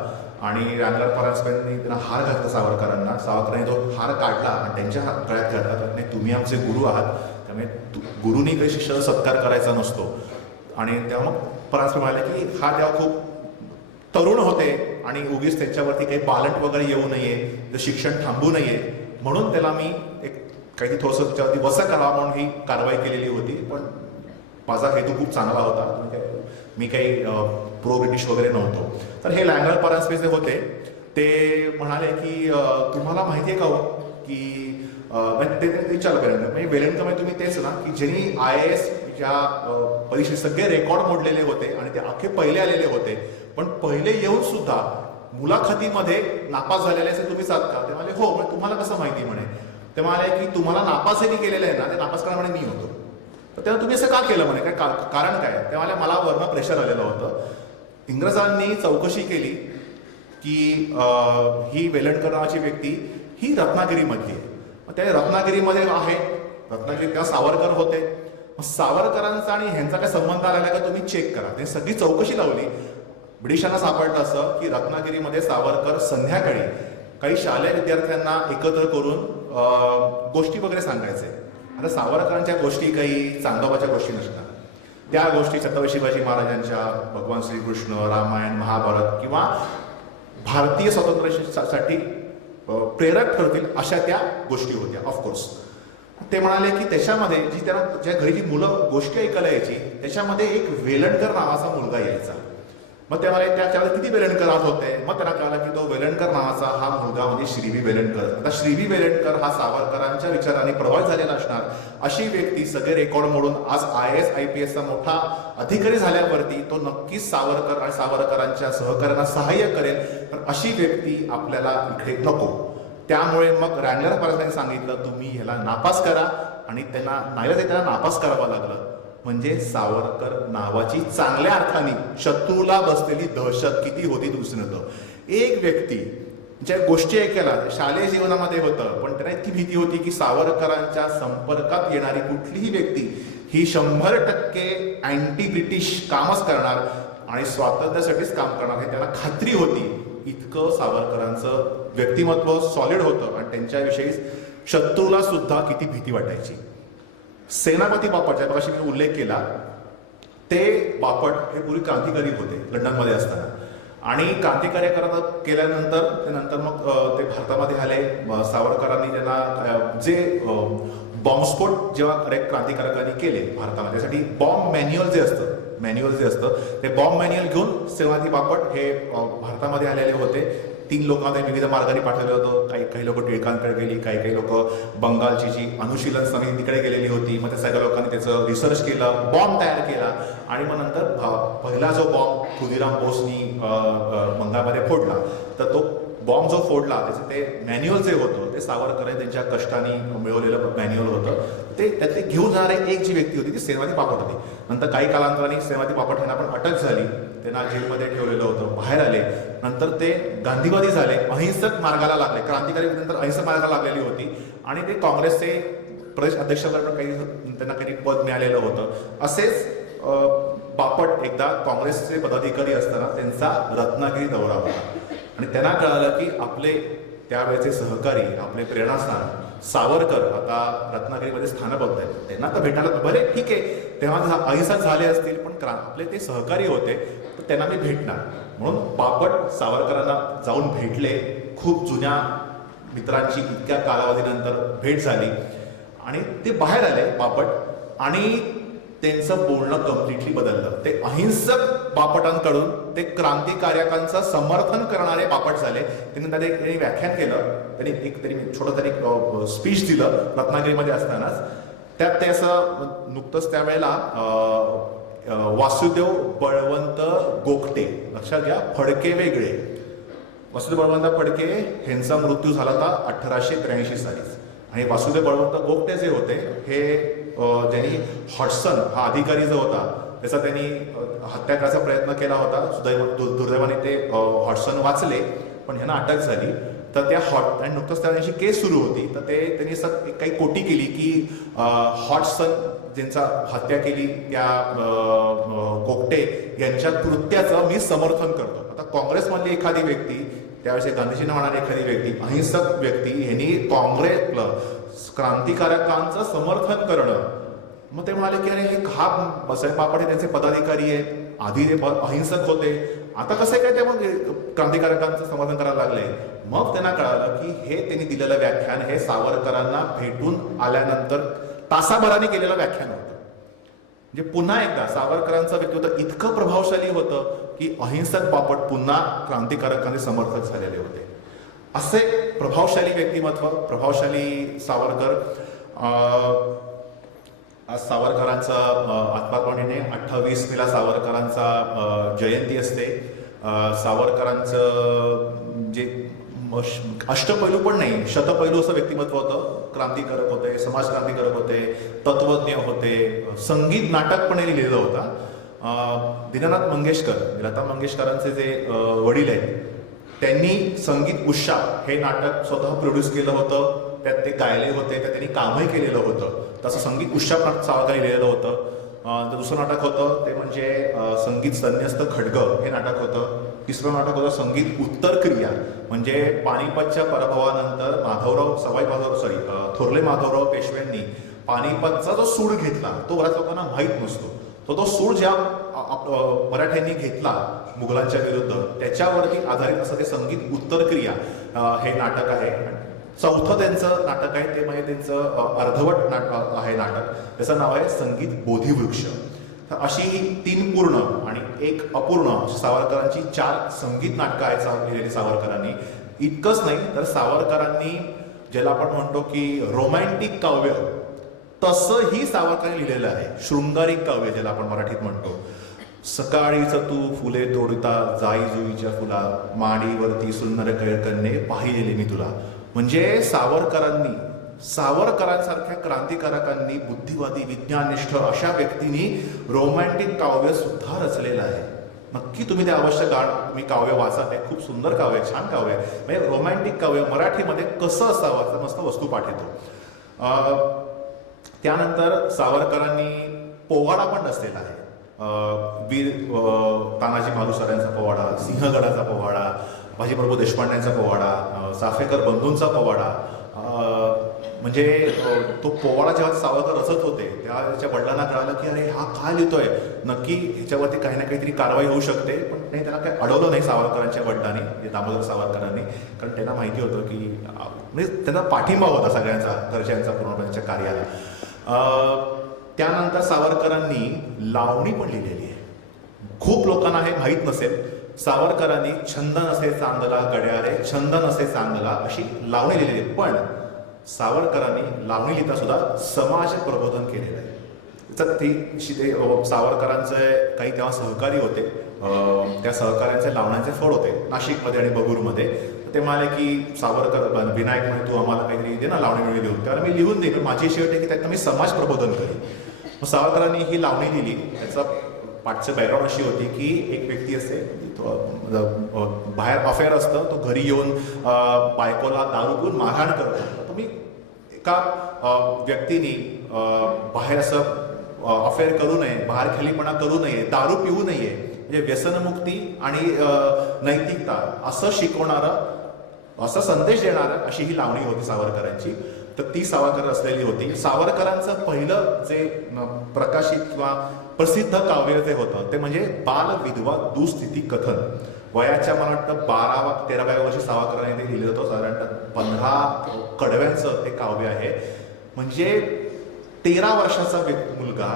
आणि रँगलर परांजपेंनी त्यांना हार घातला सावरकरांना. सावरकरांनी तो हार काढला आणि त्यांच्या गळ्यात घातला. नाही तुम्ही आमचे गुरु आहात, त्यामुळे गुरुनी काही शिष्याचा सत्कार करायचा नसतो. आणि तेव्हा मग परांजपे म्हणाले की हा तेव्हा खूप तरुण होते आणि उगीच त्याच्यावरती काही बालंट वगैरे येऊ नये, शिक्षण थांबू नये, म्हणून त्याला मी एक काही थोडंसं त्याच्यावरती वसा करावा म्हणून ही कारवाई केलेली होती. पण माझा हेतू खूप चांगला होता, मी काही प्रो ब्रिटिश वगैरे नव्हतो. तर हे रँगलर परांजपे जे होते ते म्हणाले की तुम्हाला माहिती आहे का हो की म्हणजे ते विचारलं वेलणकर, म्हणजे वेलणकर म्हणजे तुम्ही तेच ना की ज्यांनी IAS या परीक्षेत सगळे रेकॉर्ड मोडलेले होते आणि ते अख्खे पहिले आलेले होते, पण पहिले येऊन सुद्धा मुलाखतीमध्ये नापास झालेले असे तुम्हीच आहात का? ते म्हणाले हो. म्हणजे तुम्हाला कसं माहिती म्हणे? ते म्हणाले की तुम्हाला नापासही केलेलं आहे ना, ते नापास करण्यामुळे मी होतो. तर तेव्हा तुम्ही असं का केलं म्हणे? काय कारण काय? ते म्हणाले मला वरनं प्रेशर आलेलं होतं. इंग्रजांनी चौकशी केली की ही वेलणकर नावाची व्यक्ती ही रत्नागिरीमधली आहे. मग त्या रत्नागिरीमध्ये आहे, रत्नागिरीत त्या सावरकर होते. मग सावरकरांचा आणि ह्यांचा काय संबंध आलेला का तुम्ही चेक करा. त्यांनी सगळी चौकशी लावली. ब्रिटिशांना सापडलं असं की रत्नागिरीमध्ये सावरकर संध्याकाळी काही शालेय विद्यार्थ्यांना एकत्र करून गोष्टी वगैरे सांगायचे. आता सावरकरांच्या गोष्टी काही चांदोबाच्या गोष्टी नसणार. त्या गोष्टी छत्रपती शिवाजी महाराजांच्या, भगवान श्रीकृष्ण, रामायण, महाभारत किंवा भारतीय स्वातंत्र्यासाठी प्रेरक ठरतील अशा त्या गोष्टी होत्या. ऑफकोर्स ते म्हणाले की त्याच्यामध्ये जी त्यांना ज्या घरी जी मुलं गोष्टी ऐकायला यायची त्याच्यामध्ये एक वेलणकर नावाचा मुलगा यायचा. मग ते म्हणाले त्याच्यावर किती वेलणकर आज होते. मग त्यांना कळलं की तो वेलणकर नावाचा हा मुलगा म्हणजे श्रीवी वेलणकर. आता श्रीवी वेलणकर हा सावरकरांच्या विचाराने प्रभावित झालेला असणार. अशी व्यक्ती सगळे रेकॉर्ड मोडून आज IAS IPSचा मोठा अधिकारी झाल्यावरती तो नक्कीच सावरकर आणि सावरकरांच्या सहकार्यांना सहाय्य करेल. पण अशी व्यक्ती आपल्याला इथे नको. त्यामुळे मग रँगलर महाराजांनी सांगितलं तुम्ही ह्याला नापास करा आणि त्यांना नाईलाजाने त्याला नापास करावं लागलं. म्हणजे सावरकर नावाची चांगल्या अर्थाने शत्रूला बसलेली दहशत किती होती दुसरं. एक व्यक्ती ज्या गोष्टी ऐकायला शालेय जीवनामध्ये होतं, पण त्यांना इतकी भीती होती की सावरकरांच्या संपर्कात येणारी कुठलीही व्यक्ती ही 100% अँटी ब्रिटिश कामच करणार आणि स्वातंत्र्यासाठीच काम करणार हे त्यांना खात्री होती. इतकं सावरकरांचं व्यक्तिमत्व सॉलिड होतं आणि त्यांच्याविषयी शत्रूला सुद्धा किती भीती वाटायची. सेनापती बापट ज्या प्रकाशी मी उल्लेख केला ते बापट हे पूर्वी क्रांतिकारी होते लंडनमध्ये असताना आणि क्रांतिकार्य केल्यानंतर ते नंतर मग ते भारतामध्ये आले. सावरकरांनी त्यांना जे बॉम्बस्फोट जेव्हा क्रांतिकारकांनी केले भारतामध्ये त्यासाठी बॉम्ब मॅन्युअल जे असतं ते बॉम्ब मॅन्युअल घेऊन सेनापती बापट हे भारतामध्ये आलेले होते. 3 लोकांना विविध मार्गाने पाठवलं होतं. काही लोक टिळकांकडे गेली, काही लोक बंगालची जी अनुशीलन समिती तिकडे गेलेली होती. मग त्या सगळ्या लोकांनी त्याचं रिसर्च केलं, बॉम्ब तयार केला आणि मग नंतर पहिला जो बॉम्ब खुदिराम बोसनी बंगालमध्ये फोडला तर तो बॉम्ब जो फोडला त्याचं ते मॅन्युअल जे होतं ते सावरकर त्यांच्या कष्टाने मिळवलेलं मॅन्युअल होतं. त्यातले घेऊन जाणारे एक जी व्यक्ती होती ती सेनापती बापट होती. नंतर काही कालांतराने सेनापती बापट यांना पण अटक झाली. त्यांना जेलमध्ये ठेवलेलं होतं, बाहेर आले. नंतर ते गांधीवादी झाले, अहिंसक मार्गाला लागले. क्रांतिकारी नंतर अहिंसक मार्गाला लागलेली होती आणि ते काँग्रेसचे प्रदेश अध्यक्षाकडे त्यांना काही पद मिळालेलं होतं. असेच बापट एकदा काँग्रेसचे पदाधिकारी असताना त्यांचा रत्नागिरी दौरा होता आणि त्यांना कळालं की आपले त्यावेळेचे सहकारी, आपले प्रेरणास्थान सावरकर आता रत्नागिरीमध्ये स्थानबद्ध आहेत. त्यांना तर भेटायला बरे ठीक आहे, तेव्हा अहिंसक झाले असतील पण आपले ते सहकारी होते तर त्यांना मी भेटणार म्हणून बापट सावरकरांना जाऊन भेटले. खूप जुन्या मित्रांची इतक्या कालावधीनंतर भेट झाली आणि ते बाहेर आले बापट आणि त्यांचं बोलणं कम्प्लिटली बदललं. ते अहिंसक बापटांकडून ते क्रांतिकारकांचं समर्थन करणारे बापट झाले. त्यांनी व्याख्यान केलं, त्यांनी छोटं तरी स्पीच दिलं रत्नागिरीमध्ये असतानाच. त्यात ते असं नुकतंच त्यावेळेला वासुदेव बळवंत गोगटे, लक्षात घ्या, फडके वेगळे, वासुदेव बळवंत फडके ह्यांचा मृत्यू झाला होता 1883 साली आणि वासुदेव बळवंत गोगटे जे होते हे ज्यांनी हॉटसन हा अधिकारी जो होता त्याचा त्यांनी हत्या करायचा प्रयत्न केला होता. दुर्दैवाने ते हॉटसन वाचले पण ह्यांना अटक झाली. तर त्या आणि नुकतंच त्या दिवशी केस सुरू होती तर त्यांनी काही कोटी केली की हॉटसन ज्यांचा हत्या केली त्या गोगटे यांच्या कृत्याचं मी समर्थन करतो. आता काँग्रेसमधली एखादी व्यक्ती, त्यावेळेस गांधीजींना म्हणारी एखादी व्यक्ती, अहिंसक व्यक्ती यांनी क्रांतिकारकांचं समर्थन करणं. मग ते म्हणाले की अरे हे साहेब बापट हे त्यांचे पदाधिकारी आहेत, आधी ते अहिंसक होते, आता कसं काय ते मग क्रांतिकारकांचं समर्थन करायला लागले. मग त्यांना कळालं की हे त्यांनी दिलेलं व्याख्यान हे सावरकरांना भेटून आल्यानंतर तासाभराने केलेलं व्याख्यान होतं. म्हणजे पुन्हा एकदा सावरकरांचं व्यक्तित्व इतकं प्रभावशाली होतं की अहिंसक बापट पुन्हा क्रांतिकारकांचे समर्थक झालेले होते. असे प्रभावशाली व्यक्तिमत्व, प्रभावशाली सावरकर. आज सावरकरांचं आत्मकथेने 28 मेला सावरकरांचा जयंती असते. सावरकरांचं जे अष्टपैलू पण नाही, शतपैलू असं व्यक्तिमत्व होतं. क्रांतिकारक होते, समाजक्रांतिकारक होते, तत्वज्ञ होते, संगीत नाटक पण लिहिलेलं होता. दीनानाथ मंगेशकर, लता मंगेशकरांचे जे वडील आहेत, त्यांनी संगीत उषा हे नाटक स्वतः प्रोड्यूस केलं होतं. त्यात ते गायले होते, त्यात त्यांनी कामही केलेलं होतं. तसं संगीत उषा सावरकरांनी लिहिलेलं होतं. दुसरं नाटक होतं ते म्हणजे संगीत संन्यस्त खड्ग हे नाटक होतं. तिसरं नाटक होतं संगीत उत्तर क्रिया, म्हणजे पानिपतच्या पराभवानंतर थोरले माधवराव पेशव्यांनी पानिपतचा जो सूड घेतला तो बऱ्याच लोकांना माहीत नसतो. तो सूड ज्या मराठ्यांनी घेतला मुघलांच्या विरुद्ध, त्याच्यावरती आधारित असं ते संगीत उत्तर क्रिया हे नाटक आहे. चौथं त्यांचं नाटक आहे ते म्हणजे त्यांचं अर्धवट आहे नाटक, त्याचं नाव आहे संगीत बोधिवृक्ष. तर अशी ही 3 पूर्ण आणि 1 अपूर्ण सावरकरांची 4 संगीत नाटकं आहेत लिहिलेली सावरकरांनी. इतकंच नाही तर सावरकरांनी ज्याला आपण म्हणतो की रोमॅन्टिक काव्य, तसंही सावरकरांनी लिहिलेलं आहे. शृंगारिक काव्य ज्याला आपण मराठीत म्हणतो. सकाळीच तू फुले तोडता जाई जुईच्या फुला, माडीवरती सुंदर कळकन्ने पाहिलेले मी तुला. म्हणजे सावरकरांसारख्या क्रांतिकारकांनी, बुद्धिवादी, विज्ञाननिष्ठ अशा व्यक्तींनी रोमॅन्टिक काव्य सुद्धा रचलेलं आहे. नक्की तुम्ही ते अवश्य मी काव्य वाचा, ते खूप सुंदर काव्य, छान काव्य आहे. म्हणजे रोमॅन्टिक काव्य मराठीमध्ये कसं असावं मस्त वस्तुपाठ येतो. त्यानंतर सावरकरांनी पोवाडा पण रचलेला आहे. वीर तानाजी मालुसऱ्यांचा पोवाडा, सिंहगडाचा पोवाडा, बाजीप्रभू देशपांड्यांचा पोवाडा, चाफेकर बंधूंचा पोवाडा. म्हणजे तो पोवाडा जेव्हा सावरकर रचत होते तेव्हा त्याच्या वडिलांना कळालं की अरे हा काय लिहितोय, नक्की ह्याच्यावरती काही ना काहीतरी कारवाई होऊ शकते. पण नाही, त्यांना काही अडवलं नाही सावरकरांच्या वडिलांनी, दामोदर सावरकरांनी, कारण त्यांना माहिती होतं की म्हणजे त्यांचा पाठिंबा होता सगळ्यांचा, घरच्यांचा पूर्णपणेच्या कार्याला. त्यानंतर सावरकरांनी लावणी पण लिहिलेली आहे. खूप लोकांना हे माहीत नसेल. सावरकरांनी छंद नसे चांदला गड्या रे, छंद नसे चांदला अशी लावणी लिहिलेली आहे. पण सावरकरांनी लावणी लिहिता सुद्धा समाज प्रबोधन केलेलं आहे. ते सावरकरांचे काही तेव्हा सहकारी होते, त्या सहकार्यांचे लावण्याचे फळ होते नाशिकमध्ये आणि बगूरमध्ये. ते म्हणाले की सावरकर, विनायक म्हणे तू आम्हाला काहीतरी दे ना लावणी मिळून लिहून. त्याला मी लिहून देईन, माझी शेवट आहे की त्यातनं मी समाज प्रबोधन करेन. मग सावरकरांनी ही लावणी लिहिली. त्याचा पाठचं बॅकग्राऊंड अशी होती की एक व्यक्ती असते, बाहेर अफेअर असतं, तो घरी येऊन बायकोला दारू पिऊन मारहाण करतो. तुम्ही एका व्यक्तीने बाहेर असं अफेअर करू नये, बाहेर खेळीपणा करू नये, दारू पिऊ नये, म्हणजे व्यसनमुक्ती आणि नैतिकता असं शिकवणारं, असा संदेश देणारं अशी ही लावणी होती सावरकरांची. तर ती सावरकर असलेली होती. सावरकरांचं पहिलं जे प्रकाशित किंवा प्रसिद्ध काव्य जे होतं ते म्हणजे बाल विधवा दुस्थिती कथन. वयाच्या मला वाटतं 12-13व्या वर्षी सावरकरांनी ते लिहिलं होतं. साधारणतः 15 कडव्यांचं ते काव्य आहे. म्हणजे 13 वर्षाचा मुलगा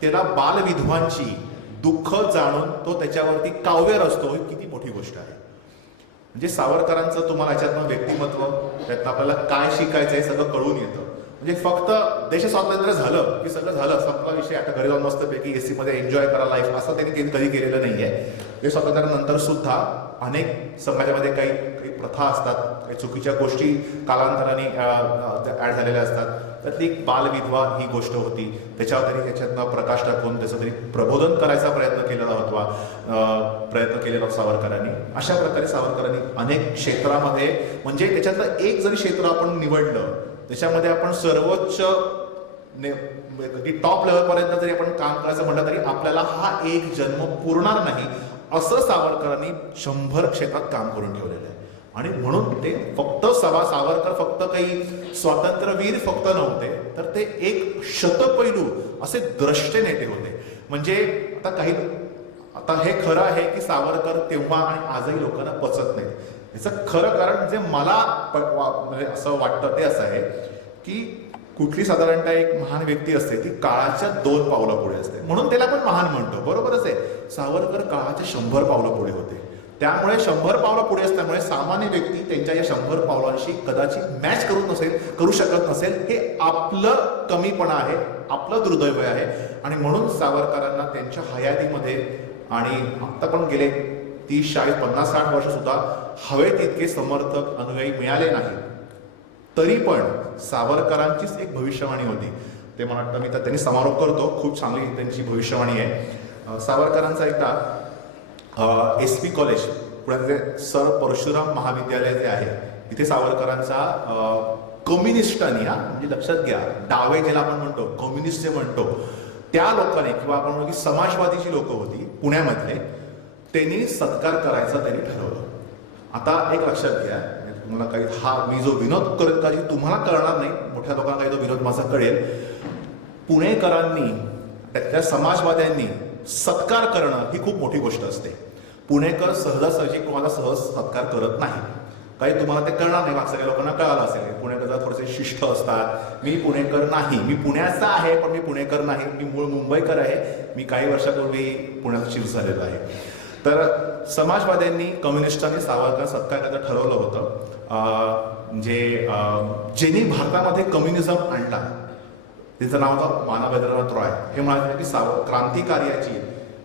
त्याला बालविधवांची दुःख जाणून तो त्याच्यावरती काव्य रचतो, ही किती मोठी गोष्ट आहे. म्हणजे सावरकरांचं तुम्हाला याच्यातनं व्यक्तिमत्व, त्यातनं आपल्याला काय शिकायचं हे सगळं कळून येतं. म्हणजे फक्त देश स्वातंत्र्य झालं की सगळं झालं, संपला विषय, आता घरी जाऊन मस्तपैकी एसी मध्ये एन्जॉय करा लाईफ, असं त्यांनी कधी केलेलं नाहीये. देश स्वातंत्र्यानंतर सुद्धा अनेक समाजामध्ये काही प्रथा असतात, काही चुकीच्या गोष्टी कालांतराने ऍड झालेल्या असतात. त्यातली बालविधवा ही गोष्ट होती. त्याच्यावर तरी त्याच्यातनं प्रकाश टाकून त्याचं तरी प्रबोधन करायचा प्रयत्न केलेला सावरकरांनी. अशा प्रकारे सावरकरांनी अनेक क्षेत्रामध्ये, म्हणजे त्याच्यातलं एक जरी क्षेत्र आपण निवडलं त्याच्यामध्ये आपण सर्वोच्च टॉप लेवलपर्यंत जरी आपण काम करायचं म्हटलं तरी आपल्याला हा एक जन्म पुरणार नाही, असं सावरकरांनी 100 क्षेत्रात काम करून ठेवलेलं आहे. आणि म्हणून ते फक्त सावरकर फक्त काही स्वातंत्र्यवीर फक्त नव्हते, तर ते एक शतपैलू असे द्रष्टे नेते होते. म्हणजे आता हे खरं आहे की सावरकर तेव्हा आणि आजही लोकांना पचत नाहीत. याचं खरं कारण जे मला म्हणजे असं वाटतं ते असं आहे की कुठली साधारणतः एक महान व्यक्ती असते ती काळाच्या 2 पावलं पुढे असते, म्हणून त्याला पण महान म्हणतो. बरोबरच आहे. सावरकर काळाच्या 100 पावलं पुढे होते. त्यामुळे 100 पावलं पुढे असल्यामुळे सामान्य व्यक्ती त्यांच्या या 100 पावलांशी कदाचित मॅच करू शकत नसेल. हे आपलं कमीपणा आहे, आपलं दुर्दैव आहे. आणि म्हणून सावरकरांना त्यांच्या हयातीमध्ये आणि आता पण गेले 30, 40, 50, 60 वर्ष सुद्धा हवे तितके समर्थक अनुयायी मिळाले नाही. तरी पण सावरकरांचीच एक भविष्यवाणी होती. ते मला वाटतं मी तर त्यांनी समारोप करतो. खूप चांगली त्यांची भविष्यवाणी आहे. सावरकरांचा एकदा SP कॉलेज पुण्यातले सर परशुराम महाविद्यालय जे आहे तिथे सावरकरांचा कम्युनिस्टांनी, म्हणजे लक्षात घ्या, डावे ज्याला आपण म्हणतो, कम्युनिस्ट जे म्हणतो त्या लोकांनी किंवा आपण म्हणतो की समाजवादी जी लोक होती पुण्यामधले, त्यांनी सत्कार करायचा त्यांनी ठरवलं. आता एक लक्षात घ्या, तुम्हाला काही हा मी जो विनोद करत का तुम्हाला कळणार नाही, मोठ्या लोकांना काही तो विनोद माझा कळेल. पुणेकरांनी त्यातल्या समाजवाद्यांनी सत्कार करणं ही खूप मोठी गोष्ट असते. पुणेकर सहजासहजी कोणाला सहज सत्कार करत नाही. काही तुम्हाला ते कळणार नाही, मागच्या काही लोकांना कळालं असेल. पुणेकर जरा थोडेसे शिष्ट असतात. मी पुणेकर नाही, मी पुण्याचा आहे पण मी पुणेकर नाही, मी मूळ मुंबईकर आहे, मी काही वर्षापूर्वी पुण्यात शिफ्ट झालेलो आहे. तर समाजवाद्यांनी, कम्युनिस्टांनी सावरकर सत्कार करायचं ठरवलं होतं. ज्यांनी भारतामध्ये कम्युनिझम आणला त्यांचं नाव होतं मानवेंद्रनाथ रॉय. हे म्हणाले की क्रांतिकार्याची,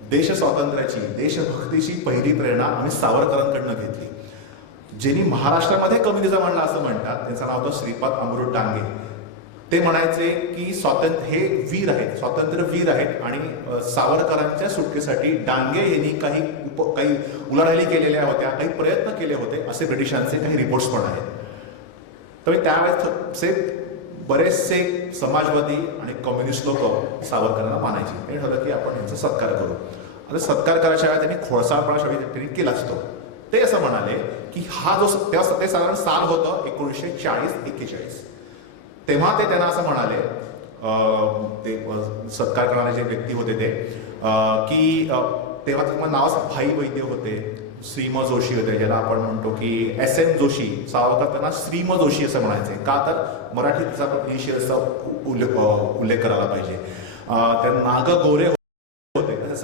देश स्वातंत्र्याची, देशभक्तीची पहिली प्रेरणा आम्ही सावरकरांकडनं घेतली. ज्यांनी महाराष्ट्रामध्ये कम्युनिझम आणला असं म्हणतात त्यांचं नाव होतं श्रीपाद अमृत डांगे. ते म्हणायचे की हे वीर आहेत, स्वातंत्र्यवीर आहेत आणि सावरकरांच्या सुटकेसाठी डांगे यांनी काही उलाढाली केलेल्या होत्या, काही प्रयत्न केले होते, असे ब्रिटिशांचे काही रिपोर्ट्स पण आहेत. तर त्यावेळेस बरेचसे समाजवादी आणि कम्युनिस्ट लोक सावरकरांना मानायचे. हे ठरलं की आपण यांचा सत्कार करू. आता सत्कार करायच्या वेळेला त्यांनी खोडसाळपणा त्यांनी केला असतो. ते असं म्हणाले की हा जो ते साधारण साल होतं 1940-41. तेव्हा ते त्यांना असं म्हणाले, ते सत्कार करणारे जे व्यक्ती होते ते, की तेव्हा तुम्हाला नाव भाई वैद्य होते, श्रीम जोशी होते, ज्याला आपण म्हणतो की SM जोशी. सावरकर त्यांना श्रीम जोशी असं म्हणायचे. का तर मराठीत त्याचा इनिशियलचा उल्लेख करायला पाहिजे. त्या नाग गोरे होते.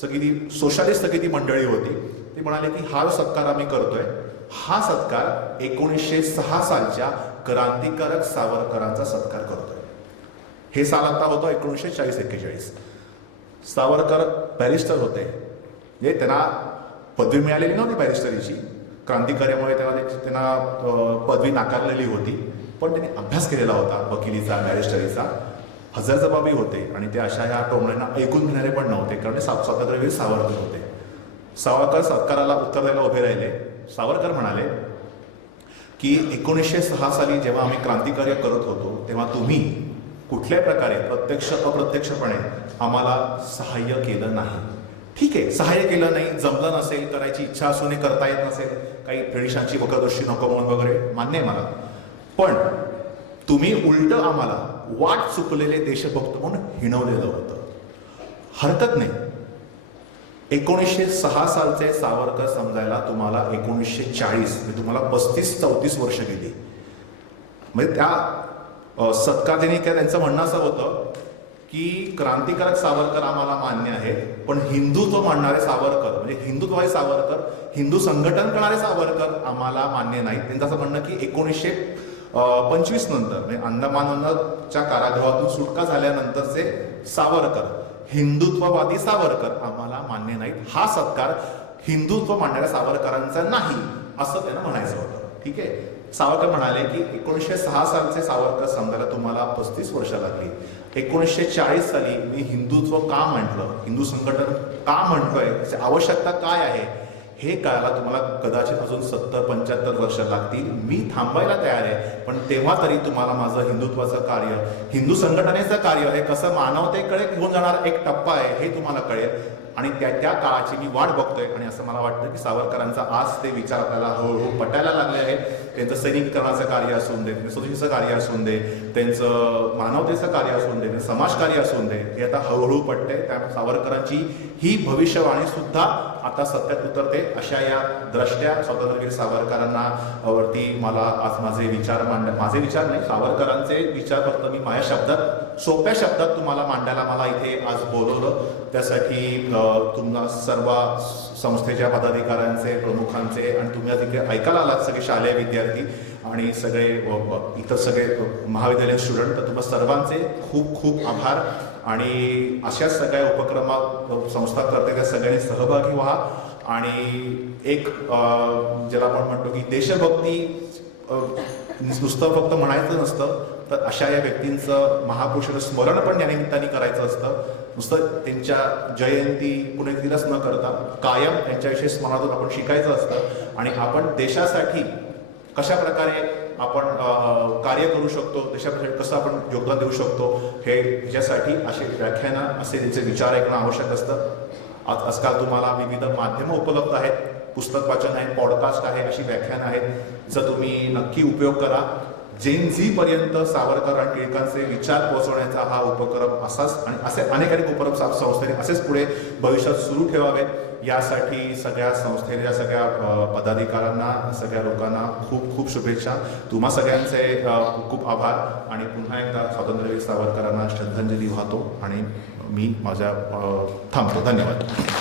सगळी सोशलिस्ट सगळी ती मंडळी होती. ते म्हणाले की हा जो सत्कार आम्ही करतोय हा सत्कार 1906 सालच्या क्रांतिकारक सावरकरांचा सत्कार करतोय. हे साल आता होतं 1940-41. सावरकर बॅरिस्टर होते. म्हणजे त्यांना पदवी मिळालेली नव्हती बॅरिस्टरीची. क्रांतिकार्यामुळे त्यांना पदवी नाकारलेली होती, पण त्यांनी अभ्यास केलेला होता वकिलीचा, बॅरिस्टरीचा. हजरजबाबी होते आणि ते अशा ह्या टोमण्यांना ऐकून घेणारे पण नव्हते, कारण स्वातंत्र्यवीर सावरकर होते. सावरकर सत्काराला उत्तर द्यायला उभे राहिले. सावरकर म्हणाले की 1906 साली जेव्हा आम्ही क्रांतिकार्य करत होतो तेव्हा तुम्ही कुठल्याही प्रकारे प्रत्यक्ष अप्रत्यक्षपणे आम्हाला सहाय्य केलं नाही. ठीक आहे, सहाय्य केलं नाही, जमलं नसेल, करायची इच्छा असूनही करता येत नसेल, काही ब्रिटिशांची वक्रदृष्टी नको म्हणून वगैरे, मान्य आहे मला. पण तुम्ही उलट आम्हाला वाट चुकलेले देशभक्त म्हणून हिणवलेलं होतं. हरकत नाही. 1906 सालचे सावरकर समजायला तुम्हाला 1940 म्हणजे तुम्हाला 35-34 वर्ष गेली. म्हणजे त्या सत्कार त्यांचं म्हणणं असं होतं की क्रांतिकारक सावरकर आम्हाला मान्य आहे, पण हिंदुत्व मांडणारे सावरकर, म्हणजे हिंदुत्ववादी सावरकर, हिंदू संघटन करणारे सावरकर आम्हाला मान्य नाही. त्यांचं असं म्हणणं की 1925 नंतर म्हणजे अंदमानच्या कारागृहातून सुटका झाल्यानंतरचे सावरकर, हिंदुत्ववादी सावरकर आम्हाला मान्य नाहीत. हा सत्कार हिंदुत्व मांडणाऱ्या सावरकरांचा नाही असं त्यांना म्हणायचं होतं. ठीक आहे. सावरकर म्हणाले की 1906 सालचे सावरकर समजायला तुम्हाला 35 वर्ष लागली. 1940 साली मी हिंदुत्व का म्हटलं, हिंदू संघटन का म्हणतोय, त्याची आवश्यकता काय आहे हे कळायला तुम्हाला कदाचित अजून 70-75 वर्ष लागतील. मी थांबायला तयार आहे, पण तेव्हा तरी तुम्हाला माझं हिंदुत्वाचं कार्य, हिंदू संघटनेचं कार्य हे कसं मानवतेकडे घेऊन जाणार एक टप्पा आहे हे तुम्हाला कळेल. आणि त्या काळाची मी वाट बघतोय. आणि असं मला वाटतं की सावरकरांचा आज ते विचार आपल्याला हळूहळू पटायला लागले आहेत. त्यांचं सैनिकीकरणाचं कार्य असून दे, स्वदेशीचं कार्य असून दे, त्यांचं मानवतेचं कार्य असून दे, समाजकार्य असून दे, हे आता हळूहळू पटतंय. त्यामुळे सावरकरांची ही भविष्यवाणी सुद्धा आता सत्यात उतरते अशा या द्रष्ट्या स्वातंत्र्यवीर सावरकरांना वरती मला आज माझे विचार नाही, सावरकरांचे विचार फक्त मी माझ्या शब्दात, सोप्या शब्दात तुम्हाला मांडायला मला इथे आज बोलवलं. त्यासाठी तुम्हाला सर्व संस्थेच्या पदाधिकाऱ्यांचे, प्रमुखांचे आणि तुम्ही आज इथे ऐकायला आलात सगळे शालेय विद्यार्थी आणि सगळे इतर सगळे महाविद्यालयीन स्टुडंट, तर तुम्हाला सर्वांचे खूप खूप आभार. आणि अशाच सगळ्या उपक्रमात संस्था करते त्या सगळ्यांनी सहभागी व्हा आणि एक ज्याला आपण म्हणतो की देशभक्ती नुसतं फक्त म्हणायचं नसतं, तर अशा या व्यक्तींचं महापुरुषाचं स्मरण पण या निमित्ताने करायचं असतं. नुसतं त्यांच्या जयंती पुण्यतिथीलाच न करता कायम त्यांच्याविषयी स्मरणातून आपण शिकायचं असतं आणि आपण देशासाठी कशा प्रकारे आपण कार्य करू शकतो, देशासाठी कसं आपण योगदान देऊ शकतो, हे ह्याच्यासाठी असे व्याख्यानं, असे त्यांचे विचार ऐकणं आवश्यक असतं. आजकाल तुम्हाला विविध माध्यमं उपलब्ध आहेत, पुस्तक वाचन आहे, पॉडकास्ट आहे, अशी व्याख्यानं आहेत, जर तुम्ही नक्की उपयोग करा. जेन झी पर्यंत सावरकर आणि टिळकांचे विचार पोहोचवण्याचा हा उपक्रम असाच आणि असे अनेक उपक्रम संस्थेने असेच पुढे भविष्यात सुरू ठेवावेत. यासाठी सगळ्या संस्थेच्या सगळ्या पदाधिकाऱ्यांना, सगळ्या लोकांना खूप खूप शुभेच्छा. तुम्हा सगळ्यांचे खूप आभार आणि पुन्हा एकदा स्वातंत्र्यवीर सावरकरांना श्रद्धांजली वाहतो आणि मी माझ्या थांबतो. धन्यवाद.